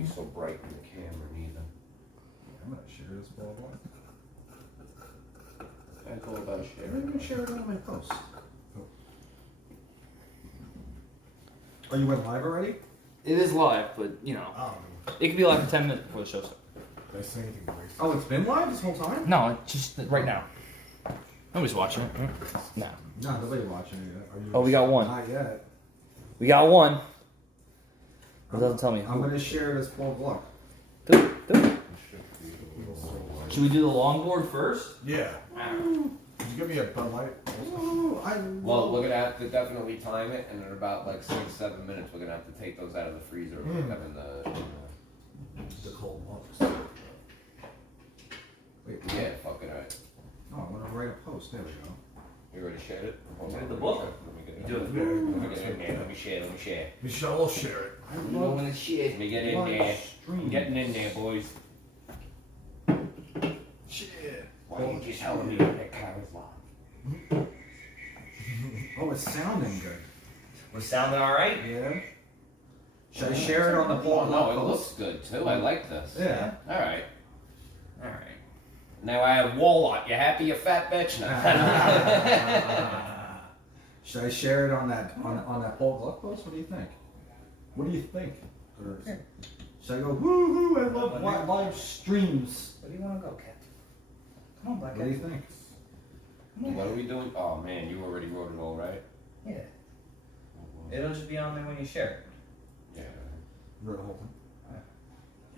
be so bright in the camera neither. I'm gonna share this ball. That's all about I'm sharing. gonna share it on my post. Oh, you went live already? It is live, but you know, Oh. it could be live for 10 minutes before the show starts. Did I say anything racist? Oh, it's been live this whole time? No, it's just right now. Nobody's watching it. No. No, nobody watching it. Are you Oh, we got one. Not yet. We got one. It doesn't tell me. I'm gonna share this 12 o'clock. Do it. Do it. Should we do the longboard first? Yeah. Did you give me a Bud Light? Well, we're gonna have to definitely time it, and in about like 6-7 minutes, we're gonna have to take those out of the freezer and put them in the cold ones. Wait, Yeah, fucking right. Oh, I'm gonna write a post. There we go. You already shared it? Hold on, The let me book? check. Let me get it. Do it. Let me get in there. Let me share. Let me share. Michelle will share it. Let me get in there. I'm getting in there, boys. Shit. Why are you just telling me that camera's live? Oh, it's sounding good. We're sounding all right. Yeah. Should I share it on the Oh, poll? no, it looks good too. I like this. Yeah. All right. All right. Now I have Walmart. You happy, you fat bitch? Now. Should I share it on that Paul Gluck post? What do you think? What do you think? Or should I go woo-hoo? I love live streams. Where do you want to go, Cat? Come on, Black What do you think? What are we doing? Oh man, you already wrote it all right. Yeah. It'll just be on there when you share it. Yeah. You wrote the whole thing.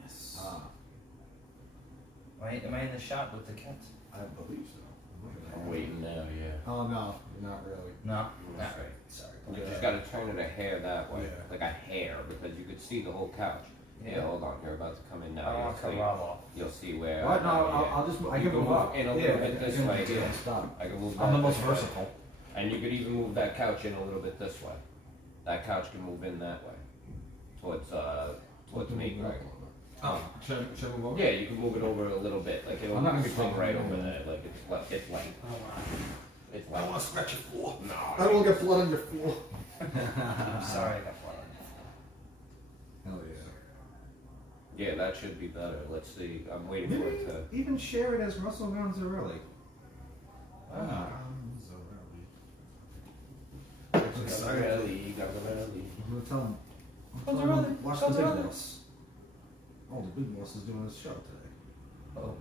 Yes. Am I in the shot with the cats? I believe so. I'm waiting now. Yeah. Oh no, not really. No. That's Not right. Sorry. You just gotta turn it a hair that way, Yeah. like a hair, because you could see the whole couch. Yeah, hold on, you're about to come in now. I want to You'll see- Rob off. You'll see where. What? No, yeah. I'll just. I You can move up. in a little bit this way. Yeah. Yeah. Stop. I can move. I'm the that most this way. versatile. And you could even move that couch in a little bit this way. That couch can move in that way, towards me, right? Oh, should I move over? Yeah, you can move it over a little bit, like it'll I'm not gonna be swing fucking right moving. over there, like it's light. It's light. It's I don't light. want to scratch your floor. No. I don't want to get blood on your floor. I'm sorry I got blood on Hell yeah. Yeah, that should be better. Let's see. I'm waiting for it to. Even share it as Russell Gonzarelli. Ah. Excited. I'm gonna tell him. Watch the big boss. Oh, the big boss is doing his show today. Oh.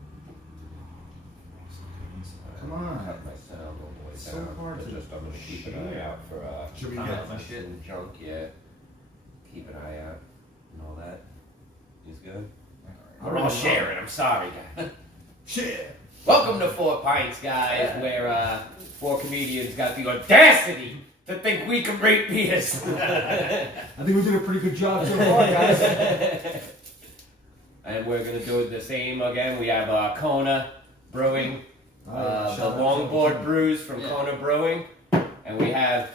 Come on. Cut my sound all the way It's down. so hard But to just I'm gonna keep an eye share. out for Should we get some shit? junk. Yeah. Keep an eye out and all that. He's good. We're all sharing. I'm sorry, guys. Share. Welcome to 4 Pints, guys, where 4 comedians got the audacity to think we can rate beers. I think we did a pretty good job so far, guys. And we're gonna do the same again. We have Kona Brewing, the Longboard brews from Kona Brewing, and we have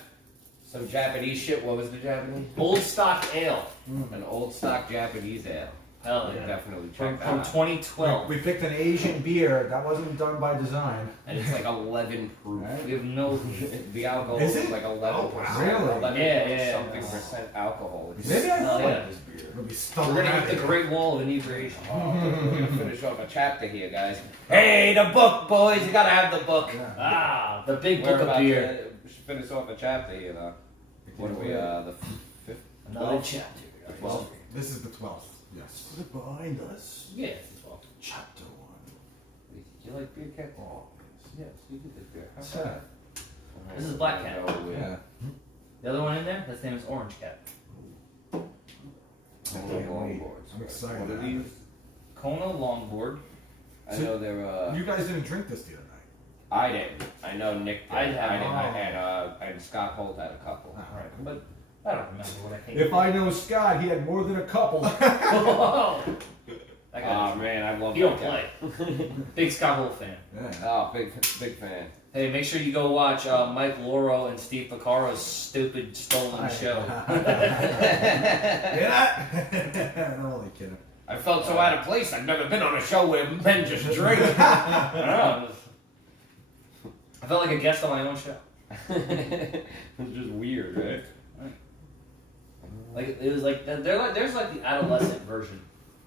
some Japanese shit. What was the Japanese? Old stock ale, an old stock Japanese ale. Hell Yeah, yeah. definitely From check that out. 2012. We picked an Asian beer that wasn't done by design. And it's like 11 proof. Right. We have no. The alcohol Is is it? like 11%. Oh, wow. Really? 11 Yeah. something percent alcohol. It's Maybe I Hell like yeah. this beer. It'll be We're stomach. gonna hit the Great Wall of inebriation. Oh, we're gonna finish off a chapter here, guys. Hey, the book, boys! You gotta have the book. Yeah. Ah, the big We're book of about beer. to finish off a chapter here, though. What are we? The fifth. Another chapter. 12th. This is the 12th. Yes. Put it behind us. Yeah, it's 12. Chapter 1. Did you like beer, Cat? Oh, Yes, you did this beer. That's How's right. that? This is Black Cat. Go with Yeah. The other one in there, his name is Orange Cat. Kona Can't wait. Longboards. I'm excited. What are these? Kona Longboard. I know they're. You guys didn't drink this the other night. I didn't. I know Nick did. I had- I had. And Scott Holt had a couple. Right, but I don't remember what I think. If I know Scott, he had more than a couple. Oh, that Oh guy. man, I love You don't that play. Big Scott Holt fan. Yeah. Oh, big fan. Hey, make sure you go watch Mike Loro and Steve Piccaro's stupid stolen show. Yeah. I'm only kidding. I felt so out of place. I've never been on a show where men just drink. I don't know. I felt like a guest on my own show. It's just weird, right? Like it was like there's like the adolescent version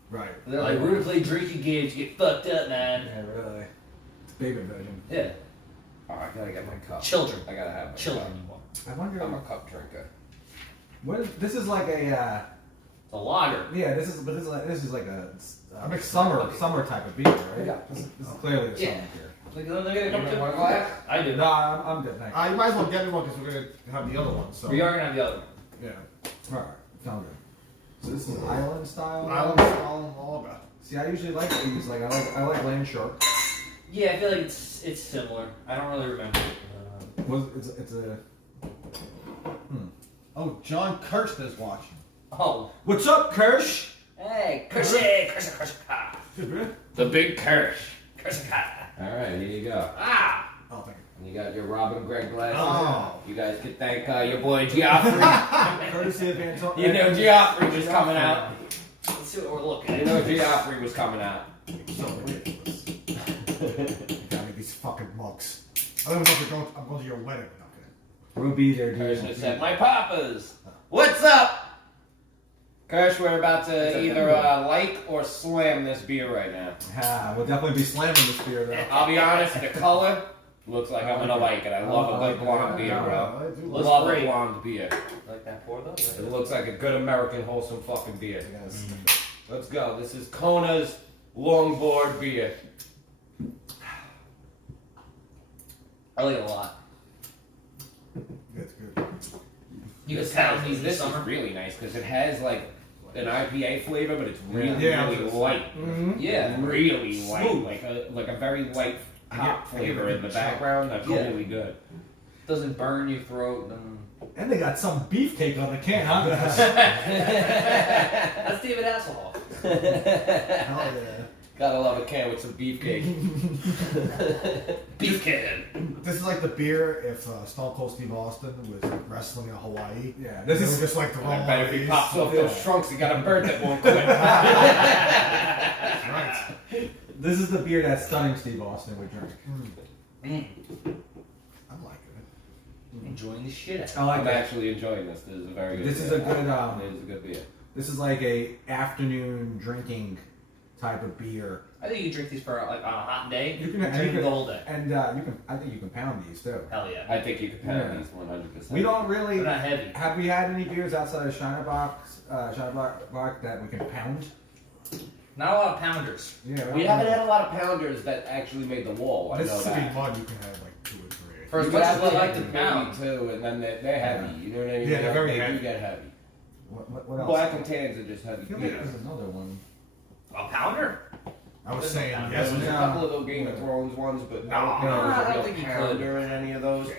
Right. They're like, we're gonna play drinking games, get fucked up, man. Yeah, really. It's baby version. Yeah. Oh, I gotta get my cup. Children. I gotta have my Children cup. you want. I wonder. I'm a cup drinker. What is, this is like a. It's a lager. Yeah, this is like a summer type of beer, right? Yeah. This is clearly a summer Yeah. beer. Look, let me get a You couple want too. one glass? I do. No, I'm good. Thanks. You might as well get me one because we're gonna have the other one. So We are gonna have the other one. Yeah. All right, sound good. So this is island style. Island style, all about. See, I usually like these. Like I like Land Shark. Yeah, I feel like it's similar. I don't really remember. It's a. Oh, John Kirshner's watching. Oh. What's up, Kirsch? Hey, Kershak. The big Kirsch. Kershak. All right, here you go. Ah. Oh, thank you. And you got your Robin Gregg glasses. Oh. You guys can thank your boy Geoffrey. Courtesy of Antonio. You know Geoffrey was coming out. Let's see what we're looking You at. know Geoffrey was coming out. So ridiculous. Got me these fucking mugs. I don't know if I'm going to your wedding. Okay. We'll be there, Kirsch dude. said, "My papas, what's up?" Kirsch, we're about to either like or slam this beer right now. We'll definitely be slamming this beer though. I'll be honest, the color looks like I'm gonna like it. I love a good blonde beer, bro. I do Looks Love a great. blonde beer. Like that pour though? It looks like a good American wholesome fucking beer. Yes. Let's go. This is Kona's Longboard beer. I like it a lot. It's good. You can pound these this This is summer. really nice because it has like an IPA flavor, but it's really, Yeah, really it's- light. Yeah. Really light, Smooth. like a very light hop I get flavor in the background. That's Yeah. really good. Doesn't burn your throat. And they got some beefcake on the can, huh? That's David Hasselhoff. Hell yeah. Gotta love a can with some beefcake. Beef can. This is like the beer if Stone Cold Steve Austin was wrestling in Hawaii. Yeah, This this is is just like the I bet if he Hawaiis. pops off those trunks, he got a bird that won't quit. That's right. this is the beer that Stunning Steve Austin would drink. I'm liking it. Enjoying the shit out. I like I'm that. actually enjoying this. This is a very good This beer. is a good It is a good beer. This is like a afternoon drinking type of beer. I think you drink these for like on a hot day. You can drink you them can the whole day. and you can. I think you can pound these too. Hell yeah. I think you could pound Yeah. these 100%. We don't They're really. not heavy. Have we had any beers outside of Shinerbach that we can pound? Not a lot of pounders. Yeah, We haven't had a lot of pounders that actually made the wall. I know Mississippi that. Mud, you can have like 2 or 3. For as You much as definitely we like have to the pound. baby too, and then they're heavy. You know what I mean? Yeah, they're very they heavy. do get heavy. What else? Black and tans are just I heavy feel like beers. there's another one. A pounder? I was saying Yeah, yes. There's a no. couple of those Game of Thrones ones, but I don't think No, I there's a don't real think you could. pounder in any of those.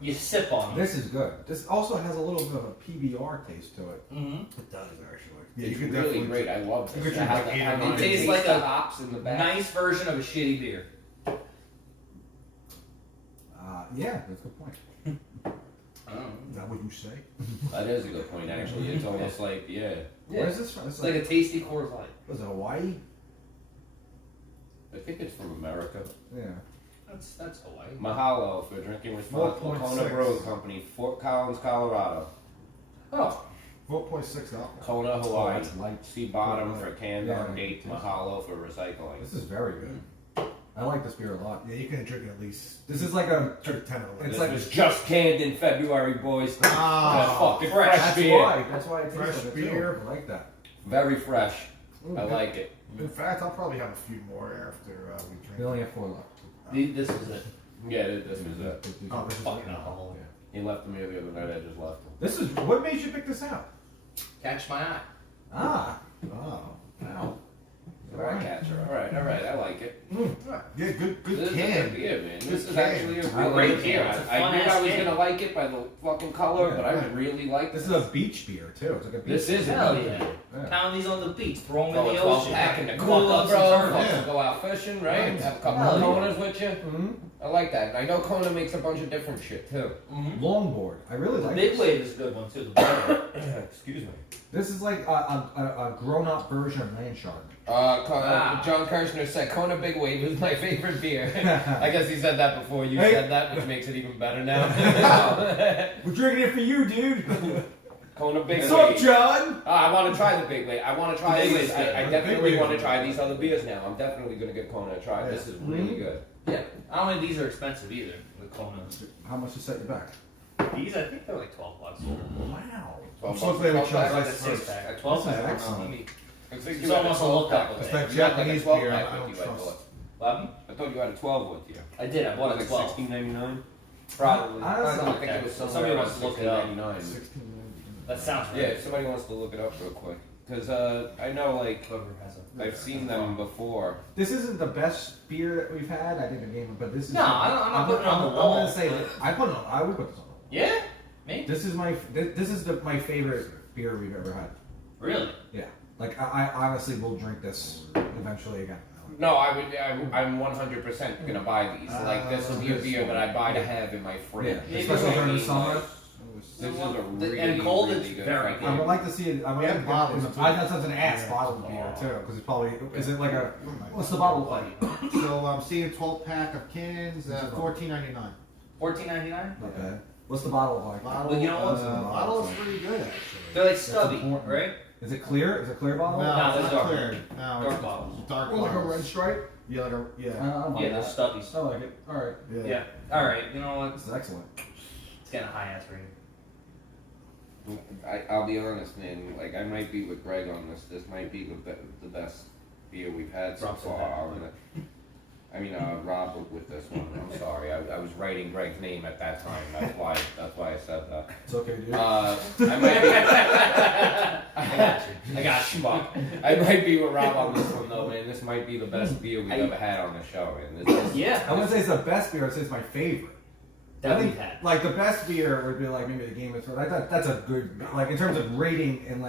You sip on them. This is good. This also has a little bit of a PBR taste to it. Mm-hmm. It does actually. Yeah, It's you can really definitely. great. I love You this. could drink How like the- 8 or how 9. you It tastes taste like the a hops in the back. Nice version of a shitty beer. Yeah, that's a good point. Is that what you say? That is a good point, actually. It's almost like, yeah. Yeah. Where is this from? It's It's like a tasty Coors Light. was it Hawaii? I think it's from America. Yeah. That's Hawaii. Mahalo for drinking responsible. 4.6. Kona Brewing Company, Fort Collins, Colorado. Oh. 4.6 alcohol. Kona, Oh, Hawaii. that's light. See bottom for canned Yeah. on date. Mahalo for recycling. This is very good. I like this beer a lot. Yeah, you can drink at least. This is like a. Drink 10 or 11. It's This like- was just canned in February, boys. Ah, fucking fresh. fresh That's beer. why. That's why it tastes Fresh like it beer. too. I like that. Very fresh. I like it. In fact, I'll probably have a few more after we drink. We only have 4 left. This is it. Yeah, this was it. Oh, this is Fucking alcohol. He left them here the other night. I just left them. This is what made you pick this out? Catch my eye. Ah, Oh. wow. All right, catcher. All right. I like it. Yeah, good This is a can. good beer, man. This is can. actually a I really like good it. beer. It's a I knew fun-ass I was can. gonna like it by the fucking color, Yeah, but I right. really like This is a beach beer too. It's like a beach. This is a Hell beer. yeah. Yeah. Pound these on the beach. Throw them Throw in a the 12 ocean. pack in the Cool club, up bro. some Fucking Yeah. go out fishing, right? Right. Have a couple Hell of yeah. Konas with you. Mm-hmm. I like that. And I know Kona makes a bunch of different shit too. Mm-hmm. Longboard. I really The like big this. wave is a good one too. The big wave. Excuse me. This is like a grown-up version of Land Shark. Wow. John Kirshner said Kona Big Wave is my favorite beer. I guess he said that before you Hey. said that, which makes it even better now. We're drinking it for you, dude. Kona Big What's up, League. John? I want to try the Big League. I want to try Big these. League's good. I The definitely Big want to League's try good. these other beers now. I'm definitely going to give Kona a try. Yeah. This is really good. Yeah. I don't think these are expensive either. The Konas. How much to set you back? These, I think they're like $12. Wow. I'm so glad we chose Like a this 6-pack. A This 12 is pack. excellent. Let me. I think It's you had almost a 12 lookup pack of with it. you. It's that You had like a Japanese 12 beer pack I with you, don't I trust. thought. What? I thought you had a 12 with you. I did. I bought a Like 12. $16.99. Probably. Honestly, I think it was Somebody somewhere wants around to look it up. $16.99. 16. That sounds Yeah, right. if somebody wants to look it up real quick. Because I know, like, Whoever has a. I've seen them before. This isn't the best beer that we've had. I think the game, but this is. No, I'm not putting it on the wall. I'm gonna say that I would put this on the wall. Yeah? Me? This is my my favorite beer we've ever had. Really? Yeah, like I honestly will drink this eventually again. No, I'm 100% gonna buy these. Like, this will be a beer that I buy to have in my fridge. Yeah, especially during the summer. This is a really, And cold, really it's good very fucking- I would like to see it. I would Yeah, like to bottles get. too. I thought such an ass Yeah. bottle of beer too, because it's probably. Is it like a? What's the bottle like? So I'm seeing 12 pack of cans, $14.99. $14.99? Not bad. What's the bottle like? Bottle, Well, you know what? bottle is pretty good actually. They're like stubby, important. right? Is it clear? Is it clear bottle? No, it's it's not dark. clear. No, Dark it's bottles. dark Or like a bottles. red stripe? Yeah, like a I don't like Yeah, they're that. stubbies. I like it. All right. Yeah. Alright, you know what? This is excellent. It's getting a high ass rating. I'll be honest, man. Like, I might be with Greg on this. This might be the best beer we've had so Rob's in far. Rob with this one. I'm sorry. I was writing Greg's name at that time. That's why I said that. It's okay, dude. I might be. I got you. I got you. Fuck. I might be with Rob on this one though, man. This might be the best beer we've ever had on the show, man. This Yeah. I wouldn't say it's the best beer. I'd say it's my favorite. That I we've think, had. like the best beer would be like maybe the Game of Thrones. I thought that's a good, like in terms of rating and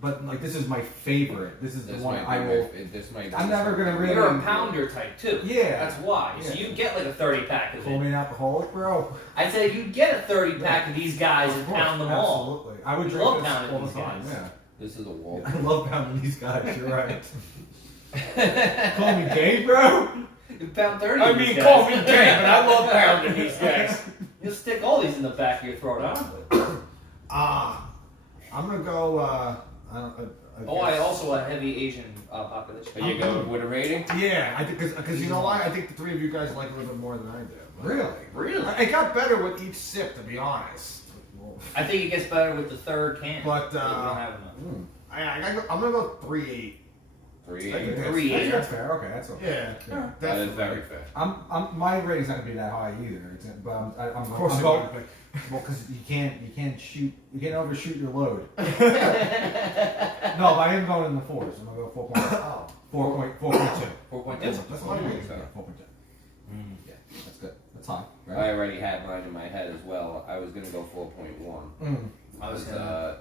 but like this is my favorite. This is the one I will. This might. I'm never gonna really. You're a pounder type too. Yeah. That's why. So Yeah. you get like a 30 pack of Call it. me an alcoholic, bro. I'd say you get a 30 pack of these guys and Of course, pound them all. Absolutely. I would We drink love this pounding all the these time. guys. Yeah. This is a wall. I love pounding these guys. You're right. Call me gay, bro. You pound 30 I of these mean, guys. call me gay, but I love pounding these guys. You'll stick all these in the back of your throat, huh? I'm gonna go. I also a heavy Asian population. Are you going with a rating? Yeah, I think because you know why? I think the three of you guys like it a little bit more than I do. Really? Really? It got better with each sip, to be honest. I think it gets better with the third can. But, we don't have enough. I'm gonna go 3.8. 3. I think that's- Three. I think that's fair. Okay, that's okay. Yeah, Yeah. That is definitely. very fair. My rating's not gonna be that high either. But I'm Of course, I'm it going, would be. well, because you can't overshoot your load. No, but I am going in the fours. I'm gonna go 4.2. 4.2. That's my rating. Yeah, 4.2. Yeah, that's good. That's high. I Right? already had mine in my head as well. I was gonna go 4.1. I was Because, gonna.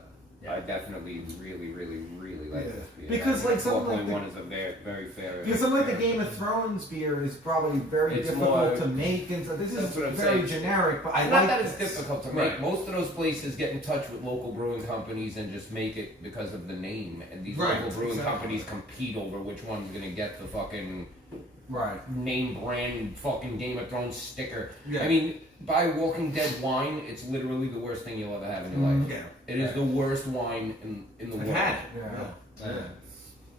I definitely really like Yeah. this beer. Because, like, something like 4.1 is a very fair. Because something like the Game of Thrones beer is probably very It's difficult more- to make, and so this That's is what I'm very saying. generic. But I Not like that it's this. difficult to make. Right. Most of those places get in touch with local brewing companies and just make it because of the name. And these Right, local brewing exactly. companies compete over which one's gonna get the fucking Right. name brand fucking Game of Thrones sticker. Yeah. I mean, buy Walking Dead wine, it's literally the worst thing you'll ever have in your life. Yeah. It is the worst wine in the I've world. had it. Yeah. Yeah.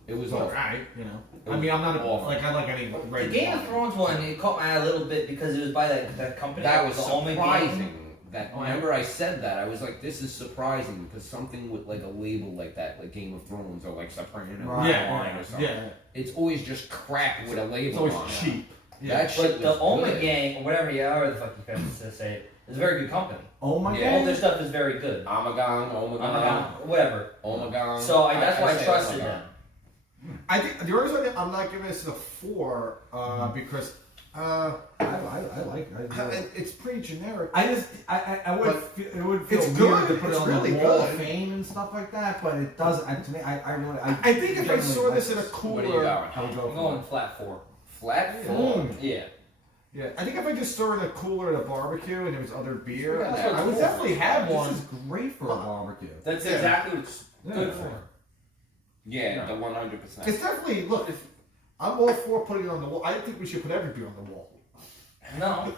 It was It's awful. alright, you know. It I mean, I'm not awful. like I like any The red Game of wine. Thrones one, it caught my eye a little bit because it was by that company. That was the Omen surprising. Game. That Oh, yeah. whenever I said that, I was like, "This is surprising," because something with like a label like that, like Game of Thrones or like Soprano Right. wine or something, Yeah. it's always just crap with a label It's always on it. cheap. That shit But the was Omen good. Gang, or whatever you are, the fuck you guys to say it, is a very good company. Oh my Yeah. All their god. stuff is very good. Omegon, Whatever. Omegon. So that's why I say trusted Omegon. them. I think the only reason I'm not giving this a 4 because I like it. it's pretty generic. I just I would But feel, it would feel it's weird good, to put it it's on really the wall of good. fame and stuff like that, but it doesn't. To me, I really I think if I genuinely saw like this in a What are you cooler, going? I would go I'm for going it. flat 4. Flat 4. Mm. Yeah. yeah, I think if I just saw it in a cooler at a barbecue and there was other beer, Yeah, I would definitely have This one. is great for a barbecue. That's Yeah. exactly what it's Yeah. good for. Yeah, the 100%. It's definitely look. If I'm all for putting it on the wall. I think we should put every beer on the wall. No.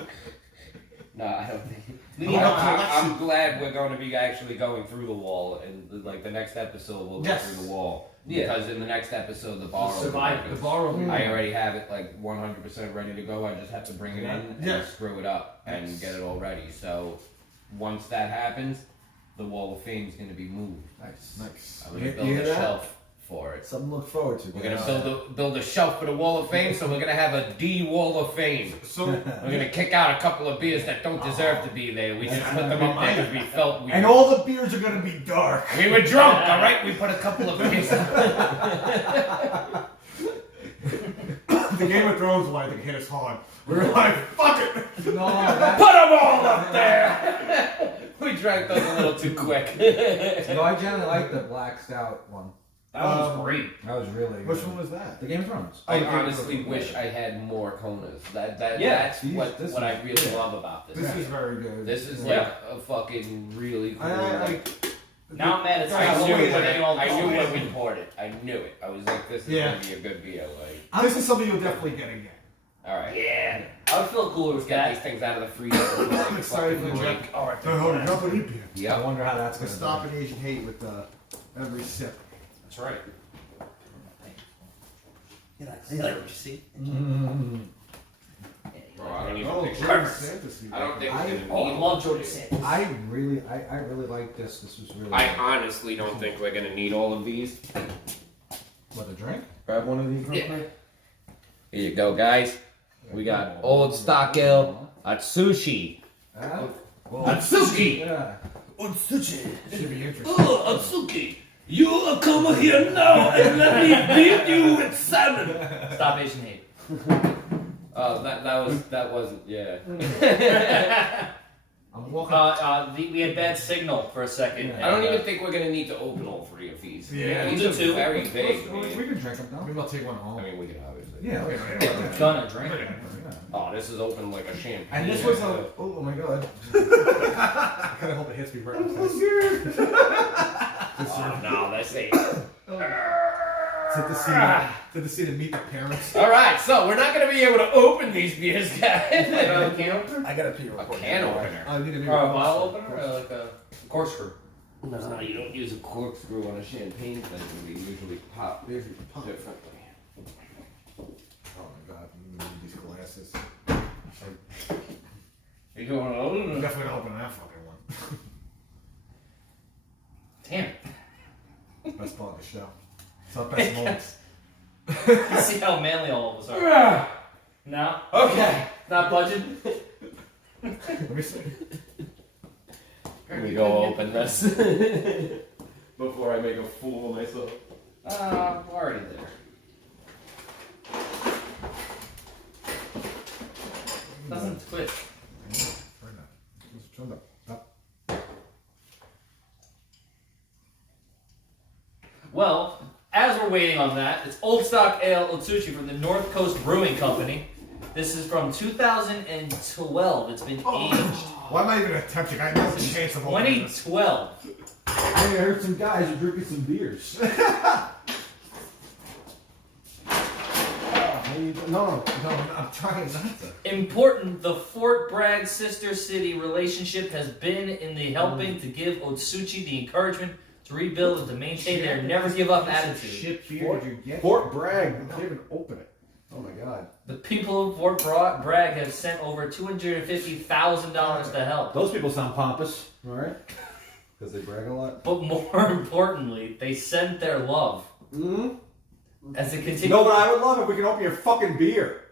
No, I don't think. We need a I'm glad we're going to be actually going through the wall, and like the next episode we'll go Yes. through the wall. Yeah. Because in the next episode the bar will Survive be The ready. bar will be. I already have it like 100% ready to go. I just have to bring it in and Yes. screw it up and Yes. get it all ready. So once that happens, the Wall of Fame is going to be moved. Nice. Nice. I'm going to You build hear a that? shelf for it. Something to look forward to. We're going to build a shelf for the Wall of Fame, so we're going to have a D Wall of Fame. So, We're going to kick out a couple of beers that don't deserve to be there. We just put them up there because we felt weird. and all the beers are gonna be dark. We were drunk, alright? We put a couple of beers The Game of Thrones lighting hit us hard. We were like, fuck it. No, that, Put them all up there! We drank those a little too quick. no, I generally like the Black Stout one. That was great. That was really Which good. one was that? The Game of Thrones. I Okay. honestly wish I had more Konas. Yeah, That's these- what this I is- really yeah. love about this. This is very good. This is Yeah. like a fucking really cool. Now I'm mad at I Scott knew Lloyd when getting all the I knew stories. when we poured it. I knew it. I was like, this is Yeah. gonna be a good beer. Like, This is something you'll definitely get again. all right. Yeah. I would feel cooler Let's with get these that. things out of the freezer. I'm excited for the drink. All right. No, hold on, not the beer. I Yep. wonder how that's We're going to stopping Asian hate with every sip. That's right. You like what you see? Bro, I don't even Oh, think. Jordan Santos. I don't think we're gonna need. Oh, I love Jordan Santos. I really like this. This was really I good. honestly don't think we're gonna need all of these. What, the drink? Grab one of these real Yeah. quick. Here you go, guys. We got Old Stock Ale, Otsuchi. Otsuchi! Yeah. Should be interesting. Oh, Otsuchi! You come here now and let me beat you with salmon! Stop Asian hate. Oh, that wasn't, yeah. I'm walking. We had bad signal for a second. Yeah. I don't even think we're gonna need to open all three of these. Yeah. These Me are too. very big, We man. can drink them, though. Maybe I'll take one home. I mean, we can obviously. Yeah. Okay. Gonna drink. Oh, this is open like a champagne. And this was a. Oh my god. I kind of hope it hits me right in the face. Oh, no, that's it. To the scene to meet the parents. Alright, so we're not gonna be able to open these beers, guys. Can opener? I gotta pee real A quick. can opener. I need a Or a bottle opener? Or like a corkscrew? No, you don't use a corkscrew on a champagne thing. We usually pop differently. Oh my god, I need these glasses. You going to open I'm it? definitely gonna open that fucking one. Damn. Best part of the show. It's our best moments. You see how manly all of us are. No? Okay. Not budging? Let me see. Let me go open this. Before I make a fool of myself. Already there. Doesn't twist. Try that. Let's turn that up. Well, as we're waiting on that, it's Old Stock Ale Otsuchi from the North Coast Brewing Company. This is from 2012. It's been aged. Why am I even attempting? I have no chance of opening this. 2012. Hey, I heard some guys are drinking some beers. No, I'm trying not to. Important, the Fort Bragg sister city relationship has been in the helping to give Otsuchi the encouragement to rebuild and to maintain their never give up attitude. Shit beer did you get? Fort Bragg. I can't even open it. Oh my god. The people of Fort Bragg have sent over $250,000 to help. Those people sound pompous, alright? Because they brag a lot. But more importantly, they sent their love. Mm-hmm. As a You continu- know what I would love if we could open your fucking beer.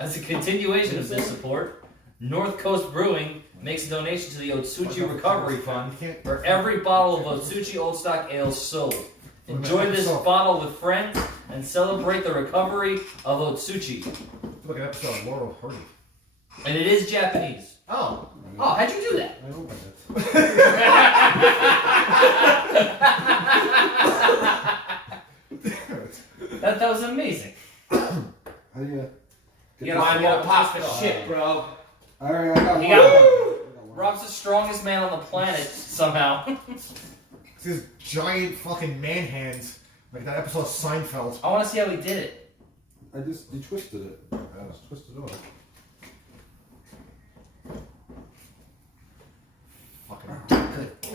As a continuation of this support, North Coast Brewing makes a donation to the Otsuchi Recovery Fund for every bottle of Otsuchi Old Stock Ale sold. Enjoy this bottle with friends and celebrate the recovery of Otsuchi. Look at episode of Laurel Hardy. And it is Japanese. Oh. Oh, how'd you do that? I opened it. That was amazing. How do you... You gotta find more pasta shit, bro. Alright, I got You one. got Rob's the strongest man on the planet somehow. It's his giant fucking man hands. Like that episode of Seinfeld. I want to see how he did it. You twisted it. I just twisted it over.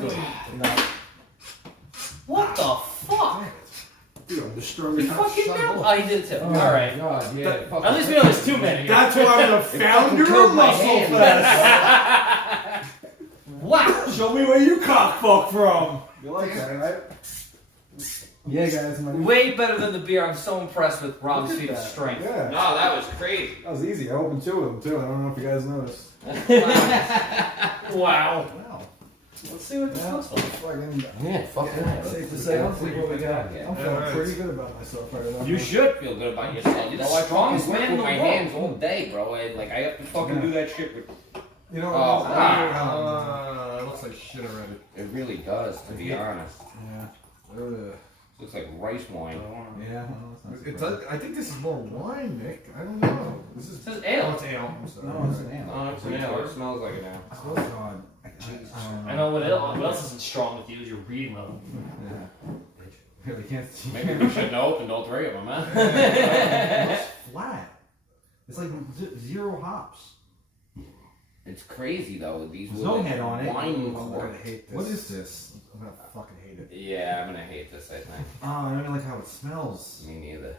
good. No. What the fuck? Dude, I'm the strongest. You fucking son of knew. a- Oh, he did too. Oh, All right. God, yeah. At least we know there's too many. That's why I'm the founder killed of my Muscle hand. Fest. Wow. Show me where you cockfuck from. You like that, right? Yeah, guys. Way better than the beer. I'm so impressed with Rob's Look at feat of that. strength. Yeah. No, that was crazy. That was easy. I opened 2 of them too. I don't know if you guys noticed. Wow. Wow. Let's see what this Yeah. looks like. Fucking, Yeah, fuck that. safe to say, I'll see what we got. I'm feeling Alright. pretty good about myself right now. You should feel good about yourself. You're the Bro, I strongest fucking man in work the with my world. hands all day, bro. I have to fucking do that shit with. You know Oh, what? wow. It looks like shit already. It really does, to be honest. Yeah. Looks like rice wine. Yeah. Well, it's It's not I think this is more wine, Nick. I don't know. This is It says ale. Oh, it's ale. I'm sorry. No, it's an ale. Oh, it's an ale. It smells like an ale. Oh God. I know what else isn't strong with you is your reading level. Yeah. Really can't see. Maybe we shouldn't have opened all 3 of them, huh? It's flat. It's like 0 hops. It's crazy though. These There's were no like head on it. wine I'm cork. gonna hate this. What is this? I'm gonna fucking hate it. Yeah, I'm gonna hate this. I think. Oh, I don't like how it smells. Me neither.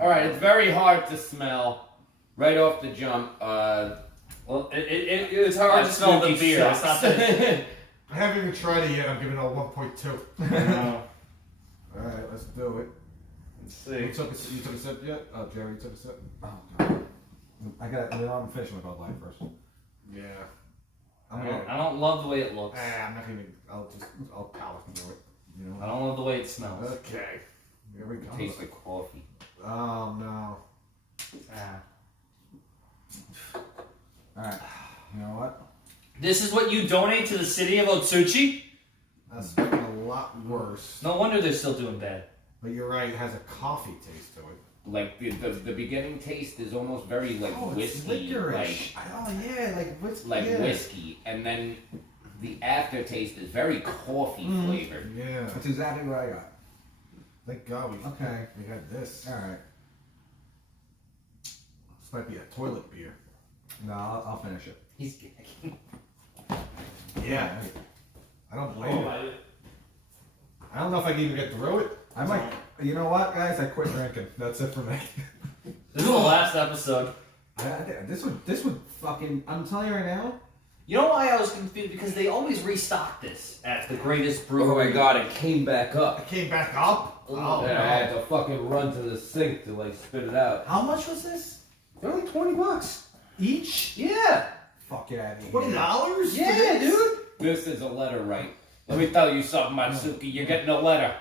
All right, it's very hard to smell right off the jump. Well, it's hard to smell the beer. It's not that. I haven't even tried it yet. I'm giving it a 1.2. No. Alright, let's do it. Let's see. You took a sip yet? Oh, Jerry took a sip? Oh God. I got. I'm finishing with Bud Light first. Yeah. I don't love the way it looks. I'm not gonna. I'll palate through it. You know. I don't love the way it smells. Okay. Here we go. Tastes like coffee. Oh no. Ah. All right. You know what? This is what you donate to the city of Otsuchi? That's fucking a lot worse. No wonder they're still doing bad. But you're right. It has a coffee taste to it. Like the beginning taste is almost very like Oh, it's whiskey, licorice. Oh yeah, like what's like yeah. whiskey, and then the aftertaste is very coffee flavored. Yeah. That's exactly what I got. Thank God we Okay. we had this. All right. This might be a toilet beer. No, I'll finish it. He's gagging. Yeah. I don't blame you. I don't know if I can even get through it. I might. You know what, guys? I quit drinking. That's it for me. This is the last episode. This would fucking. I'm telling you right now. You know why I was confused? Because they always restock this at the greatest Oh brewery. my god, it came back I up. came back up. Oh, And I had to fucking run to the sink to like spit it out. How much was this? They're like $20 Each? Yeah. Fuck it out of here. $20? Yeah, dude. This is a letter right. Let me tell you something, Matsuki. You're getting a letter.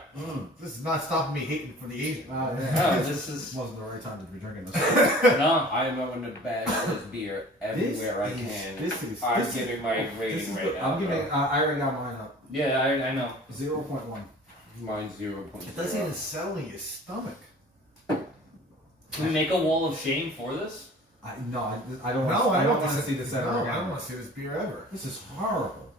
This is not stopping me hating for the Asian. Yeah. No, this is wasn't the right time to be drinking this. no. I am going to bash this beer everywhere I can. I'm giving my rating right now. I'm giving. I already got mine up. Yeah, I know. 0.1. Mine's 0.0. It doesn't even settle in your stomach. Can we make a wall of shame for this? I don't. No, I don't want want to see this ever No, I again. don't want to see this beer ever. This is horrible.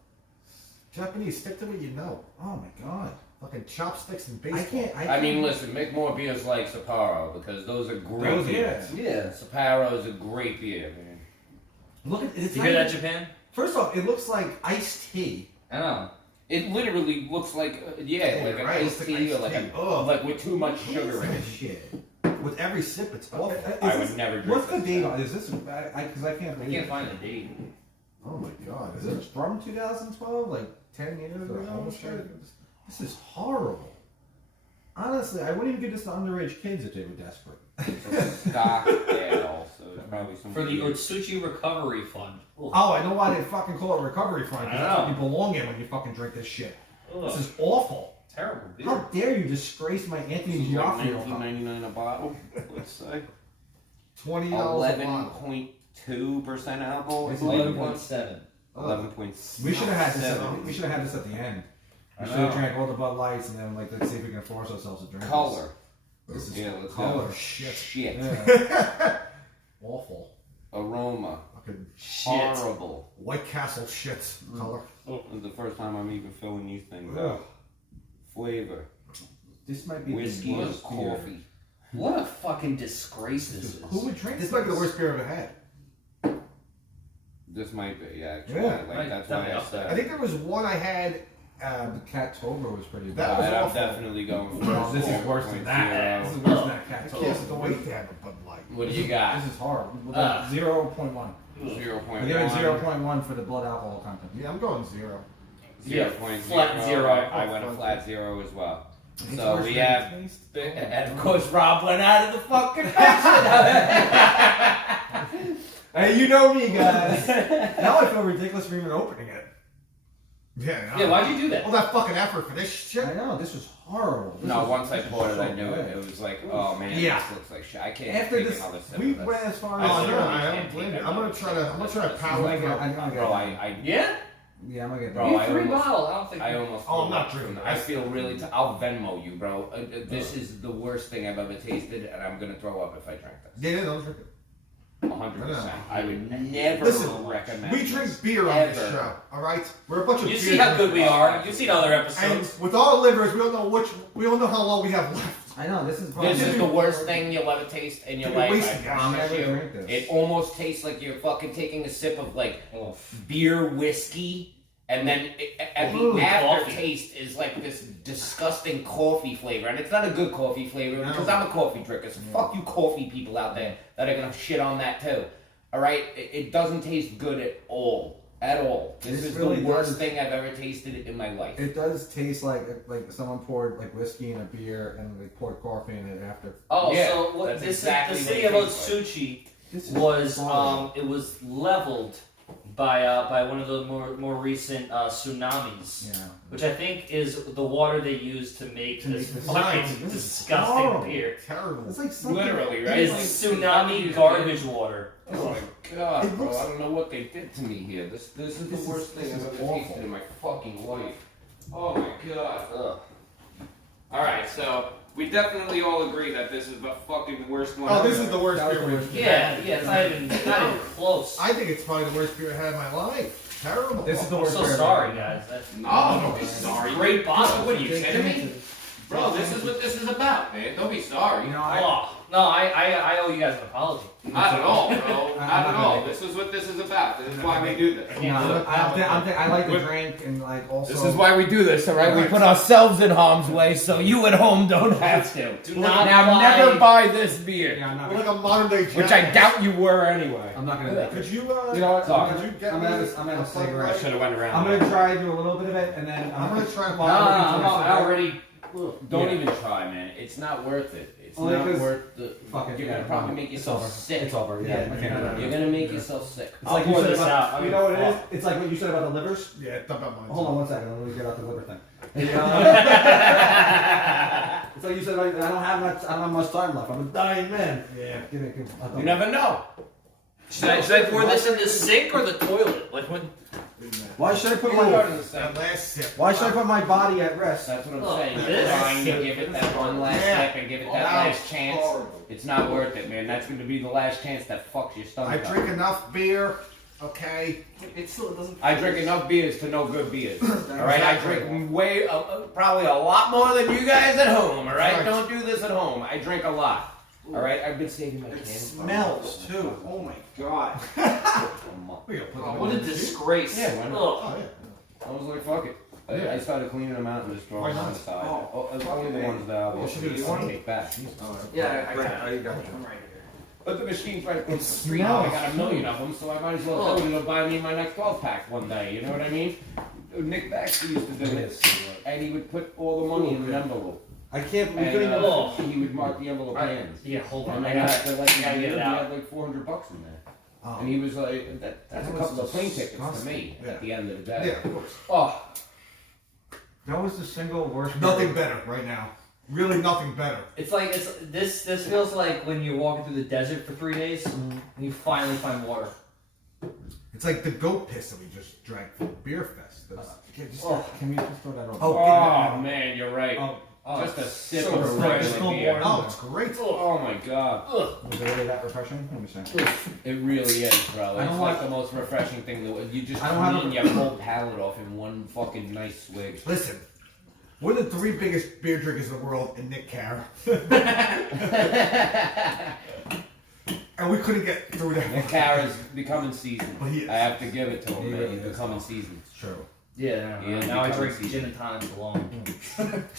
Japanese, stick to what you know. Oh my god. Fucking chopsticks and baseball. I can't. I mean, listen, make more beers like Sapporo because those are great Those, beers. Yeah, Sapporo is a great beer, man. Look at it. You hear that, Japan? First off, it looks like iced tea. I know. It literally looks like, like an right, iced it's like tea or iced like, tea. Ugh. like with too much What is sugar in that it. shit? With every sip, it's awful. I would never drink What's the this. date on? Is this? Because I can't. I believe can't it. find the date. Oh my god. Is it from 2012? Like 10 years ago? almost Shit. This is horrible. Honestly, I wouldn't even give this to underage kids if they were desperate. It's a stock ale, so it's probably some For the weird- Otsuchi Recovery Fund. Ugh. Oh, I know why they fucking call it recovery fund. I Because that's what know. you belong in when you fucking drink this shit. Ugh. This is awful. Terrible beer. How dare you disgrace my Anthony This is like Giaffino? $19.99 a bottle. Let's say $20 a bottle. 11.2% alcohol. It's 11.7. 11.6. We should have had this. Seven. We should have had this at the end. I We should have know. drank all the Bud Lights and then let's see if we can force ourselves to drink. Color. This is Yeah, let's color go. shit. Shit. Yeah. Awful. Aroma. Fucking Shit. Horrible. White Castle shit color. This is the first time I'm even filling these things Ugh. out. Flavor. This might be Whiskey the or worst beer. coffee. What a fucking disgrace this is. Who would drink This might be the worst beer I've ever had. This might be, actually. Yeah. Like, that's Might why I be said. I think there was one I had. The Cattober was pretty That bad. was I'm awful. definitely going for No, this is worse than that. This is worse than that I Cattober. can't wait to have a Bud Light. What do you got? This is hard. Ah. 0.1. 0.1. We're giving 0.1 for the blood alcohol content. Yeah, I'm going 0. 0.0. Flat 0. I went a flat 0 as well. It's So worse we than have, the taste. and of course Rob went out of the fucking picture. Hey, you know me, guys. Now I feel ridiculous for even opening it. Yeah. Yeah, why'd you do that? All that fucking effort for this shit. I know, this was horrible. This No, was- once I this was poured it, I so knew bad. it. It was like, oh man, Yeah. this looks like shit. I can't After take this, another sip we of this. went as far I as. Oh, literally no, I can't don't take blame you. another I'm gonna try to I'm power gonna through. get, I'm gonna get Bro, Yeah? Yeah, I'm gonna get Bro, You I 3 almost- bottles. I don't think. I almost. Oh, I'm not threw up drinking from- I that. feel really. I'll Venmo you, bro. This is the worst thing I've ever tasted, and I'm gonna throw up if I drink this. Yeah, don't drink it. 100%. I would never Listen, recommend. We this. drink beer on this Ever. show, all right? We're a bunch of You beer see how good we drinkers. are. You've seen other And episodes. with our livers, we don't know how long we have left. I know, this is This is the worst thing you'll ever taste in your You're life. wasting I it. promise Never you. drink this. It almost tastes like you're fucking taking a sip of like Oh. beer whiskey, and then at Ooh, the coffee. aftertaste is like this disgusting coffee flavor, and it's not a good coffee flavor No. because I'm a coffee drinker. So fuck you, coffee people out there that are gonna shit on that too. All right, it doesn't taste good at all. At all. This It is really the worst does. thing I've ever tasted in my life. It does taste like someone poured like whiskey in a beer and they poured coffee in it after. Oh, Yeah, so what, that's this exactly is what the it city of tastes like. Otsuchi This is was horrible. it was leveled by one of the more recent tsunamis, Yeah. which I think is the water they use to make To this make this fucking wine. This is disgusting horrible. beer. Terrible. It's like something. Literally, right? It's Like, tsunami garbage water. Oh my god, It bro! looks- I don't know what they did to me here. This is the This is- worst thing this I've is ever awful. tasted in my fucking life. Oh my god. Ugh. All right, so we definitely all agree that this is the fucking worst one. Oh, ever. this is the worst That was beer the we've worst. Yeah, it's not even close. I think it's probably the worst beer I had in my life. Terrible. This is the I'm worst. so beer sorry, ever. guys. That's- No, don't be sorry. Great bottle. What are you Take kidding me? chances. Bro, this is what this is about, man. Don't be sorry. You know, No, I owe you guys an apology. Not at all, bro. I'm Not not at all. gonna- This is what this is about. This is why we do this. You know, I like to drink and like also. This is why we do this, all right? We put ourselves in harm's way so you at home don't have to. Do not Now, buy- never buy this beer, Yeah, I'm not. We're like a modern day which I doubt you were anyway. I'm not gonna. Could you, You know what? Sorry. could you get I'm me gonna- I'm gonna a cigarette. Bud Light? Should have went around. I'm gonna try to do a little bit of it and then I'm gonna try to No, find I already. Don't Yeah. even try, man. It's not worth it. It's Only not 'cause- worth the. Fuck it, You're yeah, gonna probably no, make it's yourself over. sick. It's over. Yeah, I can't do that. You're gonna make yourself sick. It's like I'll pour you said this about, out. you know what it is? Oh. It's like what you said about the livers. Yeah, it's not about mine. Hold on one second. Let me get out the liver thing. It's like you said. Like, I don't have much time left. I'm a dying man. Yeah. Give me. You never know. Should I pour this in the sink or the toilet? Like when? Why should I put Start my? in the same. That last sip. Why should I put my body at rest? That's what I'm Oh, saying. You're this? trying to give it that one last Yeah. step and give it Oh, that that last was chance. horrible. It's not worth it, man. That's going to be the last chance that fucks your I stomach up. drink enough beer, okay? It still doesn't. I drink enough beers to know good beers. All right, I drink way, probably a lot more than you guys at home. All right, Right. don't do this at home. I drink a lot. All right, I've been saving my It cans. smells too. Oh my god. We gotta put Oh, them what a in the disgrace. Yeah, why not? Ugh. Oh, yeah. I was like, fuck it. I started cleaning them out and just throwing Why them on not? the side. Oh, Only the ones that Well, should we do you one? want to take back. Yeah, I Right, got I it. got you. I'm right here. But the machine's right across It the street. I smells. got a million of them, so I might as well do it. It'll buy me my next 12-pack one day. You know what I mean? Nick Baxter used to do this, and he would put all the money in an envelope. I can't. We And couldn't even. Oh. he would mark the envelope Right. hands. Yeah, hold on. And I then got after like I gotta a get year, it he out. had like $400 in there. Oh. And he was like, that's That a was couple of plane tickets to disgusting. me Yeah. at the end of the day. Yeah, of course. Oh, That was the single worst. Nothing better right now. Really nothing better. It's like this feels like when you're walking through the desert for 3 days and you finally find water. It's like the goat piss that we just drank from Beer Fest. Can we just throw that over? oh man, you're right. Oh, Just a sip so of refreshing. regular beer. Oh, it's great. Oh my god. was it really that refreshing? Let me see. It really is, bro. I It's don't like like- the most refreshing thing. You just I don't have clean your whole palate off in one fucking nice swig. Listen, we're the 3 biggest beer drinkers in the world, and Nick Carr. and we couldn't get through that. And Kara's becoming seasoned. But he is. I have to give it to him, He man. really He's is. becoming seasoned. It's true. Yeah, Yeah, now I becoming drink seasoned. gin and tonic alone.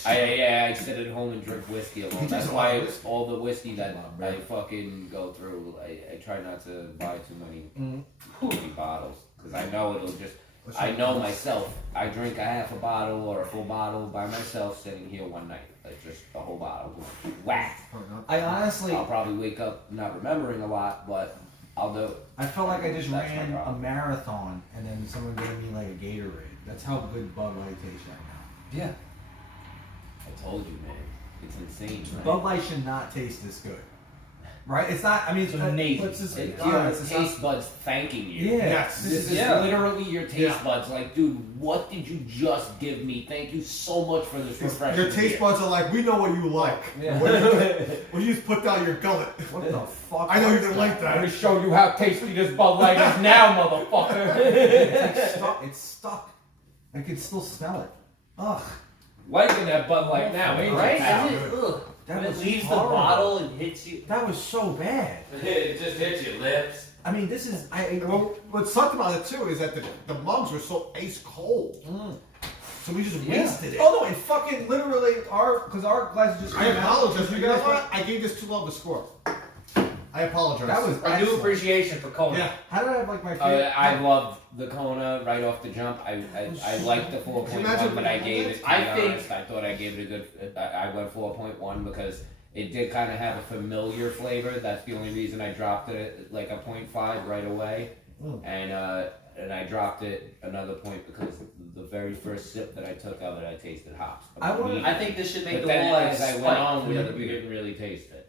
I sit at home and drink whiskey alone. He That's drinks a lot why of whiskey. all the whiskey that A lot, I right. fucking go through, I try not to buy too many Mm. bottles. Because I know it'll just, I know myself. I drink a half a bottle or a full bottle by myself sitting here one night. Like just a whole bottle. Whack. I honestly, I'll probably wake up not remembering a lot, but I'll do it. I felt like I just That's my ran a problem. marathon and then someone gave me like a Gatorade. That's how good Bud Light tastes right now. Yeah. I told you, man. It's insane. Right? Bud Light should not taste this good. Right? It's not, I mean, It's amazing. Let's just, It's all your right, it's taste not- buds thanking you. Yeah. Yes. This is Yeah. literally your taste Yeah. buds. Like, dude, what did you just give me? Thank you so much for this refreshing Your taste beer. buds are like, we know what you like. Yeah. What you just put down your gullet. What the fuck? I know you was didn't that? like I'm gonna that. show you how tasty this Bud Light is now, motherfucker. It's like stuck. It's stuck. I can still smell it. Ugh. Liking that Bud Light now, ain't Right? you, pal? Isn't it? Ugh. That When was it leaves horrible. the bottle and hits you. That was so bad. It just hits your lips. I mean, this is, And what sucked about it too is that the mugs were so ice cold. So we just wasted it. Oh no, it fucking literally, because our glasses just I came out. apologize. You know what? I gave this too low of a score. I apologize. That was A new excellent. appreciation for Kona. Yeah. How did I have like my favorite? I loved the Kona right off the jump. I liked the 4.1, but I gave it. To I be think- honest, I thought I gave it a good. I went 4.1 because it did kind of have a familiar flavor. That's the only reason I dropped it at like a 0.5 right away, and I dropped it another point because the very first sip that I took of it, I tasted hops. I think this should make But the then whole like as I went spike on for with the it, other we beer. didn't really taste it.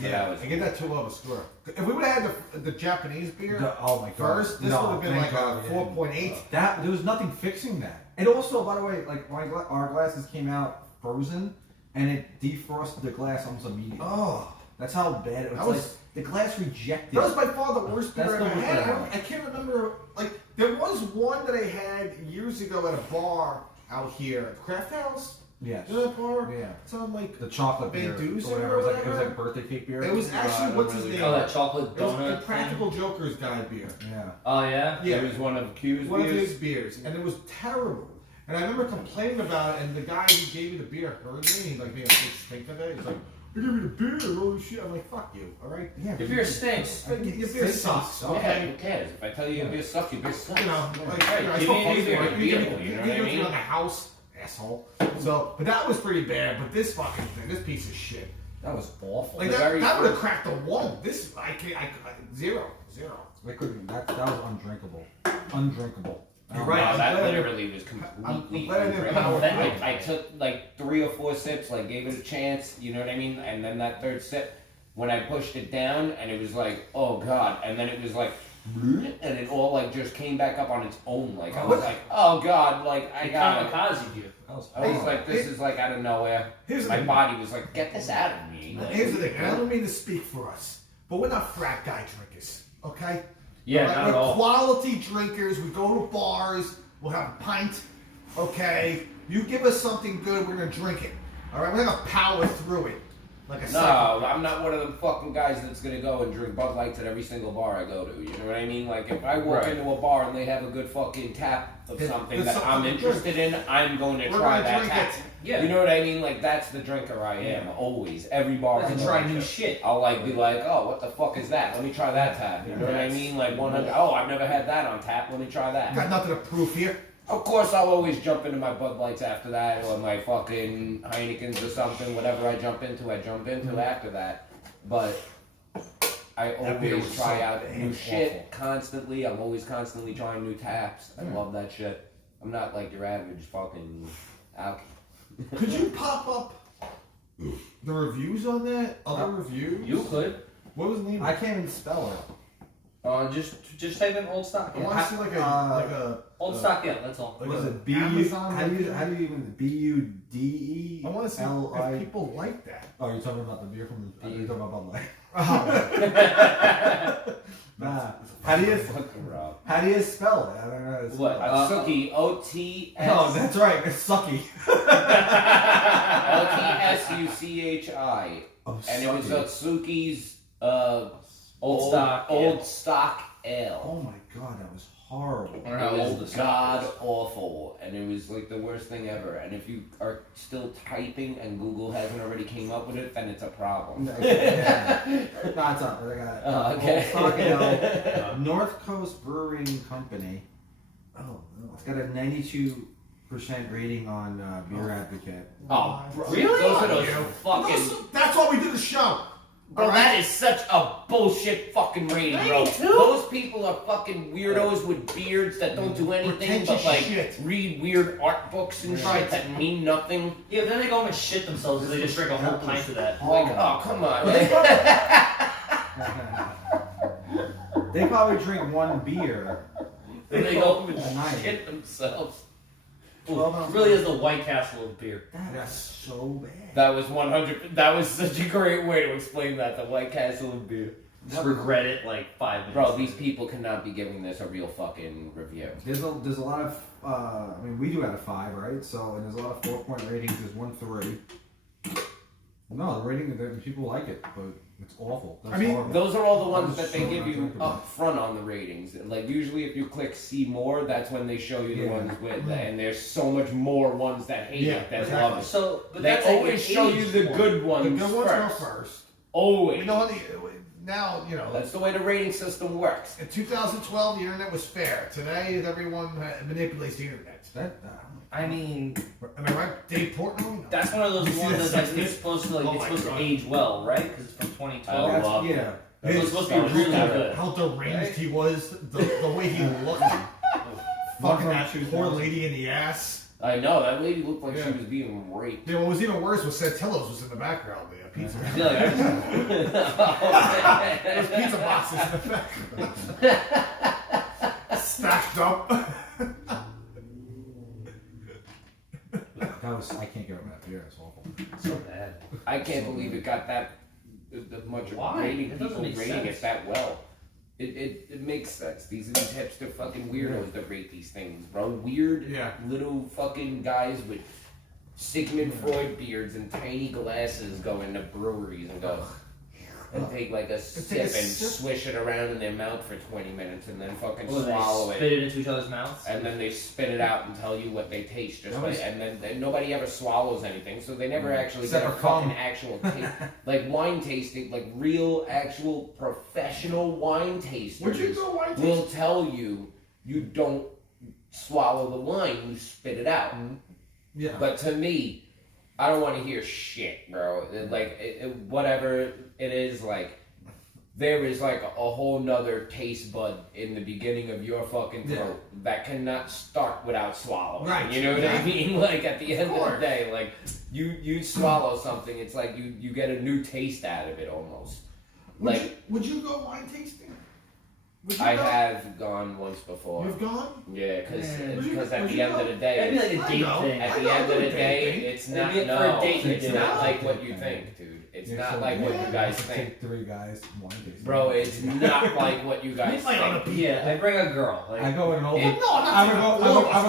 Yeah, that was- I gave that too low of a score. If we would have had the Japanese beer Oh my god. first, this No, would have been thank like God a we didn't. 4.8. That there was nothing fixing that. And also, by the way, like our glasses came out frozen, and it defrosted the glass almost immediately. Oh, That's how bad it was. That was- Like, the glass rejected. that was by far the worst beer That's I the ever worst had. beer ever. I can't remember. Like there was one that I had years ago at a bar out here, Craft House. Yes. You know that bar? Yeah. It's on like The chocolate beer. Bandusa or whatever. or It was like whatever. a birthday cake beer. It was actually what's his name? Oh, that chocolate It was donut. the thing? Practical Jokers guy beer. Yeah. Oh yeah. Yeah. It was one of Q's One of beers. his beers, and it was terrible. And I remember complaining about it, and the guy who gave me the beer heard me, and he like made a big stink of it. He's like, "I gave you the beer, holy shit!" I'm like, "Fuck you, all right." Yeah. Your beer stinks. Your beer sucks. Yeah, Okay. who cares? If I tell you your beer sucks, your beer sucks. You know, like, Right, you know, I give still me fuck a you, beer, right? give You me give a me beer, you you know give what I me mean? on the house, asshole. So, but that was pretty bad. But this fucking thing, this piece of shit, That was awful. like The that, very that would have first- cracked the one. This, I can't, zero. That couldn't. That was undrinkable. Undrinkable. You're Um, right. No, that I'm glad I literally was completely I'm glad I didn't undrinkable. power I took like 3 or 4 sips, like gave it a chance, you know what I mean? And then that third sip, when I pushed it down, and it was like, oh god, and then it was like, and it all like just came back up on its own. Like I was What? like, oh god, like I got. Kamikaze beer. That was I was horrible. like, this is like out of nowhere. Here's the My thing. body was like, get this out of me. Like, Here's the thing, and I don't mean to speak for us, but we're not frat guy drinkers, okay? Yeah, Alright, not we're at all. quality drinkers. We go to bars. We'll have a pint. Okay, you give us something good, we're gonna drink it. All right, we're gonna power through it like a No, psycho. I'm not one of them fucking guys that's gonna go and drink Bud Lights at every single bar I go to. You know what I mean? Like if I walk Right. into a bar and they have a good fucking tap of There's something that something I'm to interested in, I'm going to We're try gonna that drink tap. it. Yeah. You know what I mean? Like that's the drinker I am always. Every bar Like I to go try to. new shit. I'll like be like, oh, what the fuck is that? Let me try that tap. You know what I mean? Like 100. Oh, I've never had that on tap. Let me try that. Got nothing to prove here. Of course, I'll always jump into my Bud Lights after that, or my fucking Heinekens or something. Whatever I jump into after that. But I That beer always was try so out new damn shit awful. constantly. I'm always constantly trying new taps. I love that shit. I'm not like your average fucking alky. Could you pop up the reviews on that? Other reviews? You could. What was the name? I can't even spell it. Just type in old stock. I Yeah. want to see like a Old stock. Yeah, that's all. like What is a it? B U. Amazon How do you review? even BUDE? I want to see L-I- if people like that. Oh, you're talking about the beer from the. You're talking about Bud Light. Oh, Nah. How do you Fucking Rob. how do you spell it? I don't know. It's- What? Otsuchi, O-T-S. Oh, that's right. It's sucky. O-T-S-U-C-H-I. Oh, And it was sucky. Otsuki's Old stock ale. Oh my god, that was horrible. I don't know how old It was the god stock awful, and it was like the worst thing ever. And if you are still typing and Google hasn't already came up with it, then it's a problem. Yeah. No, it's up. I got Okay. Old Stock Ale, North Coast Brewing Company. Oh, no. It's got a 92% rating on Beer Advocate. Oh, bro, Really? Those are those You. fucking. That's why we did the show. Bro, Alright? that is such a bullshit fucking rating, bro. 92? Those people are fucking weirdos with beards that don't do anything but Pretentious like shit. read weird art books and shit that mean nothing. Yeah, but then they go home and shit themselves because they just drink a whole pint of that. Like, oh come on. They probably drink one beer. Then they go home and a night. shit themselves. Ooh, 12 it ounces. really is the White Castle of beer. That is so bad. That was 100. That was such a great way to explain that. The White Castle of beer. Just regret it like 5 minutes. Bro, these people cannot be giving this a real fucking review. There's a lot of, I mean, we do out of 5, right? So, and there's a lot of 4-point ratings. There's 1 3. No, the rating, the people like it, but it's awful. That's I mean, horrible. Those are all the That ones is that they so give not you drinkable. up front on the ratings. Like usually, if you click see more, that's when they show you the Yeah. ones with. And there's so much more ones that hate Yeah, it that exactly. love it. So, but They that's like always an show you age the one. good The ones good ones first. go first. Always. You know, now, you know, That's the way the rating system works. in 2012, the internet was fair. Today, everyone manipulates the internet. That, I mean, Am I right? Dave Portnoy? No. that's one of those You see ones that that's like sex it's supposed to like Oh it's my supposed God. to age well, right? Because it's from 2012. I love yeah. it. It's His- supposed to be His- really His- good. How deranged Right? he was, the way he looked. Fucking that poor lady in the ass. I know that lady looked like Yeah. she was being raped. Yeah, what was even worse was Santillo's was in the background. The pizza. I feel like I just, There's pizza boxes in the background. Stacked up. That was, I can't get over that beer. It's awful. so bad. I can't believe it got that much Why? rating. It doesn't People make rating sense. it that well. It makes sense. These are these hipster fucking weirdos that rate these things, bro. Weird Yeah. little fucking guys with Sigmund Freud beards and tiny glasses go into breweries and go and take like a sip and sip. swish it around in their mouth for 20 minutes and then fucking Oh, swallow they it. spit it into each other's mouths. And then they spit it out and tell you what they taste, just That like, was- and then nobody ever swallows anything, so they never actually Except get a for cum. fucking actual taste. Like wine tasting, like real, actual, professional wine Would you tasters go white will tell you you don't swallow the wine, you spit it out. Yeah. But to me, I don't want to hear shit, bro. Like whatever it is, like. There is like a whole nother taste bud in the beginning of your fucking throat that cannot start without swallowing. Right. You know what I Exactly. mean? Like at the end of the course. day, like you swallow something, it's like you get a new taste out of it almost. Would you go wine tasting? Would you I go? have gone once before. You've gone? Yeah, because Yeah. Would you- at would the you end go? of the That'd be day, like a I date know. thing. at I the know, end of do the a date day, thing. it's not Maybe for a no, date you it's do not it. like what you think, dude. It's Yeah, not so like what yeah. you guys Take think, 3 guys, wine tasting. bro. It's not like what you guys You might on a think. Yeah, I bring a girl. Like, I go with an old. It- No, I'm not I would saying go. all of us I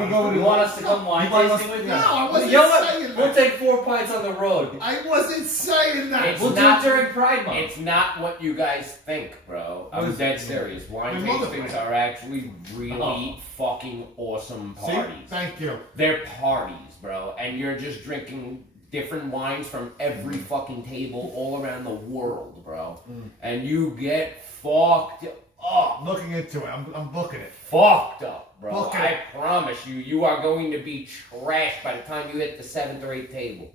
would go with you an want old. us to come wine You want us- tasting with you? No, I wasn't You know what? saying We'll that. take 4 pints on the road. I wasn't saying that. It's We'll do not- it during Pride Month. It's not what you guys think, bro. What I'm is dead it? serious. Wine My mother tastings thinks. are actually really Oh. fucking awesome See? parties. Thank you. They're parties, bro, and you're just drinking different wines from every fucking table all around the world, bro. And you get fucked up. I'm looking into it. I'm booking it. Fucked up, bro. Book it. I promise you, you are going to be trashed by the time you hit the 7th or 8th table.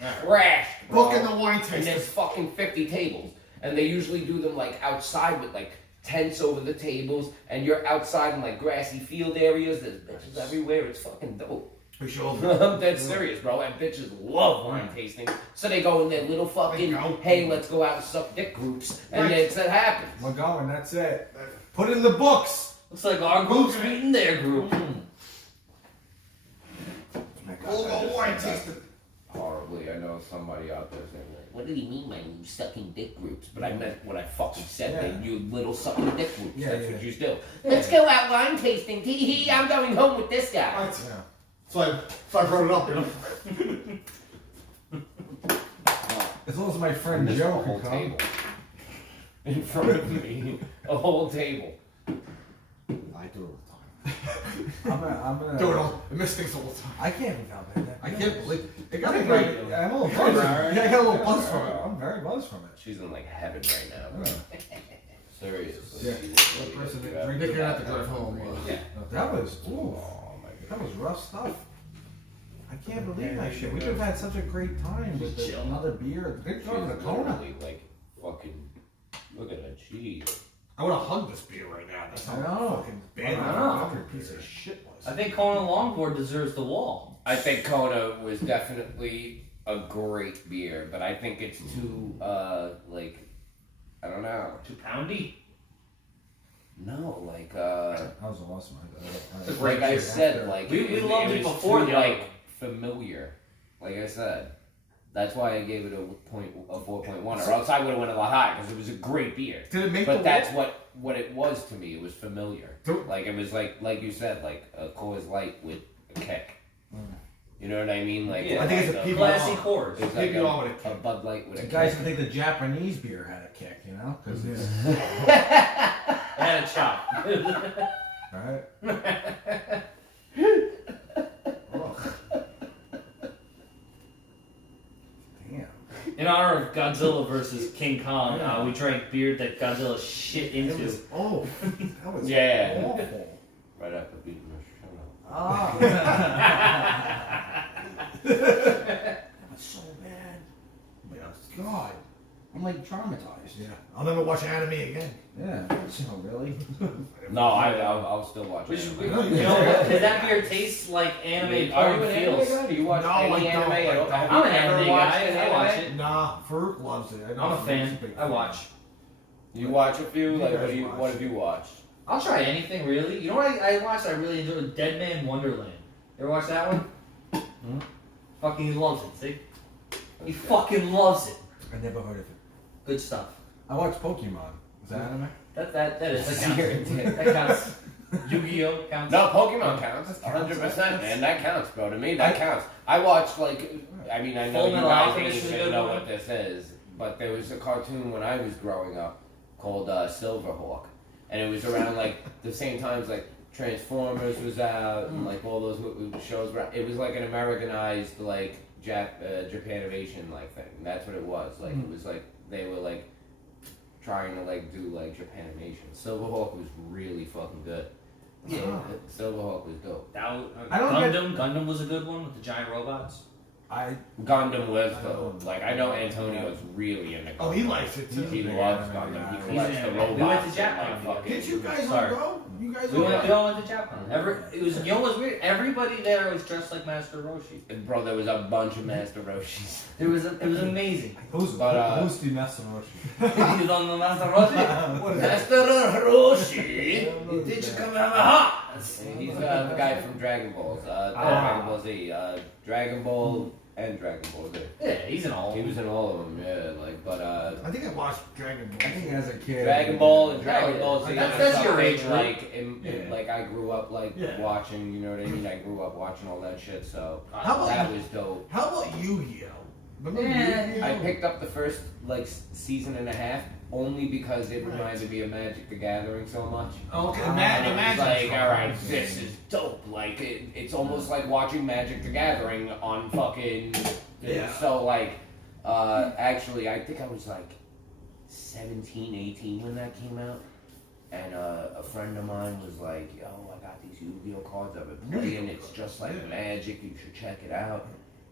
Trashed, bro. Booking the wine And tasting. there's fucking 50 tables. And they usually do them like outside with like tents over the tables. And you're outside in like grassy field areas. There's bitches everywhere. It's fucking dope. For sure. I'm dead serious, bro. And bitches love wine tasting. So they go in their little fucking, They go. hey, let's go out and suck dick groups. And Right. that's that happens. We're going. That's it. Put it in the books. Looks like our group's beating their group. We'll go wine tasting. Horribly. I know somebody out there saying, like, what did he mean by you sucking dick groups? But I meant what I fucking said. Yeah. That you little sucking dick groups. Yeah, That's yeah. what you do. Let's go out wine tasting. Tee hee, I'm going home with this guy. Right. So I brought it up, you know. As long as my friend This Joe whole can come. table. in front of me, a whole table. I do it all the time. I'm gonna Do it all. I miss things all the time. I can't believe how bad that I is. can't believe it. Got I'm me very, great. I'm a little buzzed. Yeah, I got a little buzz from it. Yeah. I'm very buzzed from it. She's in like heaven right now. Bro. Seriously. Yeah. What person that drinking at the drive home? Yeah. That was, ooh, Oh my that god. was rough stuff. I can't believe that shit. We could have had such a great time with another beer. Good She's time to Kona. literally like fucking. Look at her cheese. I want to hug this beer right now. That's how I know. fucking bad I that know. fucking piece of shit was. I think Kona Longboard deserves the wall. I think Kona was definitely a great beer, but I think it's too like I don't know. 2 poundy. No, like That was awesome. like I said, like We loved it was before too, the like other familiar. Like I said, that's why I gave it a 4.1, or else I would have went a lot higher because it was a great beer. Did it make But the that's wall? what it was to me. It was familiar. Like it was like you said, like a Coors Light with a kick. You know what I mean? Like Yeah. I think it's a like people Classy on. Coors. It's like PBR with a a kick. Bud Light with a The kick. guys can think the Japanese beer had a kick, you know? Because it's It had a chop. right. Ugh. Damn. In honor of Godzilla versus King Kong, we drank beer that Godzilla shit It into. was, that was Yeah. awful. Right after beating the shit out. Ah. That was so bad. Yeah. God, I'm like traumatized. Yeah. I'll never watch anime again. Yeah. So really? No, I'll still watch Which, it. you know, because that beer tastes like anime Are you porn an anime feels. guy? Do you watch No, any I don't. anime at all? Have I'm you an ever anime watched guy. an I watch anime? it. Nah, Farouk loves it. I know I'm a Farouk's fan. big I watch. You watch a few? You Like guys what watch. have you watched? I'll try anything really. You know what I watched? I really enjoyed Dead Man Wonderland. You ever watch that one? Fucking he loves it. See, he fucking loves it. I never heard of it. Good stuff. I watched Pokemon. Is that anime? That is that You're a counts. dick. That counts. Yu-Gi-Oh counts. No, Pokemon counts. 100%, man. That counts, bro. To me, that counts. I watched, like, I mean, I know Full you Metal guys Alchemist ain't is a even good know one. what this is, but there was a cartoon when I was growing up called Silverhawk. And it was around, like, the same times, like, Transformers was out and, like, all those shows. It was, like, an Americanized, like, Japanimation, like, thing. That's what it was. Like, it was, like, they were, like, trying to, like, do, like, Japanimation. Silverhawk was really fucking good. Yeah. Silverhawk was dope. That was, I don't Gundam was a good one with the giant robots. Gundam was dope. Like, I know Antonio's really into Gundam. Oh, he likes it too. He loves Gundam. He collects the We robots. went to Japan. and, like, fucking- Did you guys all Sorry. go? You guys We all went, we go? all went to Japan. It was, you know what's weird? Everybody there was dressed like Master Roshi. And bro, there was a bunch of Master Roshis. It was amazing. Who's But, the Master Roshi? You don't know Master Roshi? What is that? Master Roshi! Did you come out hot? He's the guy from Dragon Balls. Dragon Ball Z. Dragon Ball and Dragon Ball Z. Yeah, he's in all. He was in all of them, yeah. Like, but I think I watched Dragon Ball. I think as a kid. Dragon Ball and Dragon yeah. Ball Z. That's was your something, age group. like, Yeah. like I grew up like Yeah. watching. You know what I mean? I grew up watching all that shit. So How about that was dope. How about Yu-Gi-Oh? Remember Yeah. Yu-Gi-Oh? I picked up the first like season and a half only because it reminded me of Magic the Gathering so much. Okay, And the it was Magic. like, all right, this is dope. Like it's almost like watching Magic the Gathering on fucking. Yeah. So like, actually, I think I was like 17, 18 when that came out, and a friend of mine was like, "Yo, I got these Yu-Gi-Oh cards I've been playing. It's just like Yeah. Magic. You should check it out."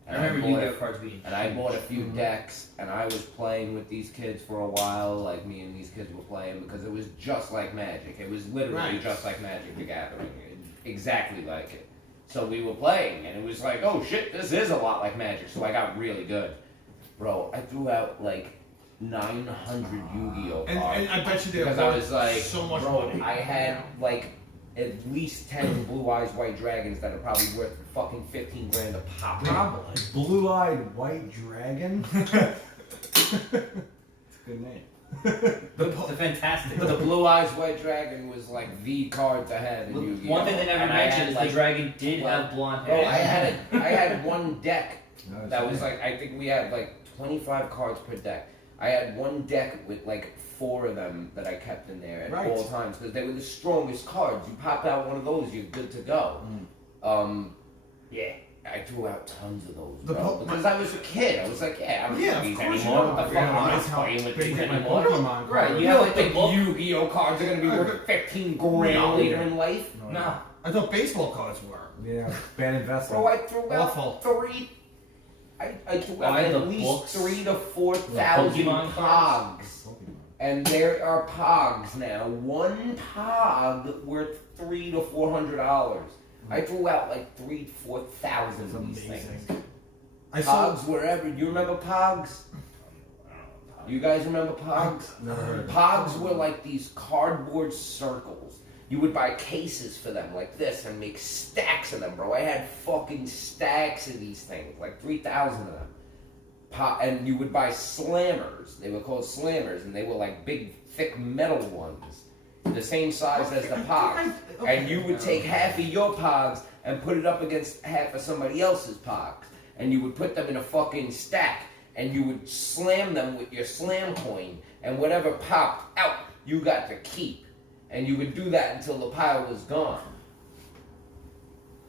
I And remember bought Yu-Gi-Oh cards being. and I bought a few decks, and I was playing with these kids for a while. Like me and these kids were playing because it was just like Magic. It was literally Right. just like Magic the Gathering, exactly like it. So we were playing, and it was like, oh shit, this is a lot like Magic. So I got really good, bro. I threw out like 900 Yu-Gi-Oh cards And I bet you they because I was like, so much bro, money. I had like at least 10 Blue Eyes White Dragons that are probably worth fucking 15 grand a pop. Probably. Blue-eyed white dragon. It's a good name. It's a fantastic. The Blue Eyes White Dragon was like the card to have in Yu-Gi-Oh. One thing they never And I mentioned had, is like, the dragon did well, have blonde Bro, hair. I had one deck that was nice. like, I think we had like 25 cards per deck. I had one deck with like 4 of them that I kept in there at all times because they were the strongest cards. You pop out one of those, you're good to go. Yeah. I threw out tons of those, bro, because I was a kid. I was like, I don't need these anymore. What the fuck am I playing with these anymore? Right, you have like the Yu-Gi-Oh cards are going to be worth 15 grand later in life? No. I thought baseball cards were. Yeah, bad investment. Bro, I threw out 3. I threw out at least 3,000 to 4,000 Pogs. And there are Pogs now. One Pog worth $300 to $400. I threw out like 3,000 to 4,000 of these things. Pogs wherever. You remember Pogs? You guys remember Pogs? Never heard of them. Pogs were like these cardboard circles. You would buy cases for them like this and make stacks of them, bro. I had fucking stacks of these things, like 3,000 of them. And you would buy slammers. They were called slammers, and they were like big, thick metal ones, the same size as the Pogs. And you would take half of your Pogs and put it up against half of somebody else's Pogs. And you would put them in a fucking stack, and you would slam them with your slam coin, and whatever popped out, you got to keep. And you would do that until the pile was gone.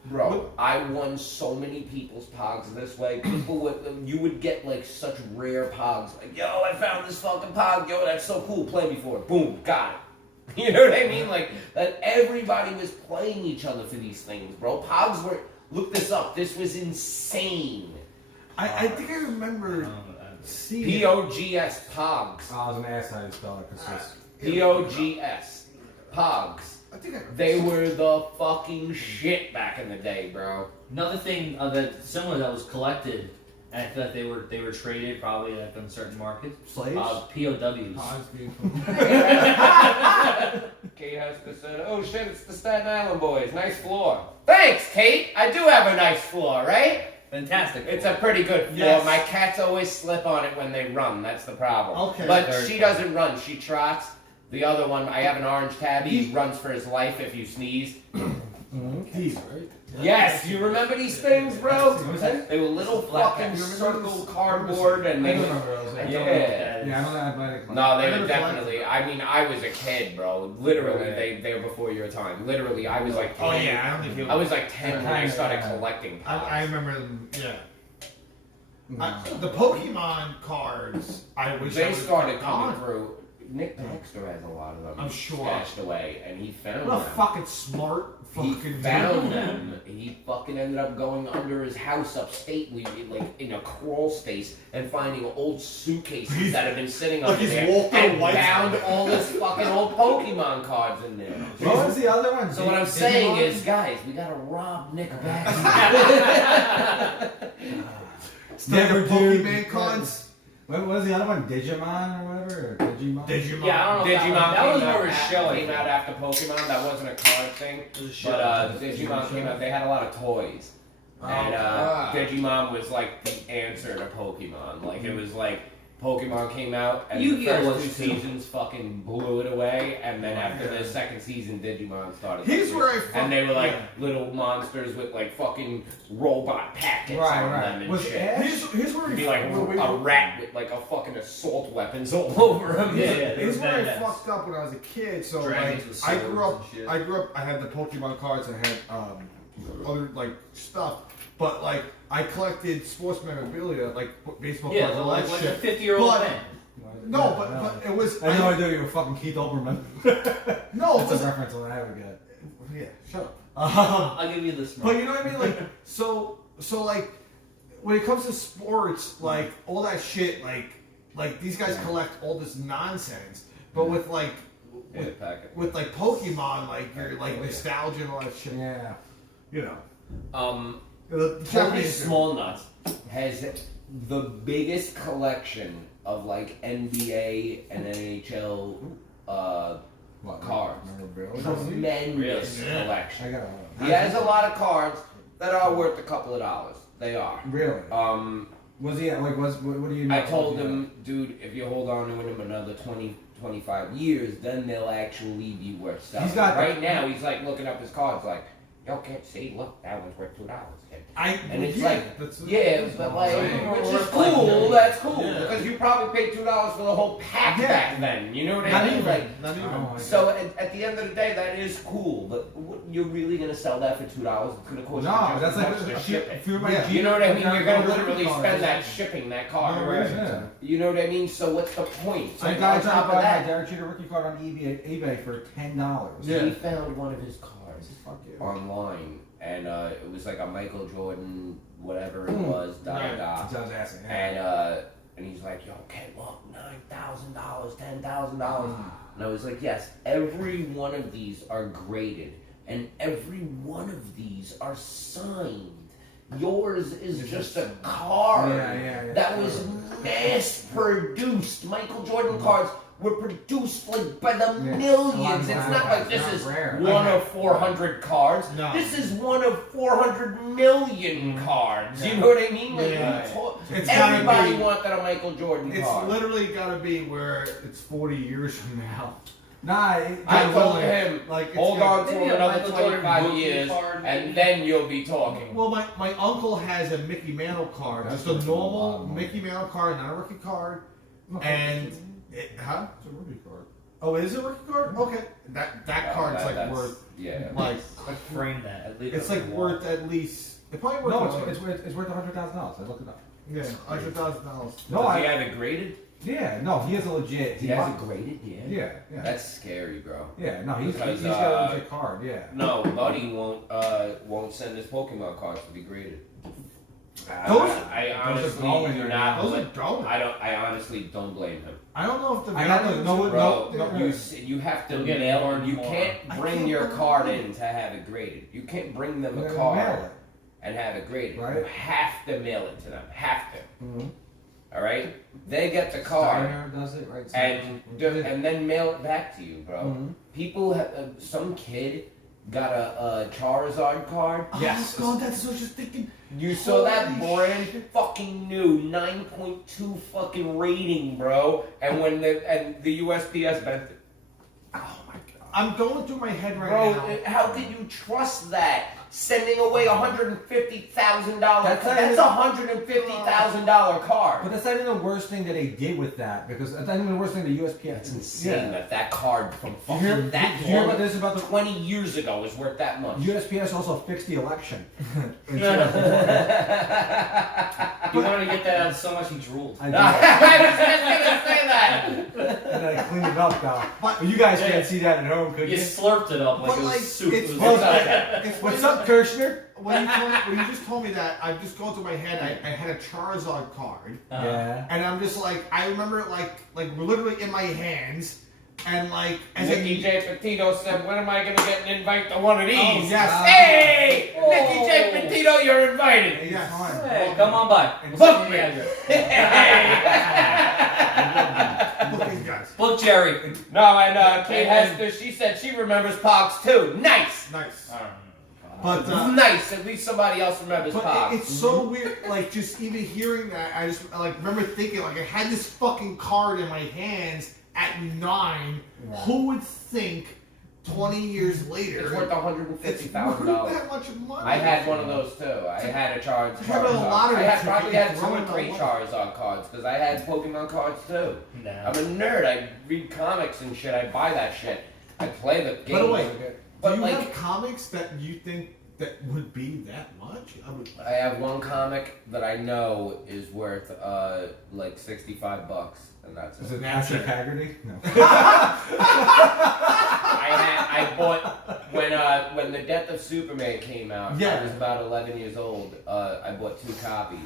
Bro, I won so many people's Pogs this way. People would, you would get like such rare Pogs. Like, yo, I found this fucking Pog. Yo, that's so cool. Play me for it. Boom, got it. You know what I mean? Like, that everybody was playing each other for these things, bro. Pogs were, look this up. This was insane. I think I remember seeing P-O-G-S, Pogs. I was an ass how you spell it, because P-O-G-S. Pogs. I think They were the fucking shit back in the day, bro. Another thing that similar that was collected, and I feel like they were traded probably like in certain markets. Slaves? POWs. Kate Husker said, "Oh shit, it's the Staten Island boys. Nice floor." Thanks, Kate. I do have a nice floor, right? Fantastic. It's a pretty good floor. Yes. My cats always slip on it when they run. That's the problem. Okay. But Very she funny. doesn't run. She trots. The other one, I have an orange tabby. He runs for his life if you sneeze. These, right? Yes, you remember these things, bro? What was that? They were little Black fucking cats. circle cardboard, and I they don't were. remember those. Yeah. Yeah, I don't know athletic. No, they I were never definitely. I mean, I was a kid, bro. Literally, they were before your time. Literally, I was like. 10. Oh yeah, I don't think I was like 10 when I started Yeah. collecting. I remember them. Yeah. No. The Pokemon cards. I wish I They was started coming on. through. Nick Baxter has a lot of them. I'm sure. Stashed away, and he found What a them. fucking smart He fucking found dude. them. He fucking ended up going under his house upstate, like in a crawl space, and finding old suitcases that have been sitting Like under he's there, Walter and White. found all this fucking old Pokemon cards in there. What was the other one? So what I'm saying is, guys, we gotta rob Nick Baxter. Never the do. Pokemon cards. What was the other one? Digimon or whatever? Or Digimon? Digimon. Yeah, I don't know. Digimon That was came, more out, of a show. I came think. out after Pokemon. That wasn't a card thing. It was a show. But Digimon came out. They had a lot of toys. And Digimon was like the answer to Pokemon. Like it was like Pokemon came out and the Yu-Gi-Oh first was 2 too. seasons fucking blew it away, and then after the second season, Digimon started. Here's where I and they were like yeah. little monsters with like fucking robot packets Right, on right. them and Was shit. Ash? Here's where It'd be we like a rat with like a fucking assault weapons all over him. Yeah, yeah. Here's where I Badass. fucked up when I was a kid. So Dragons like, with I swords grew up. and shit. I had the Pokemon cards. I had other like stuff. But like, I collected sports memorabilia, like baseball Yeah, cards, all like, that like shit. a 50-year-old But- man. No, but it was. I had no idea you were fucking Keith Olbermann. No, That's it was, a reference that I would get. yeah. Shut up. I'll give you this. But you know what I mean? Like, so like, when it comes to sports, like all that shit, like these guys collect all this nonsense. But with like, with like Pokemon, like you're like nostalgia and all that shit. Yeah. You know. Tony Japanese- Small Nuts has the biggest collection of like NBA and NHL What, cards. memorabilia? Tremendous Yeah. collection. I got He has a lot of cards that are worth a couple of dollars. They are. Really? Was he like? What do you know? I told him, dude, if you hold on to him another 20, 25 years, then they'll actually be worth stuff. He's got right now, he's like looking up his cards like, Yo, kid, see, look, that one's worth $2, kid. And it's yeah, like, that's yeah, but like, Right. which is Worth cool. like, That's cool yeah. because you probably paid $2 for the whole pack Yeah. back then. You know what I not mean? even, Like, not even. Oh, so at the end of the day, that is cool. But you're really gonna sell that for $2? It's gonna cost No, you just that's as like much to if ship it. you're my Yeah. You know what I mean? You're gonna Go literally card. spend that shipping that car. No Right? reason. Yeah. You know what I mean? So what's the point? Some And guy on tried top to of buy my that, Derek Jeter rookie card on eBay for $10. Yeah. he found one of his cars Fuck you. online, and it was like a Michael Jordan, whatever it was, Right. That's what I was asking. Yeah. and he's like, "Yo, okay, look, $9,000, $10,000," and I was like, "Yes, every one of these are graded, and every one of these are signed. Yours is just a card Yeah, that was mass produced. Michael Jordan cards were produced like by the Yeah. millions. It's not like this Not is rare. one of 400 cards. No. This is one of 400 million cards. You know what I mean? Like, Yeah. It's gotta everybody be- wanted a Michael Jordan It's card. literally gotta be where it's 40 years from now. Nah, I told like- him, like, it's hold gonna- on to Maybe him a another Michael Jordan 25 rookie years, card, and maybe. then you'll be talking. Well, my uncle has a Mickey Mantle card, That's just a worth a lot normal of money. Mickey Mantle card, not a rookie card. No, And it's huh? a rookie card. Oh, it is a rookie card? Okay, that card's like that's- worth Yeah. like Frame that. At least it's like worth at least it probably worth No, more. it's worth $100,000. I looked it up. yeah, $100,000. No, Does he I. have it graded? Yeah, no, he has a legit. He has it graded, yeah. Yeah, yeah. That's scary, bro. Yeah, no, he's Because, got a legit card. Yeah. No, Buddy won't send his Pokemon cards to be graded. I honestly going do right not. now. Those are going. I honestly don't blame him. I don't know if the I got value those- no, Bro, no, you have to You'll get mail. more and You more. can't I bring can't your believe card it. in to have it graded. You can't bring them You're a gonna card mail it. and have it graded. Right. You have to mail it to them. Have to. Mm-hmm. All right. They get the card. Steiner does it, right? And then mail it back to you, bro. Mhm. People have some kid got a Charizard card. Yes. Oh, God, that's what I was just thinking. You saw that Holy brand fucking new 9.2 fucking rating, bro. And when the USPS bent it. Oh my God. I'm going through my head right Bro, now. how can you trust that? Sending away $150,000. That's not That's even- $150,000 card. But that's not even the worst thing that they did with that, because that's not even the worst thing the USPS. That's insane that card from You hear, fucking that did you hear long, about this about the 20 years ago is worth that much. USPS also fixed the election? He wanted to get that out so much he drooled. I I did. was just gonna say that. And then I cleaned it up now. But you guys can't see that at home, could You you? slurped it up like But, it was like, soup. it's It was close. It's What's when- up, Kirshner? When you just told me that, I'm just going through my head. I had a Charizard card, Yeah. and I'm just like, I remember it like literally in my hands, and like as Nicky J. Petito said, when am I going to get an invite to one of these? Oh, yes. Hey! Oh. Nicky J. Petito, you're invited. Yes. Hey, come on by. We'll Book send you the me. address. Look at these guys. Book Jerry. No, and Kate Hester, she said she remembers Pogs too. Nice! Nice. Oh, But Nice, at least somebody else remembers But Pogs. it's so weird, like just even hearing that, I just like remember thinking like I had this fucking card in my hands at 9. Who would think 20 years later It's worth it's $150,000. worth that much money? I had one of those too. I had a Charizard. have a lottery I had ticket probably had 2 thrown or in 3 the Charizard cards because I had Pokemon cards too. no. I'm a nerd. I read comics and shit. I buy that shit. I play the game. By the way, but do you like, have comics that you think that would be that much? I have one comic that I know is worth like $65, and that's Is it. it Patrick Haggerty? No. I bought when the Death of Superman came out. Yeah. I was about 11 years old. I bought 2 copies,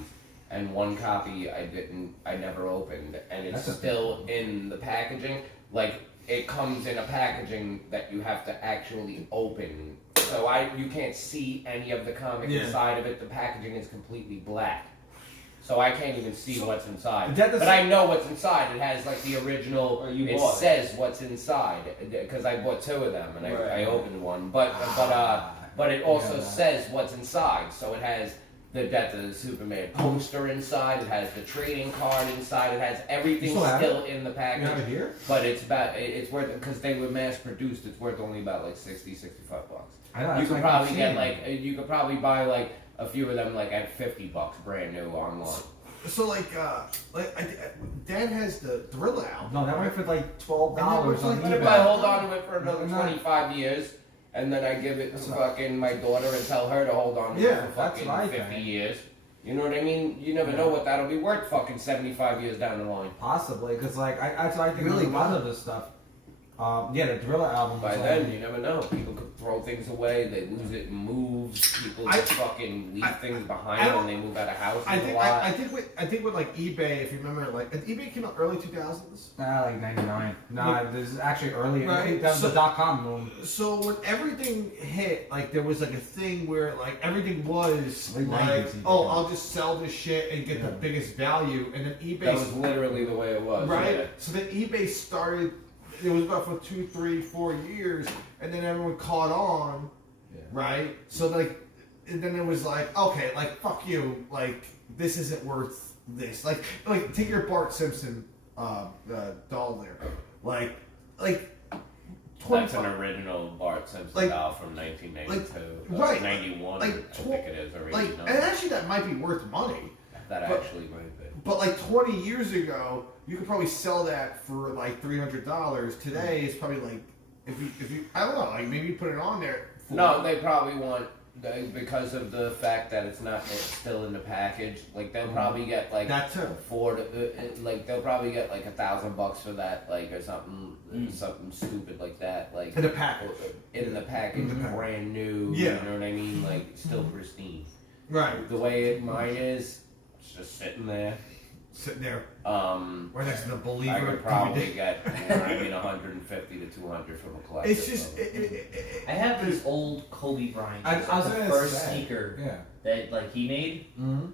and one copy I never opened, and it's That's a- still in the packaging. Like it comes in a packaging that you have to actually open. So you can't see any of the comic Yeah. inside of it. The packaging is completely black. So I can't even see what's inside. That doesn't- But I know what's inside. It has like the original. Or you It bought it. says what's inside because I bought 2 of them and Right. I opened one. But it also Yeah. says what's inside. So it has the Death of the Superman poster inside. It has the trading card inside. It has everything You still have still in the You package. have it here? But it's worth, because they were mass produced. It's worth only about like $65. I know, you that's could like probably insane. get like you could probably buy like a few of them like at $50 brand new online. So Dad has the Thriller album. No, that went for like $12 on What if eBay. I hold on to it for another No. 25 years, and then I give it to fucking my daughter and tell her to hold on to Yeah, it for that's fucking what I 50 think. years? You know what I mean? You never know what that'll be worth fucking 75 years down the line. Possibly, because like I think Really a lot of this stuff. Yeah, the Thriller album. By was then, like, you never know. People could throw things away, they lose it in moves, people just fucking leave things behind when they move out of houses I a think lot. I think with like eBay, if you remember, like eBay came out early 2000s. like 99. Nah, this is actually early. Right, That was so- the .com boom. So when everything hit, like there was like a thing where like everything was Late like, 90s eBay. oh, I'll just sell this shit and get the Yeah. biggest value, and then eBay, That was literally the way it was. right? Yeah. So then eBay started. It was about for 2, 3, 4 years, and then everyone caught on, Yeah. right? So like, and then it was like, okay, like fuck you, like this isn't worth this. Like take your Bart Simpson doll there, like. That's an original Bart Simpson Like- doll from 1992. right, 91, like, I think it is Like, original. and actually that might be worth money. that but- actually might be. But like 20 years ago, you could probably sell that for like $300. Today, it's probably like if you I don't know, like maybe put it on there. No, they probably want because of the fact that it's still in the package. Like they'll probably get like That too. like they'll probably get like $1,000 for that, like or something stupid like that, like In the package. in the package, In the package. brand new. Yeah. You know what I mean? Like still pristine. Right, The way mine is, it's just sitting there. sitting there Right next to the I Believer. could probably DVD. get, 150 to 200 from a collector. It's just I have this old Kobe Bryant. I shoes, was the gonna first say. sneaker Yeah. that like he made, Mm-hmm.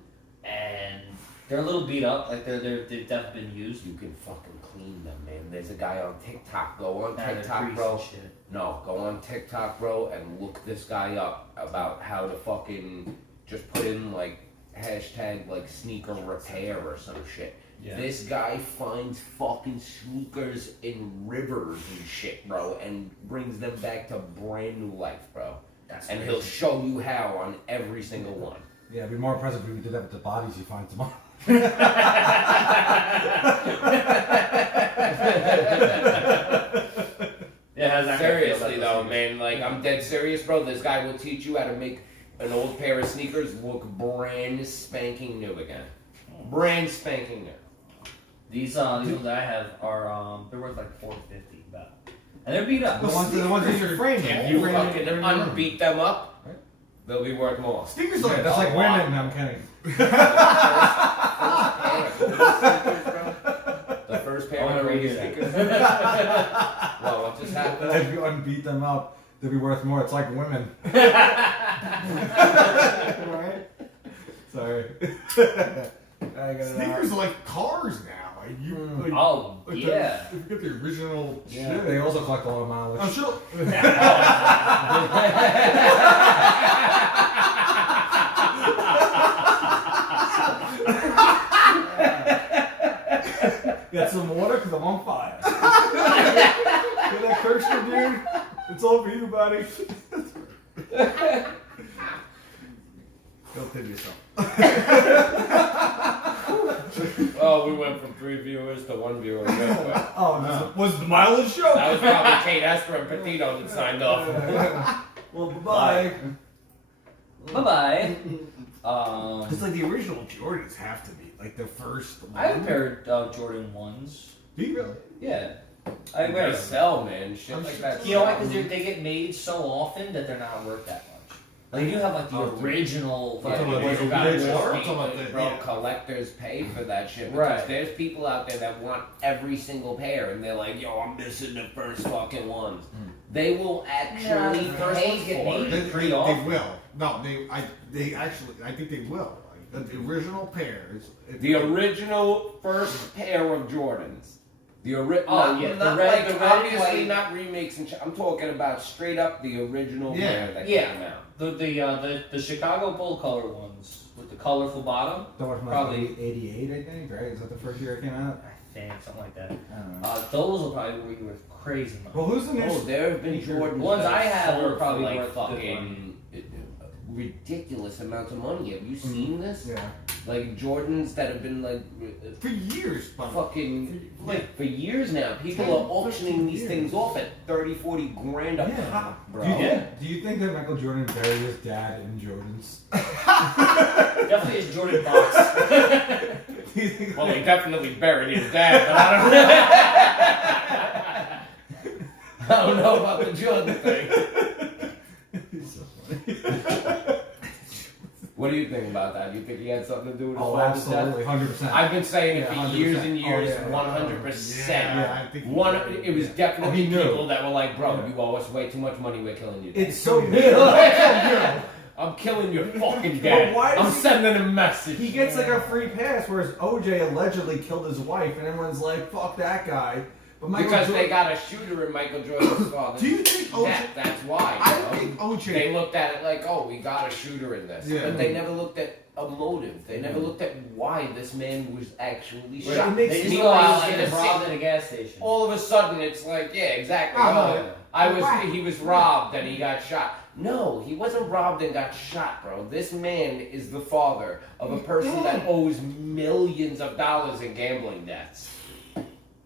and they're a little beat up. Like they've definitely been used. You can fucking clean them, man. There's a guy on TikTok. Go on They're TikTok, creased bro. and shit. No, go on TikTok, bro, and look this guy up about how to fucking just put in like hashtag like sneaker repair or some shit. Yeah. This guy finds fucking sneakers in rivers and shit, bro, and brings them back to brand new life, bro. That's And crazy. he'll show you how on every single one. Yeah, it'd be more impressive if we did that with the bodies you find tomorrow. Yeah, how's that gonna feel Seriously about though, those man, like I'm dead serious, bro. This guy will teach you how to make an old pair of sneakers look brand spanking new again. Brand spanking new. These ones that I have are they're worth like $450 about, and they're beat up. The ones that you frame. If you frame fucking it, unbeat them up, Right. they'll be worth more. Sneakers Yeah, like that's like a lot. women. No, I'm kidding. The first pair I wanna of read Kobe that. sneakers. Well, what just happened? If you unbeat them up, they'll be worth more. It's like women. Right? Sorry. I got it out. sneakers are like cars now. Like you, like, Oh like yeah. if you get the original Yeah, shit. they also collect a lot of mileage. I'm sure. Get some water because I'm on fire. Get that Kirschner, dude? It's all for you, buddy. Go tip yourself. Oh, we went from 3 viewers to 1 viewer real quick. Oh, was the mileage show? That was probably Kate Esther and Petito that signed off. Well, bye. Bye bye. It's like the original Jordans have to be like the first one. I have a pair of Jordan 1s. Do you really? Yeah. I wear They them. sell, man. Shit I'm like sure- that. You know why? sells. Because they get made so often that they're not worth that much. Like you have like the original. Yeah, fucking talking about because the you gotta original. just I'm think, talking about the- bro, yeah. collectors pay for that shit because Right. there's people out there that want every single pair and they're like, yo, I'm missing the first fucking ones. They will actually the first pay ones get for made. it. Pretty They awful. will. No, they actually, I think they will. Like, the original pairs. The original first pair of Jordans. The original. Oh, yeah, the not red- like the red, obviously white. not remakes and shit. I'm talking about straight up the original Yeah. pair that Yeah. came out. The Chicago Bull color ones with the colorful bottom. That was Probably- like 88, I think, right? Is that the first year it came out? I think something like that. I don't know. Those will probably be worth crazy money. Well, who's the Oh, next? there have been Jordans. The ones that I have sold are probably for like worth good fucking ridiculous amounts of money. Have you Mm-hmm. seen this? Yeah. Like Jordans that have been like For years, but fucking like for years now. People 10, are auctioning 15 things years. off at 30, 40 grand a Yeah. pop, bro. Do you think that Michael Jordan buried his dad in Jordans? Definitely his Jordan box. Do you think Well, he definitely buried his dad, but I don't know about the Jordan thing. He's so funny. What do you think about that? Do you think he had something to do with his Oh, father's death? absolutely, 100%. I've been saying it Yeah, for 100%. years and years, Oh, yeah. 100%. Yeah, I think he One, did. it was Yeah. definitely Oh, he knew. people that were like, bro, Yeah. you owe us way too much money, we're killing you. It's so I'm killing your fucking But dad. why does I'm he- sending a message. He gets like a free pass, whereas OJ allegedly killed his wife, and everyone's like, "Fuck that guy." But Michael Because Jordan, they got a shooter in Michael Jordan's father. Do you think OJ? That's why. I bro. think OJ. They looked at it like, oh, we got a shooter in this. Yeah. But they never looked at a motive. They never looked at why this man was actually Right. shot. It makes They just Meanwhile, thought he in was the getting robbed scene- at a gas station. all of a sudden it's like, yeah, exactly. Oh, Oh, he was robbed and he got shot. No, he wasn't robbed and got shot, bro. This man is the father of a person that owes millions of dollars in gambling debts.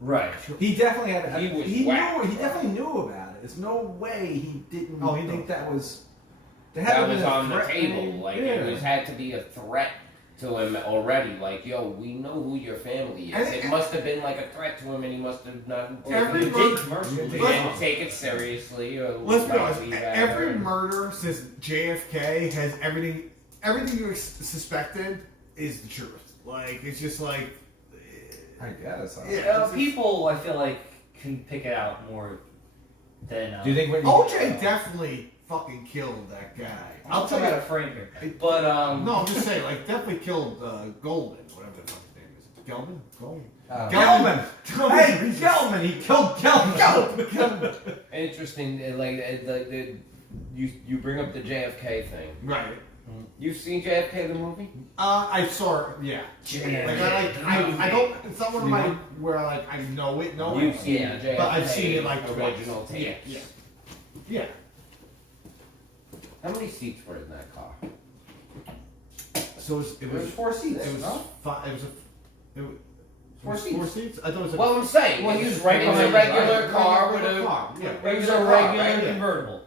Right. he definitely had. He was he whacked, knew. He bro. definitely knew about it. There's no way he didn't. Oh, he think knew. that was. There had to That have was been a on the threat table. made. Like Yeah. it was had to be a threat to him already. Like, yo, we know who your family is. And- It must have been like a threat to him, and he must have not. Every He murder- did commercials. He Yeah. didn't take it seriously. Or Let's be like honest. leave that Every there. murder since JFK has everything. Everything you suspected is the truth. Like it's just like. I guess. Yeah. People, I feel like, can pick it out more than. Do you think when OJ definitely fucking killed that guy. I'll tell you out of frame here, but No, I'm just saying, like, definitely killed Golden, whatever the fuck his name is. Gelman? Golden? Gelman. Gelman. Hey, Gelman. He killed Gelman. Interesting. You bring up the JFK thing. Right. You've seen JFK the movie? I saw it, yeah. I don't, it's not one of my, where like, I know it, You've seen Yeah. the JFK but I've seen it like original twice. tape. Yeah. Yeah. How many seats were in that car? So it was 4 seats. it was no? five, it was Four seats. 4 seats? I thought it was like Well, I'm saying Well, it he was was right it's a behind regular you, right? car with a car. Yeah. it was a car, regular right? Yeah. convertible.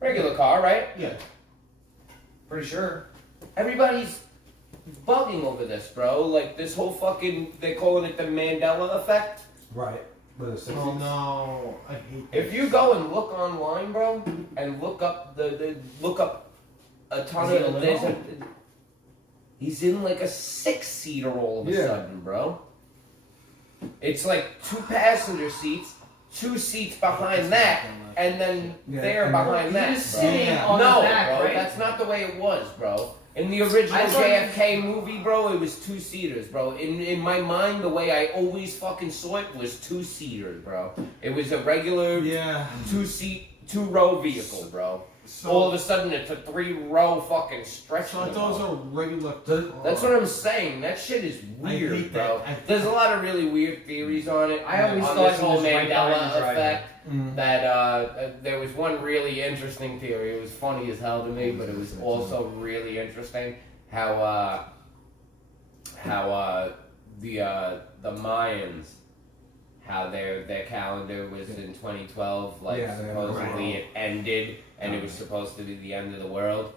regular car, right? Yeah. Pretty sure. Everybody's bugging over this, bro. Like this whole fucking, they're calling it the Mandela effect. Right. But it's 6 Oh no, I hate that. If you go and look online, bro, and look up look up a ton Is he in a of limo? he's in like a 6-seater all of a Yeah. sudden, bro. It's like 2 passenger seats, 2 seats behind that, and then Yeah, there and behind He that, was bro. sitting Yeah. on No, the back, bro, right? that's not the way it was, bro. In the original I thought JFK movie, bro, it was 2-seaters, bro. In my mind, the way I always fucking saw it was 2-seaters, bro. It was a regular Yeah. 2-seat, 2-row vehicle, bro. So, All of a sudden, it's a 3-row fucking stretch. so I thought it was a regular That's what I'm saying. That shit is I weird, hate bro. that. There's a lot of really weird theories on it. I always on thought this he whole was right behind Mandela the driver. effect. Mm. That there was one really interesting theory. It was funny as hell to me, but it was also really interesting how the Mayans, how their calendar was in 2012, like Yeah, they're supposedly right. it ended and it was supposed to be the end of the world.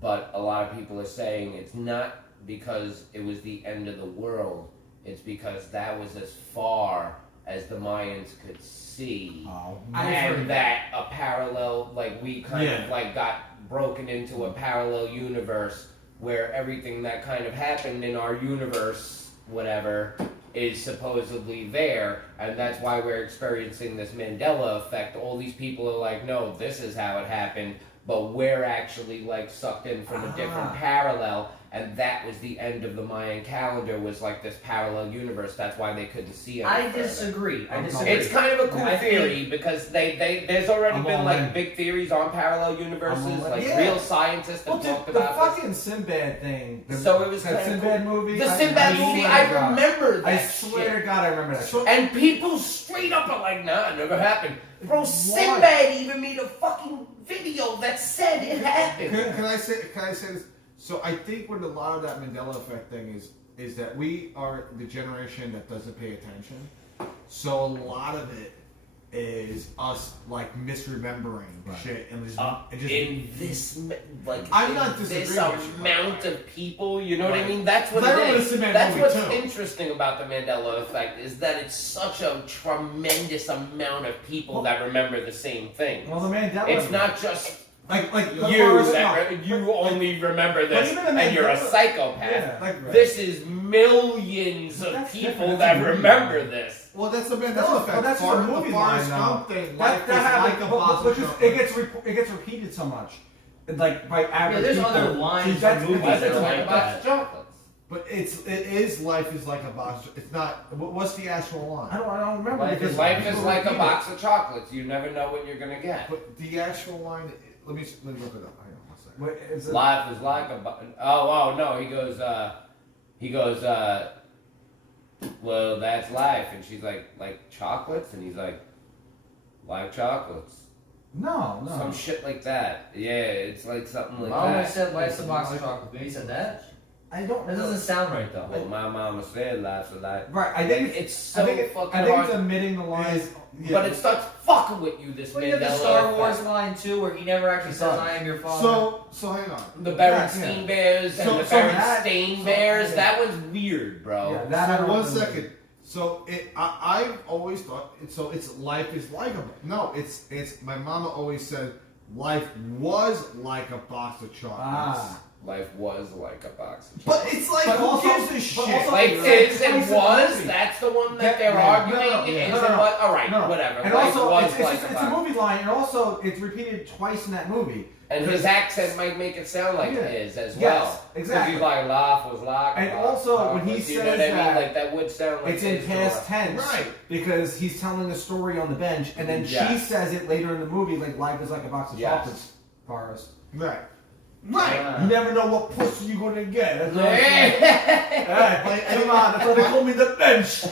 But a lot of people are saying it's not because it was the end of the world. It's because that was as far as the Mayans could see. Oh, I've heard And that a parallel, like we kind of Yeah. like got broken into a parallel universe where everything that kind of happened in our universe, whatever, is supposedly there, and that's why we're experiencing this Mandela effect. All these people are like, no, this is how it happened, but we're actually like sucked in from a different parallel, and that was the end of the Mayan calendar. Was like this parallel universe. That's why they couldn't see it. I disagree. It's kind of a cool I theory because there's already been like in. big theories on parallel universes. Like Yeah. real scientists have talked the about this. fucking Sinbad thing. So it was that kinda Sinbad cool. movie. The Sinbad movie, I remember that I swear shit. to God, I remember that. shit. And people straight up are like, nah, it never happened. Bro, Sinbad even made a fucking video that said it happened. Can I say this? So I think what a lot of that Mandela effect thing is that we are the generation that doesn't pay attention. So a lot of it is us like misremembering shit and just In this, like, I'm not this disagreeing with you, amount of people, you know what I mean? That's what I it remember is. the Sinbad That's movie what's too. interesting about the Mandela effect is that it's such a tremendous amount of people that remember the same thing. Well, the Mandela. It's not just like you you only remember this even the and you're a Mandela- psychopath. Yeah, Like This is millions of That's people different. that That's a movie. remember this. Well, that's the Mandela That's a- effect. well, that's just a movie the Forrest line, Gump though. thing. That Life is happened, like a but box of just, chocolate. it gets repeated so much, like by average there's people. other lines that's- from movies Life that is are like a like box that. of chocolates. But it is life is like a box. It's not. What's the actual line? I don't remember Life because Life is people like a repeat box of chocolates. You never know what you're gonna get. But the actual line. Let me look it up. Hang on one second. Wait, is it- Life is like a box. Oh no, he goes, well, that's life. And she's like chocolates? And he's like chocolates. No. Some shit like that. Yeah, it's like something like Mama that. said life's a box of chocolate. Maybe he said that? I don't. That doesn't sound right though. Well, my mama said life's a life. Right, I think It's so I think fucking I think hard. it's omitting the lines. But it starts fucking with you, this Well, you have the Mandela Star Wars effect. line too, where he never actually says, does. "I am your father." So hang on. The Yeah, Berenstein Bears and So- the so that- Berenstain so- Bears, yeah. that one's weird, bro. Yeah, that I So don't one remember. second. So I've always thought. So it's life is like a. No, it's. My mama always said life was like a box of chocolates. Ah. Life was like a box of But it's like But who also- gives a but shit? also- Like It's is like and twice in the was, movie. that's the one that Yeah, they're no, arguing. no, Is no, and no. what? Alright, No. whatever. And Life also, was it's like a box. movie line, and also it's repeated twice in that movie. And his accent might make it sound like Yeah. his as Yes, well. exactly. He's like, life was like a And box also, of when he chocolates, you know says what I mean? that, Like that would sound like It's in his past daughter. tense, Right. Because he's telling a story on the bench, and then she Yes. says it later in the movie, like life is like a box of Yes. chocolates, Forrest. Right. Right. You never know what pussy you're gonna get. That's what I'm saying. Yeah. Hey, come on, that's why they call me the bench.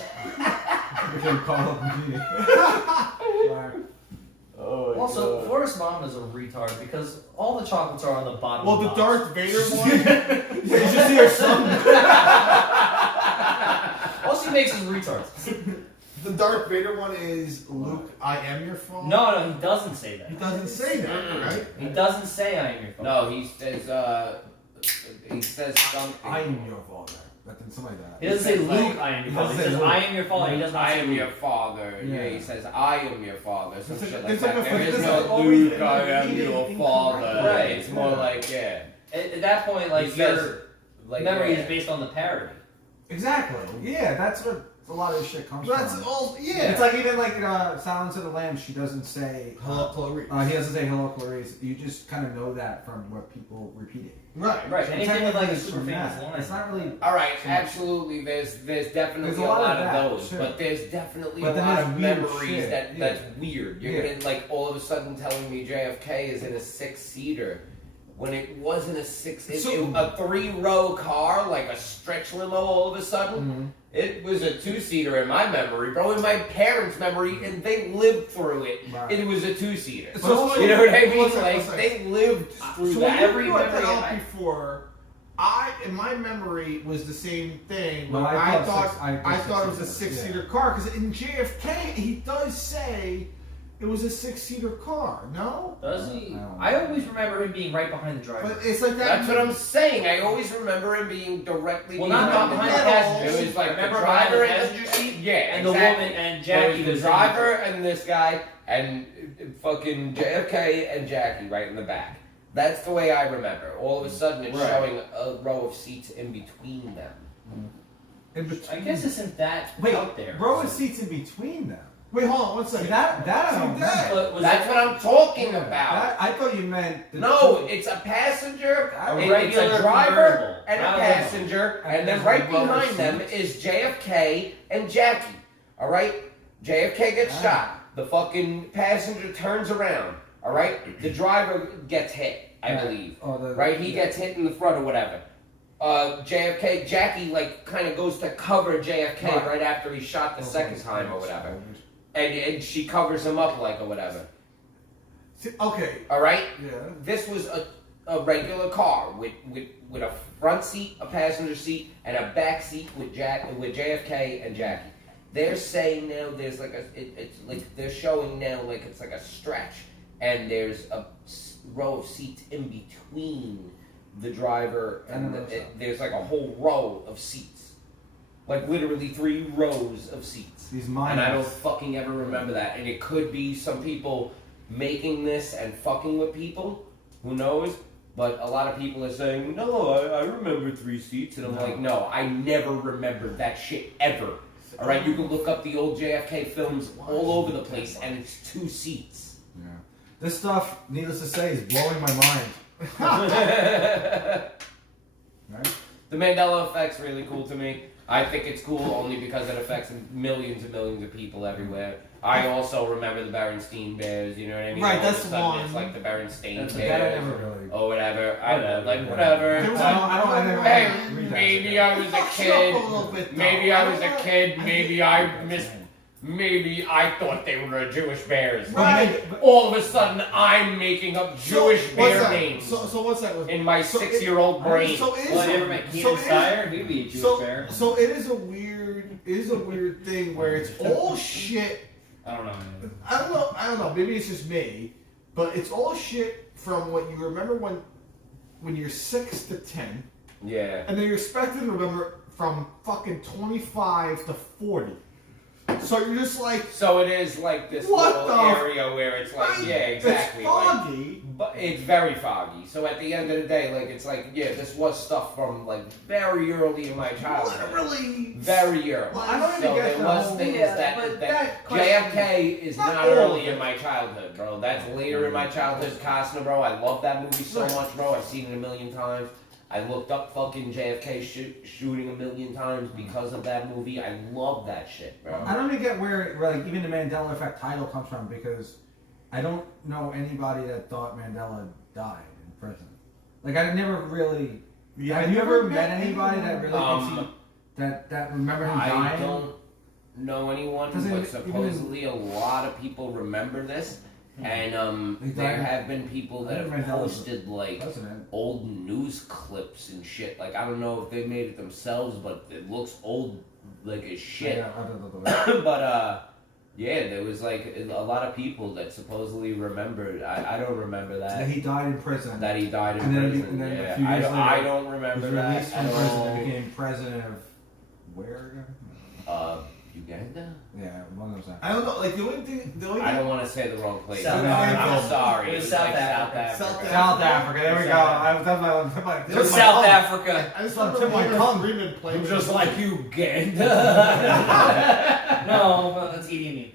Okay, call up me. Oh, my Also, God. Forrest's mom is a retard because all the chocolates are on the bottom. Well, of the box. Darth Vader one. Yeah, you should see her son. All she makes is retards. The Darth Vader one is Luke. I am your father. No, he doesn't say that. He doesn't say that, right? He doesn't say I am your father. No, he says something. I am your father. But then something like He that. doesn't say He says, Luke, I am your he father. He doesn't says say I Luke. am your father. He does not I say am Luke. your father. Yeah, Yeah. he says, I am your father. Some It's shit like- like it's that. like a- There is it's no like always Luke, been I am repeated your incorrectly. father. Right. It's more like, yeah. At that point, like, He says, your like, memory yeah. is based on the parody. Exactly. Yeah, that's what a lot of this shit comes That's from. all. Yeah. It's like even like Silence of the Lambs, she doesn't say Hello, Clarice. he doesn't say hello, Clarice. You just kind of know that from what people repeat it. Right. Right. Anything with like a It's super from famous that. line. It's not really. All right, So much. absolutely. There's definitely There's a a lot lot of of that, those, sure. but there's definitely But a then lot there's of weird memories shit, that yeah. that's weird. You're Yeah. gonna like all of a sudden telling me JFK is in a 6-seater when it wasn't a a 3-row car like a stretch limo. All of a sudden, Mm-hmm. it was a 2-seater in my memory, bro. In my parents' memory, and they lived through it. Right. It was a 2-seater. So- You know what I mean? Listen, Like listen. they lived through So that. when Every you brought memory that I up had. before, in my memory was the same thing. Well, When I I thought thought it was a six-seater, six-seater car because in JFK he does say it was a 6-seater car. No, Does he? I don't know. I always remember him being right behind the driver. but it's like that. That's what I'm saying. I always remember him being directly Well, not behind behind the the passenger It seat. was like Remember the behind the driver and passenger seat? yeah, And exactly. the woman and Jackie There was the was driver and this guy and fucking JFK and Jackie right in the back. That's the way I remember. All of a sudden, it's Right. showing a row of seats in between them. In between. I guess isn't that Wait, out there? row of seats in between them. Wait, hold on, one second. See, that I don't know. That's what I'm talking about. I thought you meant. No, it's a passenger, A it's regular a driver, convertible, and a not a passenger, and then right behind them is JFK and Jackie. All right, JFK gets shot. The fucking passenger turns around. All right, the driver gets hit, I believe. Right, he gets hit in the front or whatever. Jackie like kind of goes to cover JFK right after he's shot the second time or whatever, and she covers him up like or whatever. See, okay. All right. Yeah. This was a regular car with a front seat, a passenger seat, and a back seat with JFK and Jackie. They're saying now there's like it's like they're showing now like it's like a stretch, and there's a row of seats in between the driver and there's like a whole row of seats, like literally 3 rows of seats. And I don't fucking ever remember that. And it could be some people making this and fucking with people, who knows? But a lot of people are saying, no, I remember 3 seats, and I'm like, no, I never remembered that shit ever. All right, you can look up the old JFK films all over the place, and it's 2 seats. Yeah. This stuff, needless to say, is blowing my mind. Right? The Mandela effect's really cool to me. I think it's cool only because it affects millions and millions of people everywhere. I also remember the Berenstein Bears, you know what I mean? Right, All that's of a sudden one. It's like the Berenstein That I Bears never really. or whatever. I don't know, like whatever. There was I never Hey, read that maybe shit. I was a Fucks you up kid. a little bit, though. Maybe I was a kid. Maybe I missed. Maybe I thought they were Jewish bears. Right. All of a sudden, I'm making up Jewish So, bear what's that? names So what's that? in my so 6-year-old brain. So it is. Well, you ever met Keenan Steyer? He'd be a Jewish bear. So it is a weird thing where it's all shit. I don't know. I don't know. Maybe it's just me, but it's all shit from what you remember when you're 6 to 10, Yeah. and then you're expected to remember from fucking 25 to 40. So you're just like, So it is like this What little the area where it's like, right, yeah, exactly. It's foggy. But it's very foggy. So at the end of the day, like it's like, yeah, this was stuff from like very early in my childhood. Literally. Very early. Well, I don't even So get there the was whole- things yeah, that but that question- JFK is Not not all early of in it. my childhood, bro. That's later in my childhood. Costner, bro. I love that movie so Right. much, bro. I've seen it a million times. I looked up fucking JFK shooting a million times because of that movie. I love that shit, bro. I don't even get where like even the Mandela effect title comes from, because I don't know anybody that thought Mandela died in prison. Like I never really. Yeah, have you ever met anybody that really Um, that remember him I dying? don't know anyone, Doesn't but even- supposedly a lot of people remember this. And He there died. have been people that have Mandela was posted like President. old news clips and shit. Like I don't know if they made it themselves, but it looks old like as shit. Yeah, I don't know. But yeah, there was like a lot of people that supposedly remembered. I don't remember That that he died in prison. that he died in And then- prison. and then a Yeah, few years I later, don't was remember that released from at prison all. and became president of where again? Uganda? Yeah, one of those. I don't know. Like the only thing. I don't want to say the wrong place. South Africa. I'm sorry. It was It was South like Africa. South Africa. South Africa. There we go. That's my. To South Africa. I just It's on remember tip of my Morgan tongue. Freeman playing. I'm just like Uganda. No, that's eating me.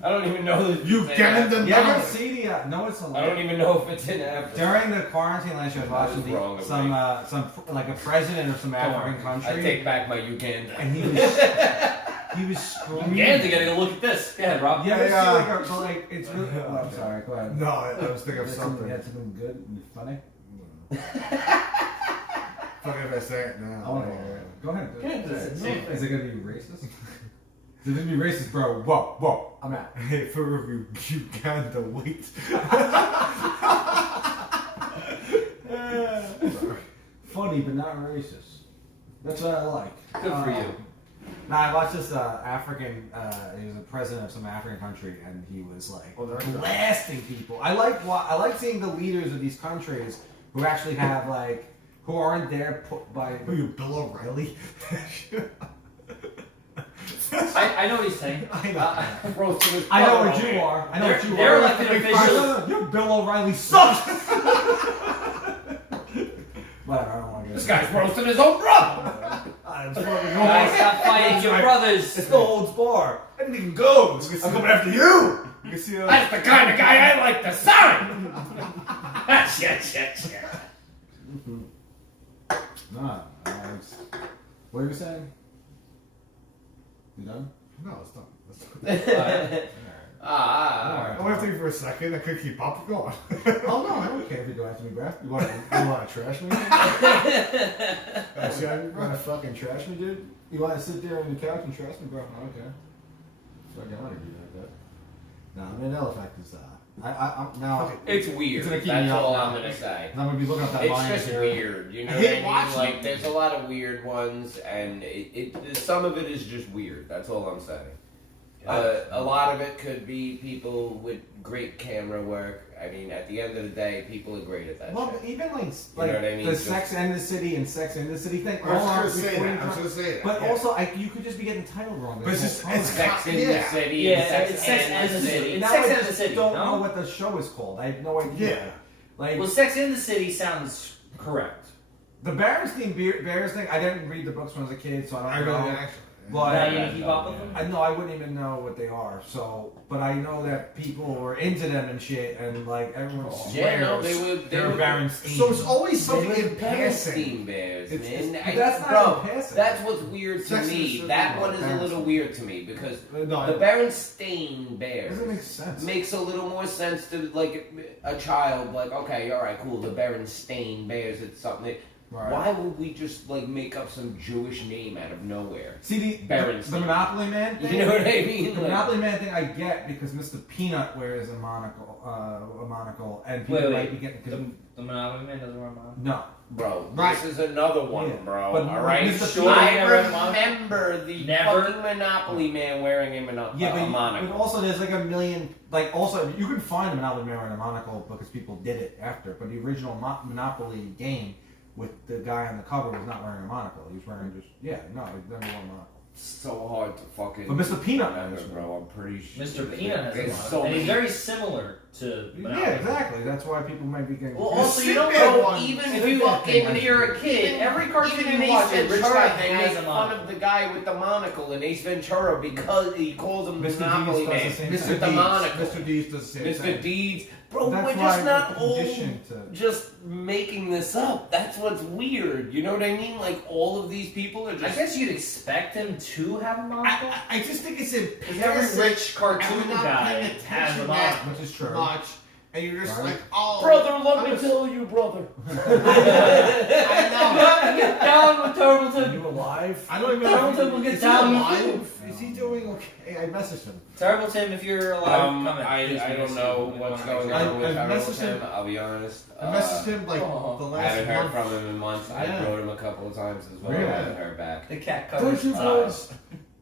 I don't even know that Uganda. You ever see the? No, it's a. I don't even know if it's in Africa. During the quarantine last year, I was That was wrong watching of some like a president of some African I country, take back my Uganda. and he was screaming. Again, they gotta go look at this. Go ahead, Rob. You ever Yeah. see like it's really. Oh, I'm sorry. Go ahead. No, I was thinking of You something. had something good and funny. Fucking if I say it now. I want to hear it. Go ahead. Go ahead, Is say it gonna be racist? Is it gonna be racist, bro? Whoa, I'm out. Hey, for review, Uganda, wait. Funny, but not racist. That's what I like. Good for you. Nah, I watched this African. He was a president of some African country, and he was like Oh, that's blasting people. I like seeing the leaders of these countries who actually have like who aren't there put by. Who you, Bill O'Reilly? I know what he's saying. I know. I know what you are. I know what you They're are. elected officials. Your Bill O'Reilly sucks. Whatever. I don't want to. This guy's roasting his own brother. I It's fucking Guys, stop fighting your brothers. It's no holds bar. Anything goes. I'm coming after you. You can see That's the kind of guy I like to sign. Shit. Nah, what are you saying? You done? No, it's not. It's not. Ah. I went after you for a second. I couldn't keep up. Go on. Oh no, I don't care if you go after me, Graf. You want to trash me? You want to fucking trash me, dude? You want to sit there on the couch and trash me, bro? Okay. Fucking want to do that. Nah, I mean, that fact is I'm now. It's weird. It's gonna keep That's me up all now. I'm gonna say. I'm gonna be looking up that It's line just here. weird, you know I what I hate mean? watching Like, it. there's a lot of weird ones, and some of it is just weird. That's all I'm saying. A lot of it could be people with great camera work. I mean, at the end of the day, people are great at that. Well, shit. but even like know what I mean? the Just- Sex and the City and Sex and the City thing. I was all gonna are say recording that. I was time. gonna say that. But yeah. also, you could just be getting the title wrong. But it's the just- whole time. it's Sex in Yeah. the City, Yeah, and it's Sex and the City. Now Sex I and the just City, don't no? know what the show is called. I have no idea. Yeah. Like Well, Sex in the City sounds correct. the Berenstein Bears thing. I didn't read the books when I was a kid, so I I don't really know. didn't actually. But Now you keep up with them? I know I wouldn't even know what they are. So, but I know that people were into them and shit, and like everyone swears Yeah, no, they were they're Berenstein. So it's always something They were in passing. Berenstein Bears, It's- man. but that's not bro, in passing. that's what's weird to Sex and the me. City, That no, one is a little Berenstein. weird to me because No, the Berenstain Bears doesn't make sense. makes a little more sense to like a child. Like, okay, all right, cool. The Berenstain Bears. It's something. Right. Why would we just like make up some Jewish name out of nowhere? See the Berenstein. Monopoly Man thing. You know what I mean? The Like, Monopoly Man thing I get because Mr. Peanut wears a monocle, and people Wait, might be getting. The Monopoly Man doesn't wear a monocle? No, bro, Right. this is another one, Yeah. bro. But all right, Mr. Sure, I never had a monocle? remember the Never? fucking Monopoly Man wearing a monocle. yeah, but monocle. also there's like a million. Like also you can find a Monopoly Man wearing a monocle because people did it after. But the original Monopoly game with the guy on the cover was not wearing a monocle. He was wearing just he never wore a monocle. So hard to fucking. But Mr. Peanut remember, has one. bro. I'm pretty sure. Mr. Peanut has a There's monocle. so And he's many. very similar to Monopoly. Yeah, exactly. That's why people might be getting. Well, also, you Sit don't there know, one- even if if you fucking when you're a kid, every cartoon even you in watch, Ace a rich Ventura, guy they has make a fun monocle. of the guy with the monocle in Ace Ventura because he calls him Mr. Monopoly Deeds does Man. the same Mr. thing. the monocle. Mr. Deeds does the same thing. Mr. Deeds. Bro, That's we're why just not we're all conditioned to- just making this up. That's what's weird. You know what I mean? Like, all of these people are I just... guess you'd expect him to have a monocle. I just think it's in Because every rich cartoon and we're not guy paying has a attention monocle. that Which is true. much, and you're just Right. like, oh, Brother, let me tell you, brother. I know. Get down with Are Turtleton. you alive? I don't even Tell know. him to get Is he down. alive? Is he doing okay? I messaged him. Terrible Tim, if you're alive, comment. Please, I we don't see know you. what's We wanna going make I- on with I Harold messaged him- Tim, I'll be honest. I messaged him like oh. the I last haven't heard month. from him in months. I Yeah. wrote him a couple of times as well. Really? I haven't heard back. The cat Don't covers you his know- eyes.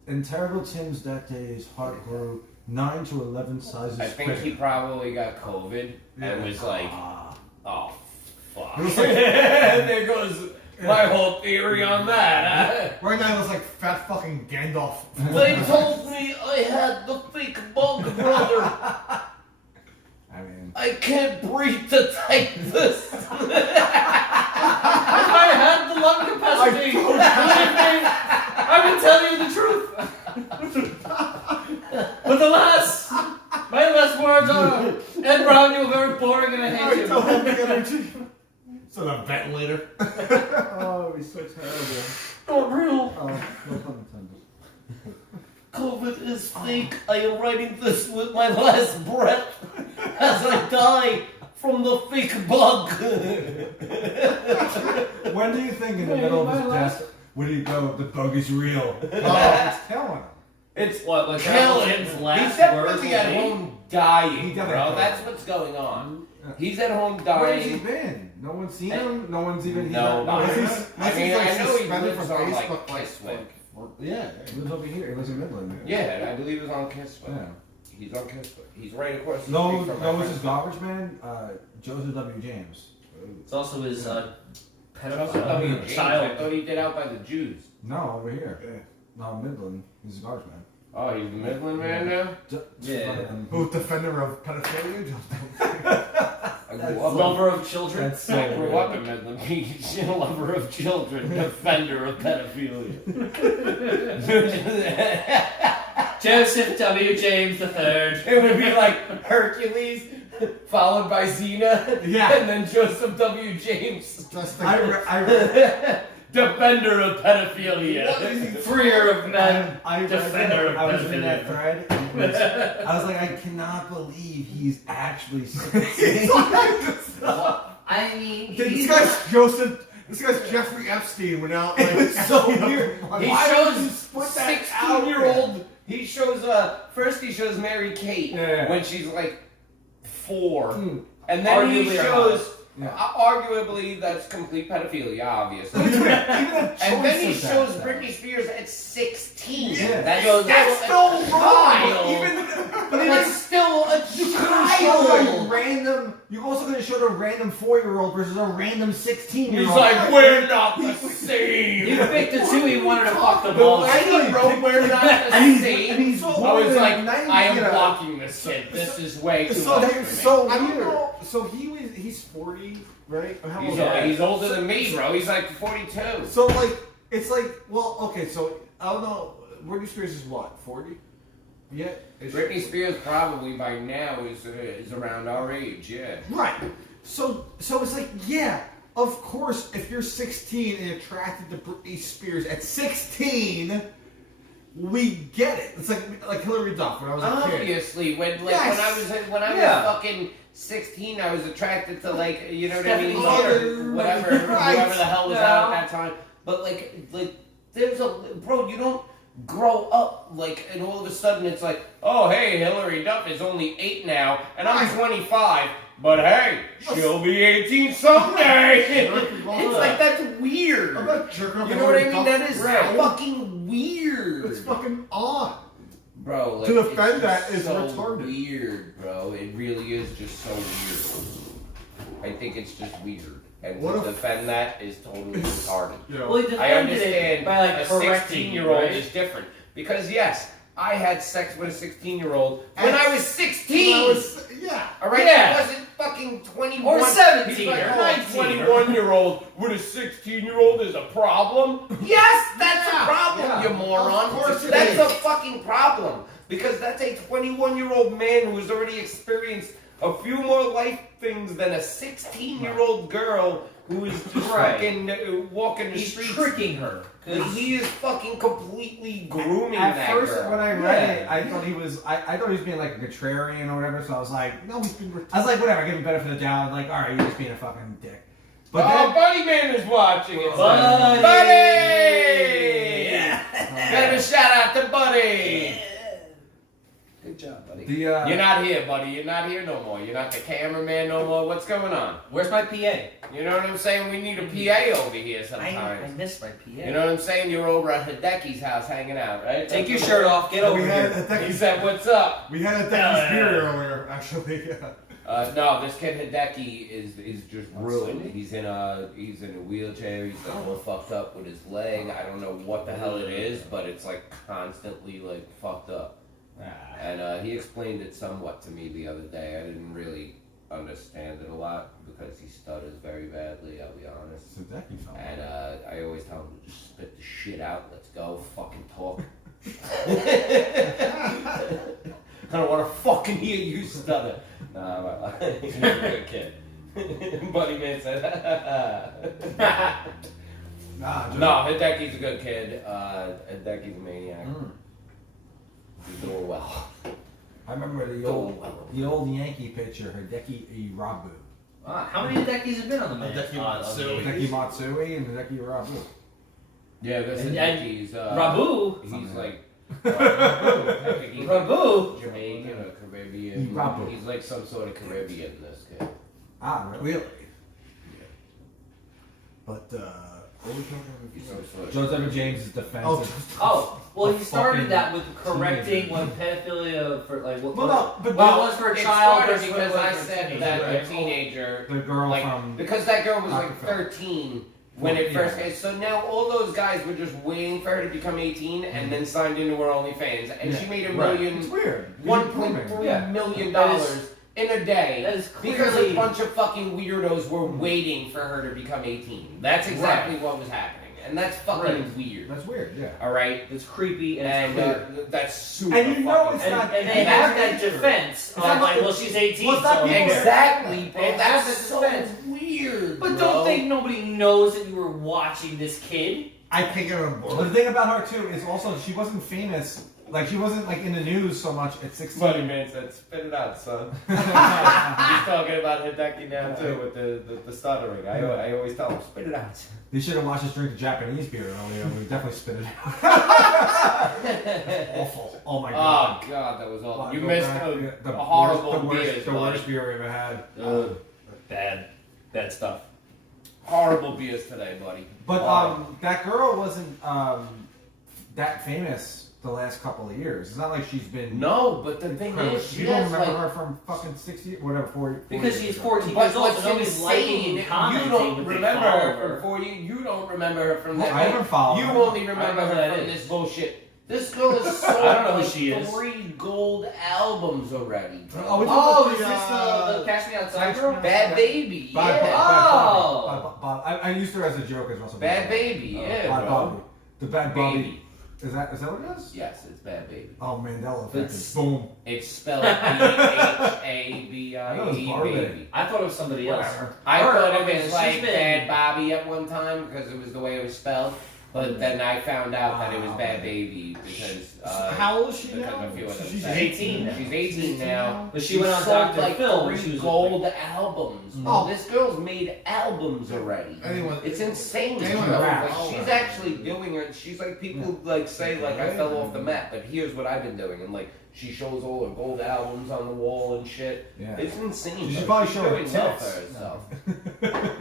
In Terrible Tim's that day, his heart grew 9 to 11 sizes I think bigger. he probably got COVID and Yeah. was like, Ah. oh, fuck. It was like- There goes my whole theory on that. Right now, it looks like fat fucking Gandalf. They told me I had the fake bug, brother. I mean, I can't breathe to take this. I had the lung capacity. Believe me, I will tell you the truth. But alas, my last words are, Ed Brown, you are very boring and I hate you. Don't have the energy. So the ventilator. oh, he's so terrible. Not real. Oh, no pun intended. COVID is fake. I am writing this with my last breath as I die from the fake bug. When do you think in the middle of his death would he go, the bug is real? Oh. It's killing him. It's What was Terrible killing Tim's him. last He's definitely words at will be? home dying, He definitely bro. died. That's what's going on. Yeah. He's at home Where's he dying. been? No one's seen him? No one's even... he's No, not- I he's- mean, Unless he's, I like, know he suspended lives from on like Facebook, like, Kisswick. Yeah. He lives over here. He lives in Midland. Yeah, I believe he was on Kisswick. Yeah. He's on Kisswick. He's right across the No, street from my no, it's friend's his garbage man, Joseph W. James. It's also his Joseph pedophile W. James. I child. thought he did out by the Jews. No, over here. Yeah. No, Midland. He's a garbage man. Oh, he's the Midland man now? Yeah. Fucking- Who defender of pedophilia? I grew up. Lover of children. That's so I grew weird. up in Midland Beach, lover of children, defender of pedophilia. Joseph W. James III. It would be like Hercules, followed by Xena, Yeah. and then Joseph W. James, Just I like, read defender of pedophilia. Freer of men. I Defender of I was in that pedophilia. thread. And I was like, I cannot believe he's actually 16. I mean, this guy's Joseph. This guy's Jeffrey Epstein without like. It's so weird. He Why would you shows put that out 16-year-old. He shows first he shows Mary Kate Yeah. when she's like 4, Mm. and then he Arguably shows. Yeah. Arguably, that's complete pedophilia, obviously. Even a And then he choice of shows that, Britney Spears at 16. Yeah. That's still wrong. child. But That's still a you could have shown child. a random. You also could have showed a random 4-year-old versus a random 16-year-old. He's like, we're not the same. You picked the two he wanted to fuck the The most. way he wrote, we're not the and same. he's I was born in like, 90s, I am you know. blocking this kid. This is way too So much that's for me. so weird. So he's 40, right? How old is he? He's older than me, bro. He's like 42. So like it's like okay. So I don't know. Britney Spears is what 40? Yeah. Britney Spears probably by now is around our age, yeah. Right. So it's like yeah. Of course, if you're 16 and attracted to Britney Spears at 16, we get it. It's like Hillary Duff when I was a kid. Obviously, when Yes. when I was Yeah. fucking 16, I was attracted to like you know what I mean, Stephanie like, whatever Right. whoever the hell was No. out at that time. But like there's a bro, you don't grow up like and all of a sudden it's like, oh hey, Hillary Duff is only 8 now and I'm Right. 25. But hey, she'll be 18 someday. It's like that's weird. I'm not jerking off. You know what I mean? That is right. fucking weird. It's fucking odd. Bro, like, To defend it's that just is so retarded. weird, bro. It really is just so weird. I think it's just weird. And What to if- defend that is totally retarded. You know. Well, he I defended understand it by like a correcting 16-year-old right? is different. Because yes, I had sex with a 16-year-old when I was 16! Yeah. Alright? Yeah. I wasn't fucking 21. Or 17 He's like, or oh, 19. 21-year-old with a 16-year-old is a problem? Yes, that's Yeah. a problem, Yeah. you moron. Of course it That's is. a fucking problem. Because that's a 21-year-old man who has already experienced a few more life things than a 16-year-old girl who is just Right. fucking walking the He's streets. tricking her. Like, he is fucking completely grooming At that first, girl. when I read Yeah. it, I thought he was. I thought he was being like a contrarian or whatever. So I was like, no, he's been. I was like, whatever. Give him benefit of the doubt. Like, all right, you're just being a fucking dick. But Oh, then, Buddy Man is watching it. Buddy! Buddy! Yeah. Give a shout out to Buddy! Good job, buddy. You're not here, buddy. You're not here no more. You're not the cameraman no more. What's going on? Where's my PA? You know what I'm saying? We need a PA over here I sometimes. missed my PA. You know what I'm saying? You're over at Hideki's house hanging out, right? Take your shirt off. Get over We had here. a He Hideki- said, what's up? we had a Hell Hideki yeah. beer earlier, actually. No, this kid Hideki is just ruined. He's in a wheelchair. He's like all fucked up with his leg. I don't know what the hell it is, but it's like constantly like fucked up. And he explained it somewhat to me the other day. I didn't really understand it a lot because he stutters very badly. I'll be honest. It's a Hideki film. And I always tell him to just spit the shit out. Let's go, fucking talk. I don't want to fucking hear you stutter. Nah, he's a good kid. Buddy Man said. No, Hideki's a good kid. Hideki's a maniac. He's doing well. I remember the old Yankee pitcher, Hideki Irabu. How many decades have been on the man? Hideki on the Matsui. Yankees? Hideki Matsui and Hideki Irabu. Yeah, this And- Hideki's. Rabu? He's like. He's Rabu? Jamaican or Caribbean. Rabu. He's like some sort of Caribbean, this kid. Ah, really? But, what we talking He's about? some sort of. Joseph James' defense. Oh, Oh, well, he started fucking that with correcting teenager. what pedophilia for like what, Well, no, but what it was for a It child started versus what it because was I for a said teenager, that right? a teenager, the girl like, from because that girl was like Rockefeller. 13 when it Yeah. first came. So now all those guys were just waiting for her to become 18 and then signed into her OnlyFans, and Yeah, she made a right. million, It's weird. $1.3 Yeah. million That is- in a day That is because a clearly- bunch of fucking weirdos were waiting for her to become 18. That's exactly what was happening. And that's fucking weird. That's weird, yeah. Alright? It's creepy and it's clear. That's super And you know fucking it's And, not- and they have that defense of not like, like- well, she's 18, well, it's not so people- Exactly, bro. They have That's that so defense. weird, But bro. don't think nobody knows that you were watching this kid. I pick it on But board. the thing about her too is also she wasn't famous. Like she wasn't like in the news so much at 16. Funny man said, spit it out, son. He's talking about Hideki now too with the stuttering. I always tell him, spit it out. They should have watched us drink the Japanese beer earlier. We definitely spit it out. Awful. Oh my god. Oh god, that was awful. You Go missed back, a horrible the worst, beers, the buddy. worst beer we ever had. Bad stuff. Horrible beers today, buddy. But that girl wasn't that famous the last couple of years. It's not like she's been. No, but the thing is, she you don't has remember like. her from fucking 60, whatever, 40. Because she's 14 But years old, what's so nobody's liking insane, and you commenting. don't but they remember follow her from 40. You don't remember her from that. I haven't followed You her. only I remember don't know who her that from is. this bullshit. This girl has sold I don't know who like she is. 3 gold albums already. Bro. Oh, we Oh, talked is about this the Cash Me Outside girl? Bad Baby, Bob, yeah. Oh. I used her as a joke as well. Bad Baby, yeah, Bad bro. Bobby. The Bad Bobby. Baby. Is that what it is? Yes, it's Bad Baby. Oh, Mandela effect. It's- Boom. It's spelled B-H-A-B-I-E, I thought it was Barbie. baby. I thought it was somebody else. Whatever. I Her, thought okay, it was so she's like been- Bad Bobby at one time because it was the way it was spelled. But then I found out that it was Bad Baby because How old is she because now? a few of them She's said- 18 now. She's 18 now. But she went on sold Dr. like Phil when 3 she was gold albums. Mm. Oh, this girl's made albums already. Anyone- It's insane. anyone bro. rap. Like, she's actually doing it. She's like people like say like I fell off the map, but here's what I've been doing, and like she shows all her gold albums on the wall and shit. Yeah. It's insane. She should bro. probably She's show her doing well tits. for herself.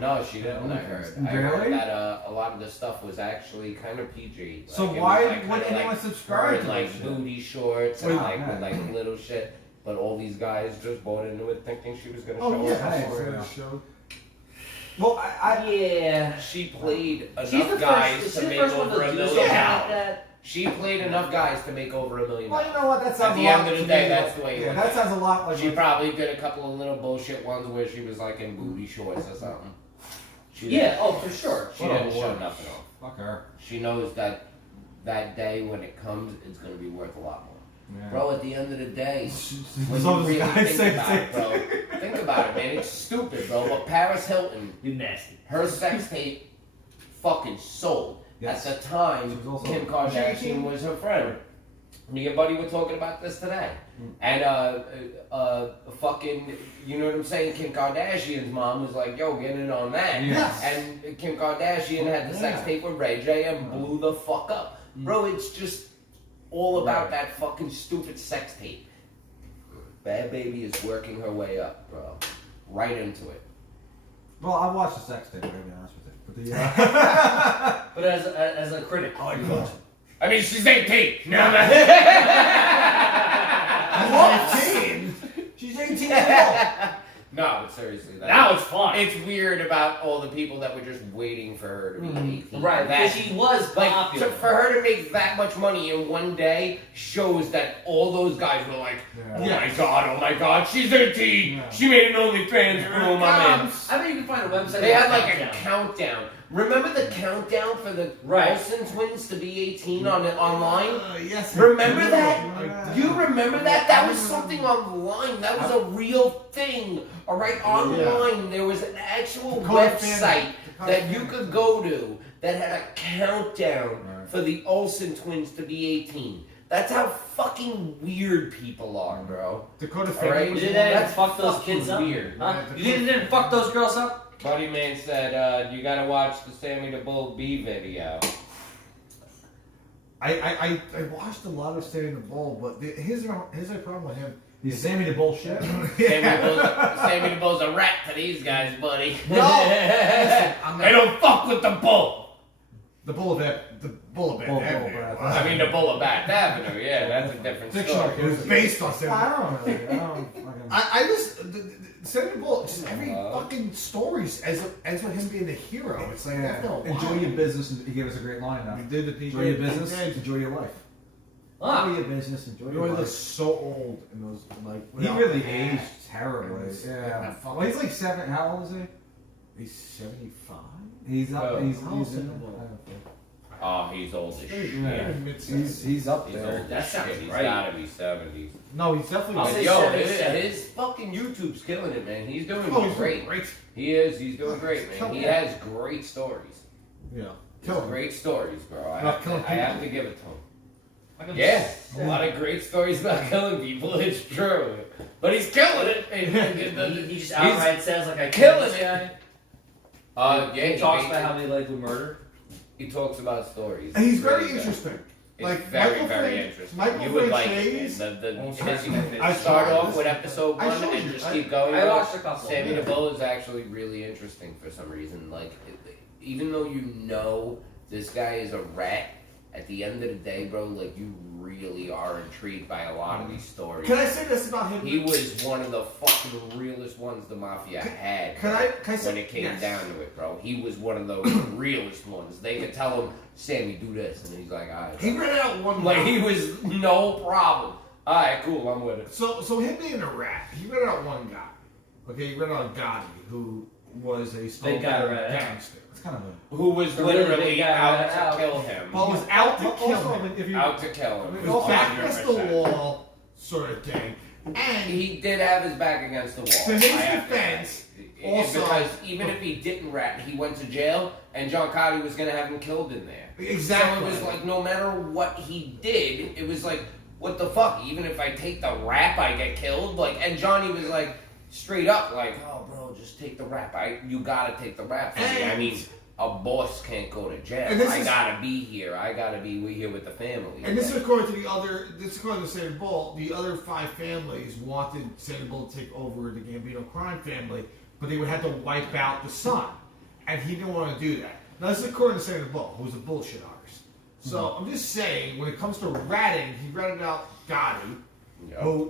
No, she didn't. I heard. I Really? heard that a lot of the stuff was actually kind of PG. So Like, it why was, like, would kinda anyone like subscribe her to in, that like shit? booty shorts and Wait, like yeah. with like little shit? But all these guys just bought into it thinking she was gonna Oh show yeah, her. Nice. that's what it showed. Well, I Yeah. She played She's enough the guys first, to she's the make first one over to $1 do million. something like that. She played enough guys to make over $1 million. well, you know what? That sounds At the a lot end of the to day, me that's like- the way it Yeah, was. that sounds a lot like. She probably did a couple of little bullshit ones where she was like in booty shorts or something. She Yeah, oh, for sure. She What a didn't show whore. nothing off. Fuck her. She knows that that day when it comes, it's gonna be worth a lot more. Yeah. Bro, at the end of the day, when So you those really guys think say about it, bro, think about it, man. It's stupid, bro. But Paris Hilton, You nasty. her sex tape, fucking sold. Yes. At the time, She was also- Kim Kardashian was her friend. Me and Buddy were talking about this today. And fucking, you know what I'm saying? Kim Kardashian's mom was like, yo, get in on that. Yes. And Kim Kardashian had the sex Yeah. tape with Ray J and blew the fuck up. Bro, it's just all about Right. that fucking stupid sex tape. Bad Baby is working her way up, bro. Right into it. Well, I watched the sex tape. To be honest with you, but the But as a critic, I mean, she's 18. No, she's 18 years old. No, but seriously, now it's fun. it's weird about all the people that were just waiting for her to be 18. Right, That, because she was like, popular. for her to make that much money in one day shows that all those guys were like, Yeah. oh my god, she's 18. Yeah. She made an OnlyFans for all my man. I bet you can find a website. They had that like a countdown. Remember the countdown for the Right. Olsen twins to be 18 online? Yes. Remember I that? do. You remember that? That was something online. That was a real thing. All right, online there was an actual Dakota website Fanning. that you could go to that had a countdown Right. for the Olsen twins to be 18. That's how fucking weird people are, bro. Dakota All right? Fanning You was did one. that and That's fuck those fucking kids up? weird. Huh? Yeah, You didn't fuck those girls up? Buddy Man said, you gotta watch the Sammy the Bull B video. I watched a lot of Standing the Bull, but here's my problem with him. You Sammy the bullshit. Sammy the Bull's a rat to these guys, buddy. No, listen, I'm They not, don't fuck with the bull. the Bull of Bull of Avenue. Bath. I mean, the Bull of Bath Avenue. Yeah, that's a different Fictional story. It was based on I Standing don't really. I don't fucking. I just Standing the Bull, just every Hello? fucking stories as with him being the hero. It's like Yeah. no, Enjoy why? your business. And he gave us a great line now. You did the Enjoy your business. Yeah. Enjoy your life. Enjoy your business. Enjoy He your always life. looks so old in those like. He without really the hat. aged terribly. And Yeah. that fucking- Well, he's like 7. How old is he? He's 75. He's up. Oh. He's How old's in he? Oh, he's old as shit. Yeah. He's up He's there. old That as sounds shit. He's right. gotta be 70s. No, he's definitely. I'll But say yo, 77. his fucking YouTube's killing it, man. He's doing Oh, he's great. great. He is. He's doing great, man. He Kill has great stories. Yeah. He's Kill him. great stories, bro. I About have, killing to, I have people. to give it to him. I can Yeah, a lot of great stories about killing people. It's true, but he's killing it. He just outright says like I killing this it. guy. Yeah, He talks about how they like to murder. he talks about stories. And he's It's very really good. interesting. It's Like, very, Michael very Frank- interesting. Michael You would Frank like it, Hayes- man. I Start showed off you. with episode I 1 showed and you. just keep going. I watched a couple. Sammy Yeah. the Bull is actually really interesting for some reason. Like, even though you know this guy is a rat, at the end of the day, bro, like, you really are intrigued by a lot of these stories. Can I say this about him? He was one of the fucking realest ones the Mafia had. Can I say, when it came yes. down to it, bro. He was one of those realest ones. They could tell him, Sammy, do this. And he's like, all right. He rented out one. Like, guy. he was no problem. All right, cool, I'm with it. So him being a rat, he rented out one guy. Okay, he rented out Gotti, who was a Big guy, stone right? gangster. It's kind of a. Who was The really big literally guy out ran to out. kill him. Well, was out to kill Also, him. if you Out to kill him. It was back 100%. against the wall, sort of thing. And He did have his back against the wall. To his I have to defense, say. also- Because even if he didn't rat, he went to jail, and John Gotti was going to have him killed in there. exactly. So it was like, no matter what he did, it was like, what the fuck? Even if I take the rap, I get killed? Like, and Johnny was like, straight up, like, oh, bro, just take the rap. You gotta take the rap for me. I mean, a boss can't go to jail. And this I is- gotta be here. I gotta be here with the family. And this is Like, according to this is according to Sandra Bull. The other 5 families wanted Sandra Bull to take over the Gambino crime family, but they would have to wipe out the son, and he didn't want to do that. Now this is according to Sandra Bull, who's a bullshit artist. So I'm just saying, when it comes to ratting, he ratted out Gotti, who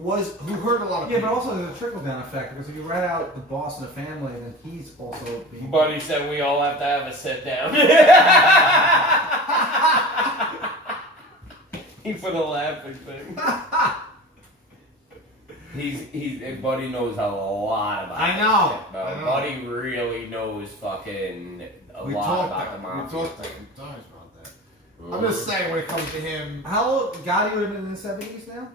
hurt a lot of Yeah, people. but also there's a trickle down effect because if you rat out the boss of the family, then he's also being. Buddy said we all have to have a sit down. He put a laughing thing. Buddy knows a lot about I that know, shit, bro. I know. Buddy really knows fucking a we lot talked about the we mafia. talked a few times about that. I'm just saying, when it comes to him, How old? Gotti would have been in the 70s now.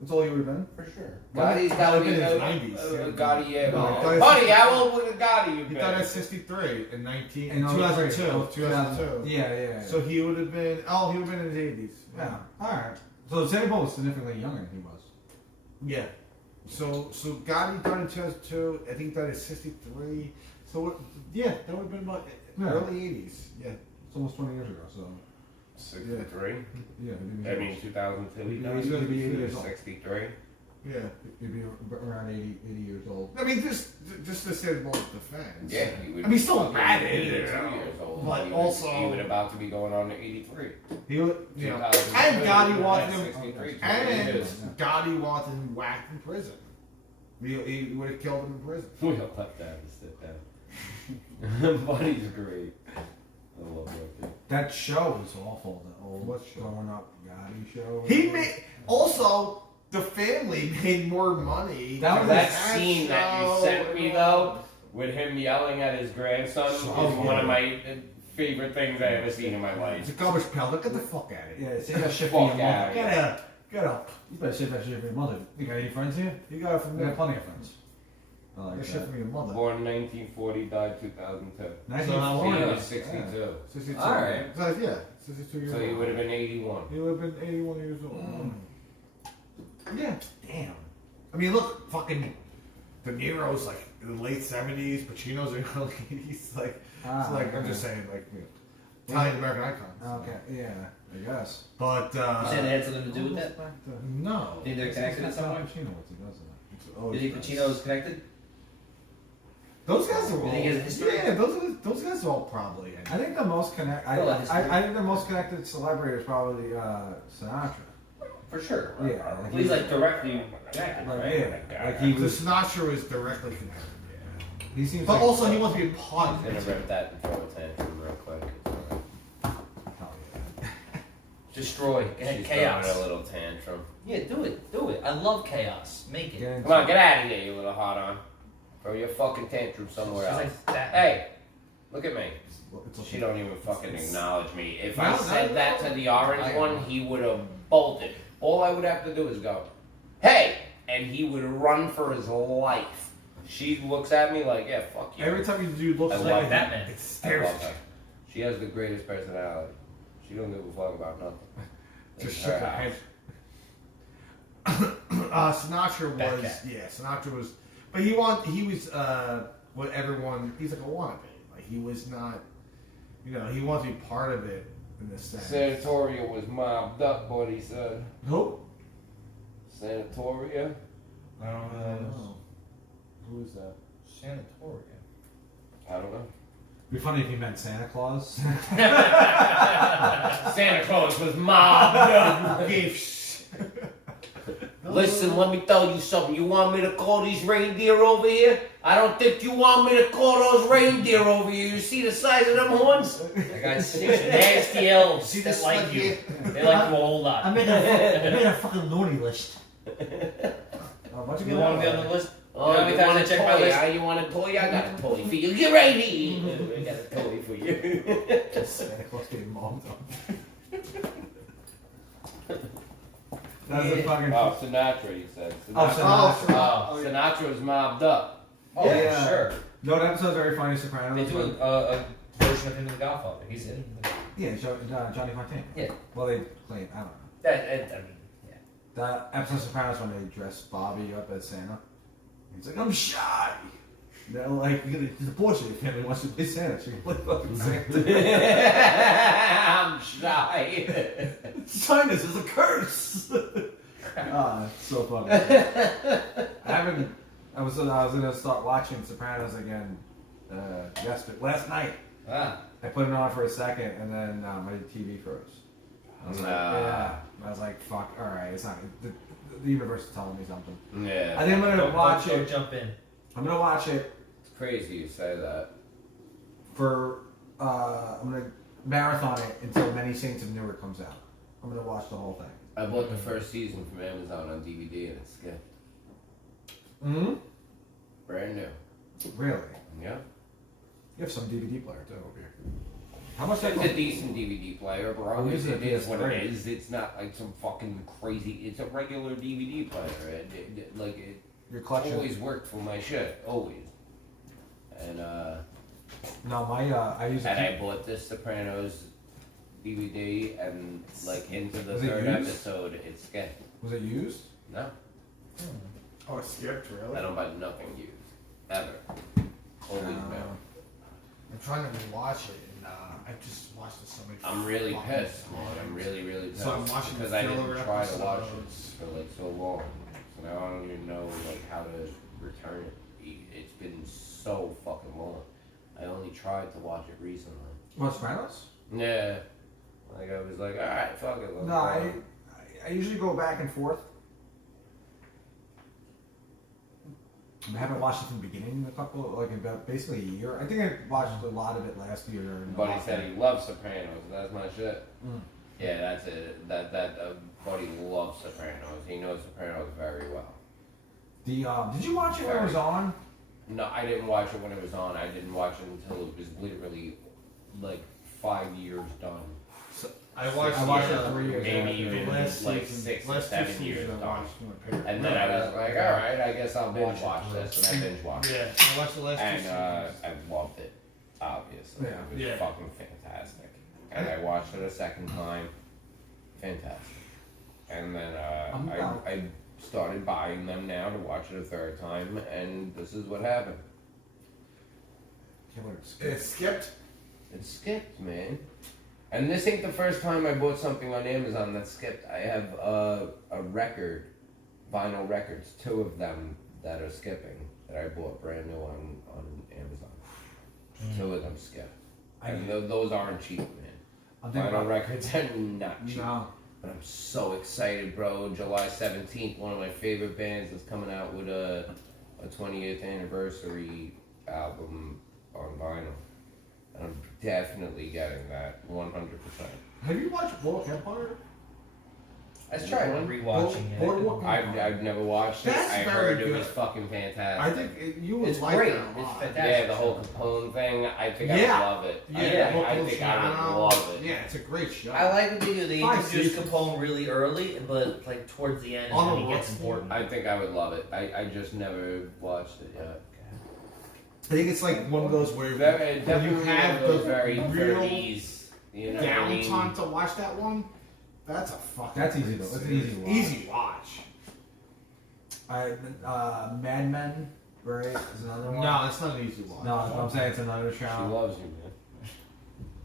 That's all he would have been. For sure. Well, Gotti's gotta be in his the 90s, yeah. Gotti, yeah. No, bro. Gotti's Buddy, 63. how old would Gotti you he been? died at 63 in 2002. Oh, 2002. Yeah. So he would have been. Oh, he would have been in his 80s. yeah. All right. So Sammy Bull was significantly younger than he was. Yeah. So Gotti died in 2002. I think he died at 63. So yeah, that would have been about early 80s. Yeah. It's almost 20 years ago. So 63? yeah. I mean, 2002 he He'd died? be 80 years old. 63? Yeah. He'd be around 80 years old. I mean, just to say the most defense. Yeah, he would I mean, still fucking ratted, 82 you know. years old. But he also- he would about to be going on to 83. He would, you know, 2002, and Gotti he wanted was him. 63, And 20 years. Gotti wanted him whacked in prison. He would have killed him in prison. We'll let that sit down. Buddy's great. I love that kid. That show was awful. The old What show? growing up Gotti show. He made also the family made more money. That was That That scene that you show sent me and though, all. with him yelling at his grandson, is Oh, one yeah. of my favorite things I ever seen in my It's life. a garbage pail. Look at the fuck out of it. Yeah, save that shit for Fuck your out. mother. Get up. You better save that shit for your mother. You got any friends here? You got it from I there. got plenty of friends. I like That that. shit from your mother. Born 1940, died 2002. So how He old are was 62. 62. Alright. So, yeah, 62 years So old. he would have been 81. He would have been 81 years old. Yeah. Damn. I mean, look, fucking De Niro's like in the late 70s. Pacino's in the early 80s. Like, it's like I'm just saying, like, you know, Italian American icons. Okay, yeah, I guess. But You said it had something to do with that? no. Think they're connected in some way? Pacino, what's he does Oh, You think Pacino's connected? Those guys are You all. think he has a history? Yeah, those guys are all probably. I think the most connect. Well, I history. think the most connected celebrity is probably Sinatra. For sure. Yeah, Well, he's like directly connected, Like, right? yeah, like he The was. Sinatra is directly connected. He seems. But like, also, he wants to be a part I'm of gonna it. rip that and throw a tantrum real quick. It's alright. Oh, yeah. Destroy. She's Chaos. throwing a little tantrum. Yeah, do it. Do it. I love chaos. Make it. Come on, get out of here, you little hot on. Throw your fucking tantrum somewhere She's else. like that. Hey, look at me. It's okay. She don't even fucking acknowledge me. If No, I no, said no, that no. to the orange I- one, he would have bolted. All I would have to do is go, hey, and he would run for his life. She looks at me like, yeah, fuck you. Every time you do looks I She's love like Batman. it I stares love at her. She has the greatest personality. She don't give a fuck about nothing. you. It's Just her shook her house. head. Sinatra Bad was cat. Sinatra was, but he was what everyone, he's like a wannabe. Like he was not, he wants to be part of it in this sense. Sanatoria was mobbed up, what he said. Who? Sanatoria? I don't know who that is. Who is that? Sanatoria. I don't know. It'd be funny if he meant Santa Claus. Santa Claus was mobbed up. Gifts. Listen, let me tell you something. You want me to call these reindeer over here? I don't think you want me to call those reindeer over here. You see the size of them horns? I got 6 nasty elves See that this like like you. here? They like you a whole lot. I made a fucking naughty list. You want to be on the list? Oh, You know how many you times want I a check my toy? list? Huh? You want a toy? I got a toy for you. Get right here. I got a toy for you. Santa Claus getting mobbed up. That's a fucking. Oh, Sinatra, you said. Oh, Sinatra. Sinatra was mobbed up. Oh, Yeah. sure. No, that episode's very funny. Sopranos. They do a version of him in The Godfather. He's in the... Yeah, Johnny Fontaine. Yeah. Well, they claim I don't know. I mean, yeah. That episode of Sopranos when they dress Bobby up as Santa. He's like, I'm shy. They're like, it's a bullshit. Your family wants you to be Santa. So you play fucking Santa. I'm shy. Shyness is a curse. It's so funny. I was gonna start watching Sopranos again last night. Ah. I put it on for a second and then my TV froze. I was like, yeah. I was like, fuck, alright, it's not the universe is telling me something. Yeah. I think I'm gonna watch Don't it. jump in. I'm gonna watch it It's crazy you say that. for I'm gonna marathon it until Many Saints of Newark comes out. I'm gonna watch the whole thing. I bought the first season from Amazon on DVD and it's good. Mm-hmm. Brand new. Really? Yeah. You have some DVD player too over here. How much It's that a decent DVD player, bro. I'm using It a is what it PS3. is. It's not like some fucking crazy. It's a regular DVD player. It Your collection? always worked for my shit. Always. And No, my I use and I bought this Sopranos DVD and like into the Was it third used? episode, it's good. Was it used? No, Oh, it skipped, I really? don't buy nothing used ever. Always new. I'm trying to rewatch it, and I just watched it so many I'm really fucking pissed, man. times. I'm really pissed. So I'm watching because the I didn't filler try to watch it episodes. for like so long. So now I don't even know like how to return it. It's been so fucking long. I only tried to watch it recently. What, Sopranos? Yeah. Like I was like, alright, fuck it. let's No, go. I usually go back and forth. I haven't watched it from the beginning in a couple, like about basically a year. I think I watched a lot of it last year. Buddy said he loves Sopranos. That's my shit. Mm. Yeah, that's it. That Buddy loves Sopranos. He knows Sopranos very well. The did you watch it when it was on? No, I didn't watch it when it was on. I didn't watch it until it was literally like 5 years done. I watched it 3 years maybe after. even last like season, 6 or last 7 two years seasons I done. watched in a period. And then I was like, alright, I guess I'll binge watch this. And I binge watched it. Yeah, I watched the last two And seasons. I loved it, obviously. Yeah. It was Yeah. fucking fantastic. And I watched it a second time. Fantastic. And then I'm down. I started buying them now to watch it a third time, and this is what happened. Can't believe it's It skipped. It skipped, man. And this ain't the first time I bought something on Amazon that skipped. I have a record, vinyl records, 2 of them that are skipping that I bought brand new on Amazon. 2 of them skip. And those aren't cheap, man. I'm thinking Vinyl about records are not cheap. no. But I'm so excited, bro. July 17th, one of my favorite bands is coming out with a 20th anniversary album on vinyl. And I'm definitely getting that 100%. Have you watched Boardwalk Empire? Let's try rewatching it. Boardwalk I've never watched it. That's I very heard it good. was fucking fantastic. I think you would It's like great. that a lot. It's fantastic. Yeah, the whole Capone thing. I think I would Yeah. love it. Yeah, I think I would love it. Yeah, it's a great show. I like when they do. They Five introduce seasons. Capone really early, but like towards the end, On and the then he gets rough important. I think I would love it. I just never watched it yet. I think it's like one of those where Very, when definitely you have one of those the very real 30s. You know what I mean? downtime to watch that one. That's a fucking. That's easy though. That's an easy watch. Easy watch. Mad Men, right? Is another one. No, it's not an easy watch. No, I'm saying it's another She show. loves you, man.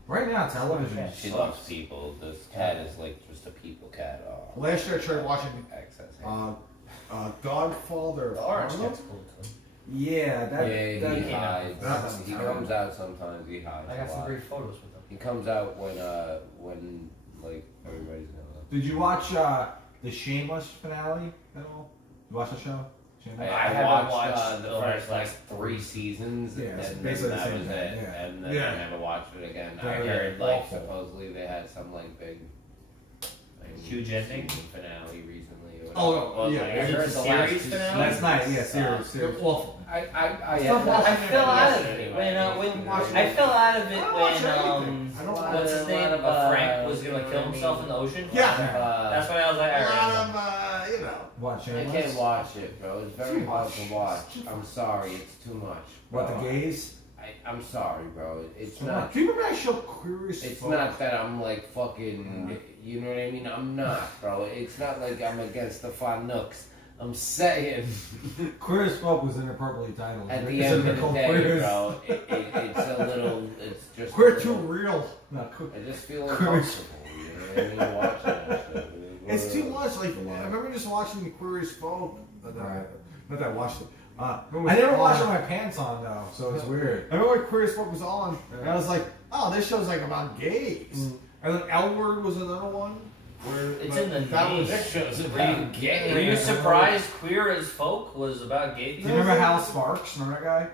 Right now, television. She loves people. This cat is like just a people cat. Oh, Last year I tried watching excess. Godfather. The orange Harlem. cat's cool too. Yeah, that. Yeah, that he came out. hides. That's He terrible. comes out sometimes. He hides. I got a some lot. great photos with them. He comes out when like everybody's gonna. Did you watch the Shameless finale at all? You watch the show? Shameless? I haven't watched watched the the first whole like 3 seasons, Yeah, and it's then basically the that same was thing, it. yeah. And then Yeah. I never watched it again. I They're heard like awful. supposedly they had some like big Huge ending? finale recently. Or Oh, whatever. Well, yeah. like, I Is it heard the the series last two finale? Last night, yeah, seasons series. sucked. They're awful. I Stop watching I it. fell out of it Anyway, when you can watch I fell out of it I don't watch when anything. I don't watch what's his a name? lot of, Frank was gonna kill himself in the ocean. Yeah. That's when I was like, A lot alright. of, you know. Watch I Shameless. can't watch it, bro. It's very Too hard much. to watch. I'm sorry, it's too much. What, bro. the gays? I'm sorry, bro. It's Too not. Do you remember that show Curious It's Folk? not that I'm like fucking. You know what I mean? I'm not, bro. It's not like I'm against the Fanooks. I'm saying Queer as Folk was inappropriately titled. at the It's end of the called day, Queer as- bro, it's a little. It's just. We're a too little- real. No, queer. I just feel uncomfortable. You know what I mean? Watching that shit. It's too much. Like I remember just watching the Curious Folk. Not that I watched it. I never watched it with my pants on though, so it's weird. I remember when Curious Folk was on, and I was like, "Oh, this show's like about gays." And then L Word was another one. Where It's like, in the that name. was This show's Were about you, gay. were you surprised Queer as Folk was about gay Do people? you remember Hal Sparks? Remember that guy?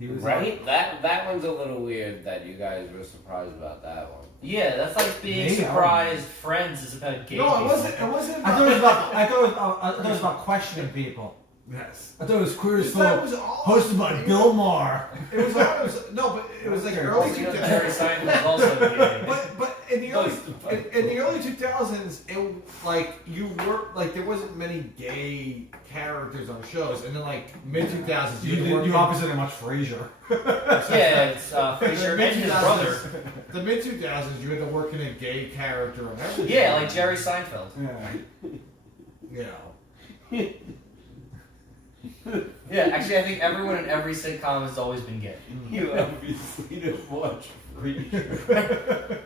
He was Right? That one's a little weird that you guys were surprised about that one. Yeah, that's like being Maybe, I don't surprised Friends is about gay No, it people. wasn't. It wasn't. I thought it was about. I thought it was about questioning people. Yes. I thought it was Queer as That Folk, was all. hosted by Bill Maher. It was no, but it was like Okay. early You know, Jerry 2000s. Seinfeld was also gay. But in the early in the early 2000s, it like you were like there wasn't many gay characters on shows, and then like mid 2000s, You obviously didn't watch Frasier. Yeah, it's Fisher and his brother. The mid 2000s, you had to work in a gay character and everything. Yeah, like Jerry Seinfeld. Yeah. You know. Yeah, actually, I think everyone in every sitcom has always been gay. You obviously didn't watch Frasier.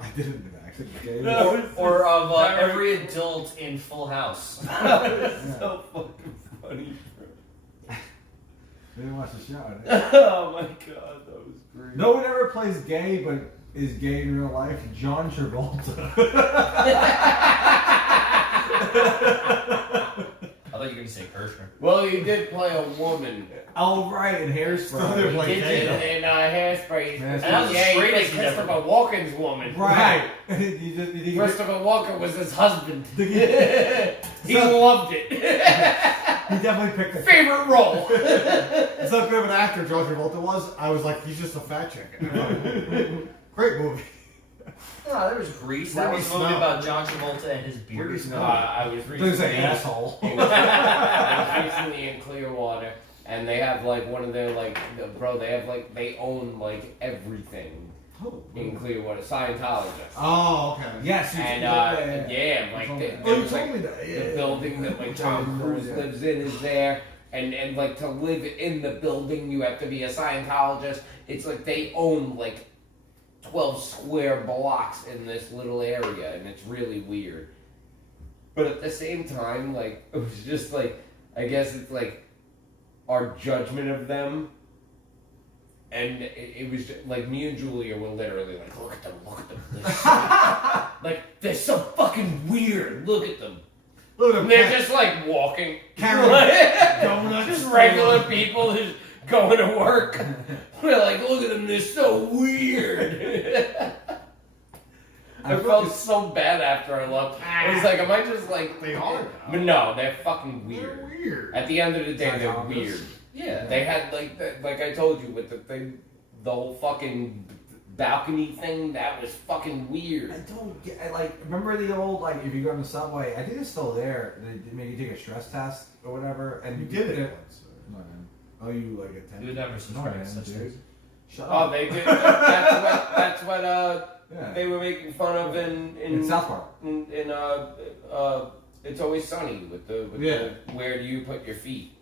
I didn't actually. Okay. Or of every adult in Full House. That was so fucking funny, I didn't watch the show. bro. Oh my god, that was great. No one ever plays gay, but is gay in real life. John Travolta. I thought you were going to say Kirshner. Well, he did play a woman Oh right, in Hairspray. Still did play He gay. did. in Hairspray. And that was the Yeah, he played straightest he's ever Christopher Walken's woman. Right. Did Christopher Walken was his husband. he He loved it. definitely picked a Favorite role. It's not good of an actor John Travolta was. I was like, he's just a fat chick. Great movie. No, there was Grease. That was a movie about John Travolta and his beard. No, I was There's recently, an asshole. I was recently in Clearwater, and they have like one of their like, bro, they have like they own like everything in Clearwater. Scientologists. Oh, okay. Yes. And yeah, like Oh, there you was, told like, me that. Yeah. the building that like Tom Cruise lives in is there, and like to live in the building you have to be a Scientologist. It's like they own like 12 square blocks in this little area, and it's really weird. But at the same time, like it was just like, I guess it's like our judgment of them. And it was just, like me and Julia were literally like, look at them, They're so, like they're so fucking weird. Look at them. Look at And him. they're just like walking, Donuts. just regular people just going to work. We're like, look at them, they're so weird. I felt so bad after I left. I was like, am I just like... They are. But no, they're fucking weird. They're weird. At the end of the day, they're Scientologists. weird. Yeah. They had like I told you with the thing, the whole fucking balcony thing. That was fucking weird. I don't get. Remember the old if you go on the subway. I think it's still there. They make you take a stress test or whatever, and You did it it. once. No, man. Oh, you You attended? would never No, subscribe to man, such dude. things. Shut Oh, up. they did. That's what Yeah. they were making fun of In South Park. in It's Always Sunny with the where do you put your feet?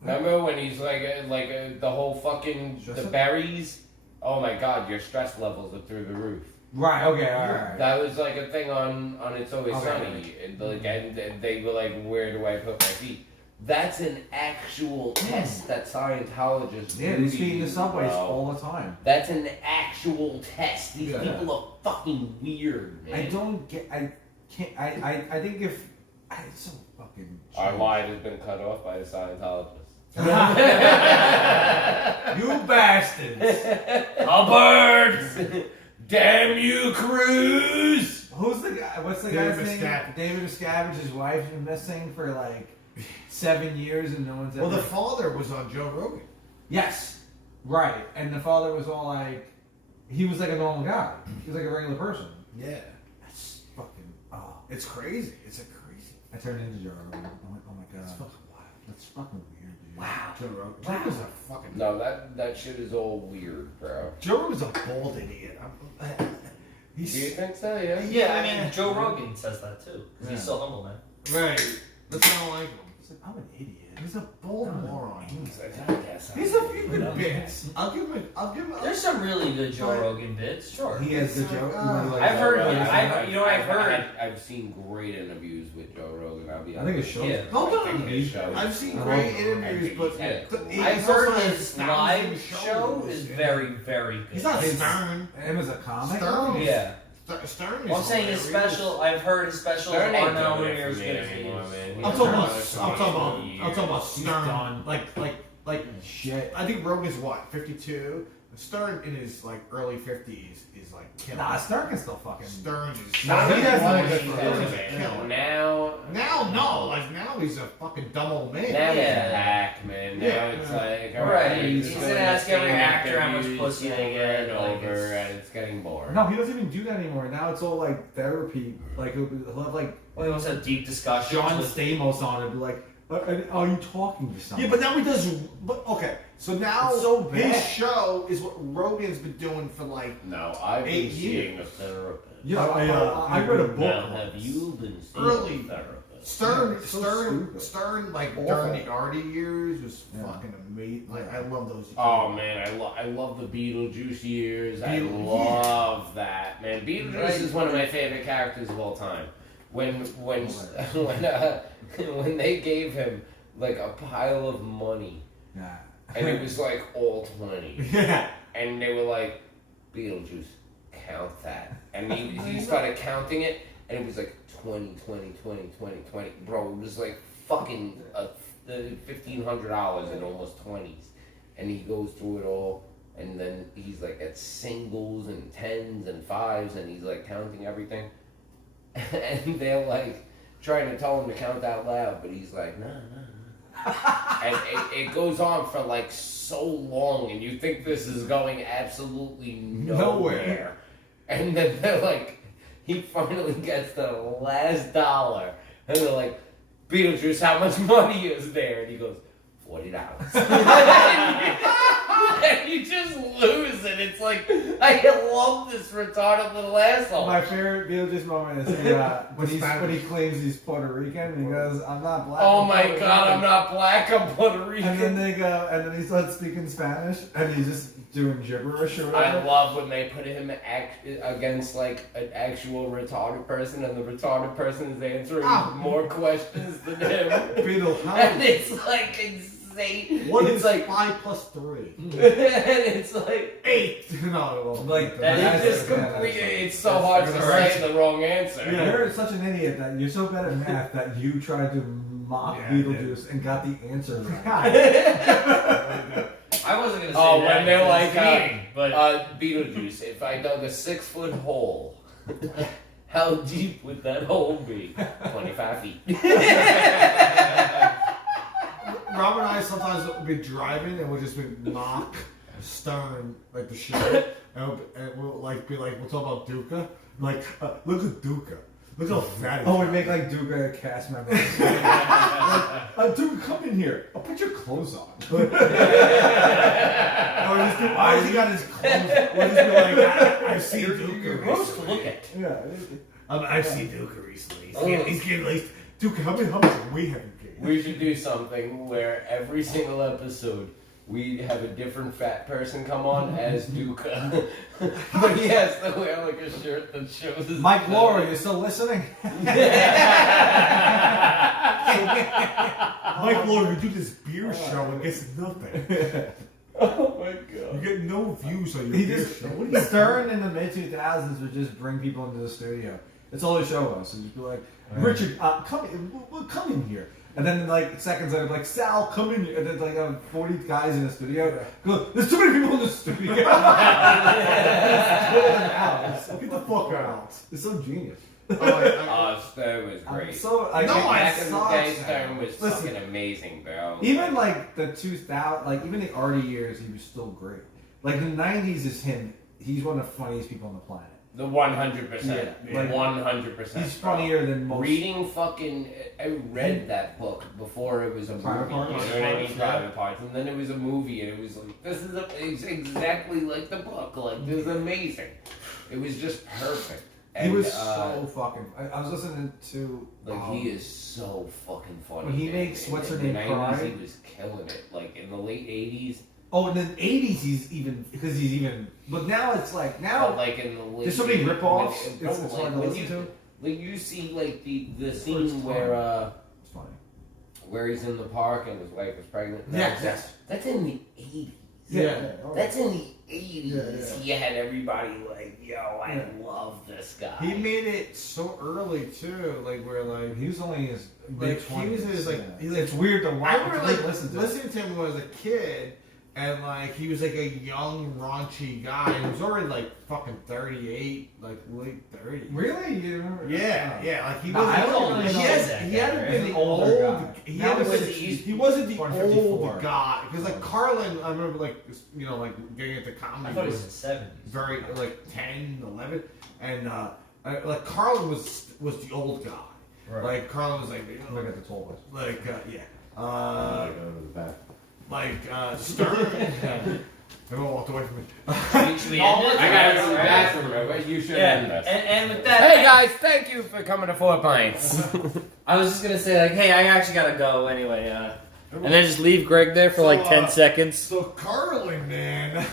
Remember when he's the whole fucking the berries? Oh my God, your stress levels are through the roof. Right. Okay. All right. That was like a thing on It's Always Okay. Sunny, and they were like, where do I put my feet? That's an actual test that Scientologists Yeah, do they to speak in you, the subways bro. all the time. That's an actual test. These Yeah. people are fucking weird, man. I don't get. I can't. I think if. It's so fucking. Our line has been cut off by a Scientologist. You bastards! Hubbard! Damn you, Cruz! Who's the guy? What's the David guy's name? Miscavige. David Miscavige's wife's been missing for 7 years and no one's ever. Well, the father was on Joe Rogan. Yes, right. And the father was all he was like a normal guy. He was like a regular person. Yeah. That's fucking. Oh, It's crazy. It's a crazy. I turned into Joe Rogan. I'm like, oh my god, It's fucking wild. that's fucking weird, dude. Wow. Joe Rogan. Joe Rogan's a fucking. No, that shit is all weird, bro. Joe Rogan's a bald idiot. Do you think so? Yeah. Yeah, I mean, Joe Rogan says that too. 'Cause he's Yeah. so humble, man. Right. That's why I don't like him. He's like, I'm an idiot. He's a bold moron. I guess. He's a few good bits. I'll give him. There's some really good Joe But- Rogan bits, sure. He has the It's joke. like, I've heard- I've seen great interviews with Joe Rogan. I'll be I honest. think it's shows. Yeah. Hold I think on. his show I've is- seen I great love- interviews, but he's I've also heard has his 1,000 live show shows. is very, very good. He's not His- Stern. Him as a comic. Stern. Yeah. Stern is Well, I'm saying his hilarious. special. I've heard his specials Stern are ain't nowhere doing near it as for good me as he anymore, is. man. I'm talking about He's Stern. done. Like Shit. I think Rogan's what 52. Stern in his early 50s is killing. Nah, Stern can still fucking. Stern is. Nah, he doesn't Stern look is good for killing. Now Now he's a fucking dumb old man. Now he's a Yeah. hack, man. Now Yeah. it's like, Right. he's He's doing gonna the ask every same actor how much interviews pussy they over get, and like, over, it's- and it's getting boring. No, he doesn't even do that anymore. Now it's all therapy. He'll have Well, he wants to have deep discussions. John with- Stamos on it, be like, are you talking to someone? Yeah, but now he does. But okay, so now It's so bad. his show is what Rogan's been doing for No, I've been 8 seeing a years. therapist. Yeah, I read a book. Now, have you been seeing Early. a therapist? Stern. Yeah, it's so Stern. stupid. Stern Awful. during the Artie years was Yeah. fucking amazing. I love those. Oh man, I love the Beetlejuice years. I Beetle- love that, man. Beetlejuice Right. is one of my favorite characters of all time. When when they gave him a pile of money, Nah. and it was all 20, Yeah. and they were like, Beetlejuice, count that, and he started counting it, and it was 20, 20, 20, 20, 20. Bro, it was fucking $1,500 in almost 20s, and he goes through it all, and then he's at singles and tens and fives, and he's counting everything, and they're trying to tell him to count out loud, but he's like, nah. And it goes on for so long, and you think this is going absolutely nowhere. And then they're he finally gets the last dollar, and they're like, Beetlejuice, how much money is there? And he goes, $40. And you just lose it. It's I love this retarded little asshole. My favorite Beetlejuice moment is when he claims he's Puerto Rican and he goes, "I'm not black." Oh I'm my Puerto God, Rican." I'm not black, I'm Puerto Rican. And then they go, and then he starts speaking Spanish, and he's just doing gibberish or I whatever. love when they put him against an actual retarded person, and the retarded person is answering more questions than him. Beetle, And it's insane. What It's is 5 plus 3? and it's 8. No, it's just completely. It's so hard to say the wrong answer. Yeah. You're such an idiot that you're so bad at math that you tried to mock Yeah, Beetlejuice and got the answer right. I wasn't gonna say Oh, that. when they're because it's mean, but Beetlejuice, if I dug a 6-foot hole How deep would that hole be? 25 feet. Rob and I sometimes would be driving and we'll just be mock Stern like the show, and we'll like we'll talk about Duca. Like, look at Duca. Look how fat he is. Oh, we make like Duca a cast member. Duca, come in here. I'll put your clothes on. Why has he got his clothes? We'll just be like, I've seen Duca. Gross to look at. Yeah. I've seen Duca recently. He's getting like Duca. How much weight have you gained? We should do something where every single episode we have a different fat person come on as Duca. But he has to wear like a shirt that shows his Mike belly. Laura, you still listening? Mike Laura, you do this beer show and gets nothing. Oh my You god. get no views on your He beer just show. What are you Stern in the mid 2000s would just bring people into the studio. That's all they show us. And just be like, Richard, come in here. And then like seconds later, like Sal, come in here. And then like 40 guys in the studio. Go, there's too many people in the studio. Get the fuck out. It's so genius. Stern was great. So Back in the sucks, day, man. Stern was Listen, fucking amazing, bro. even like the 2000, like even the Artie years, he was still great. Like the 90s is him. He's one of the funniest people on the planet. The 100%. Yeah, like, 100%. He's funnier than most. Reading fucking, I read that book before it was a movie. Private Parts? You know what I mean? Private Parts. And then it was a movie, and it was like, it's exactly like the book. Like, this is amazing. It was just perfect. And, He was so fucking. I was listening to. like, he is so fucking funny. When he man. makes In What's Her the Name 90s, cry? he was killing it. Like, in the late 80s. Oh, in the 80s, he's even because he's even. But now it's like But, like, in the late there's so many 80s, rip-offs. when- It's like, hard to when listen you, to. Like, you see, like, the First scene time. where, It's funny. where he's in the park and his wife is pregnant. Yes. That's in the 80s. Yeah. That's in the 80s. Yeah. He had everybody like, yo, I love this guy. He made it so early too, like where like He was only his like mid he 20s. was in his like yeah. he's like It's weird to watch. I remember like listen to. listening to him when I was a kid, and like he was like a young raunchy guy. He was already like fucking 38, like late 30s. Really? You remember? Yeah, yeah. Like he No, I wasn't. don't really he know has, that he guy, hadn't right? been He's the an older old. guy. He, Now hadn't was been, it- he wasn't the 154. old guy because like Carlin, I remember like like getting into I comedy thought he was was in the 70s. very like 10, 11, and like Carlin was the old guy. Right. Like Carlin was like Look at the tall boys. like yeah. Go to the back. Like Stern. Everyone walked away from me. Should we I end it? gotta go to the bathroom, but you should end Yeah, this. and with that, Hey guys, thank you for coming to 4 Pints. I was just gonna say, like, hey, I actually gotta go anyway. And then just leave Greg there for like 10 seconds. So Carlin, man.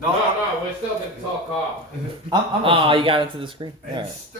no, we're still gonna talk off. I'm Oh, you got into the screen? And Alright. Stern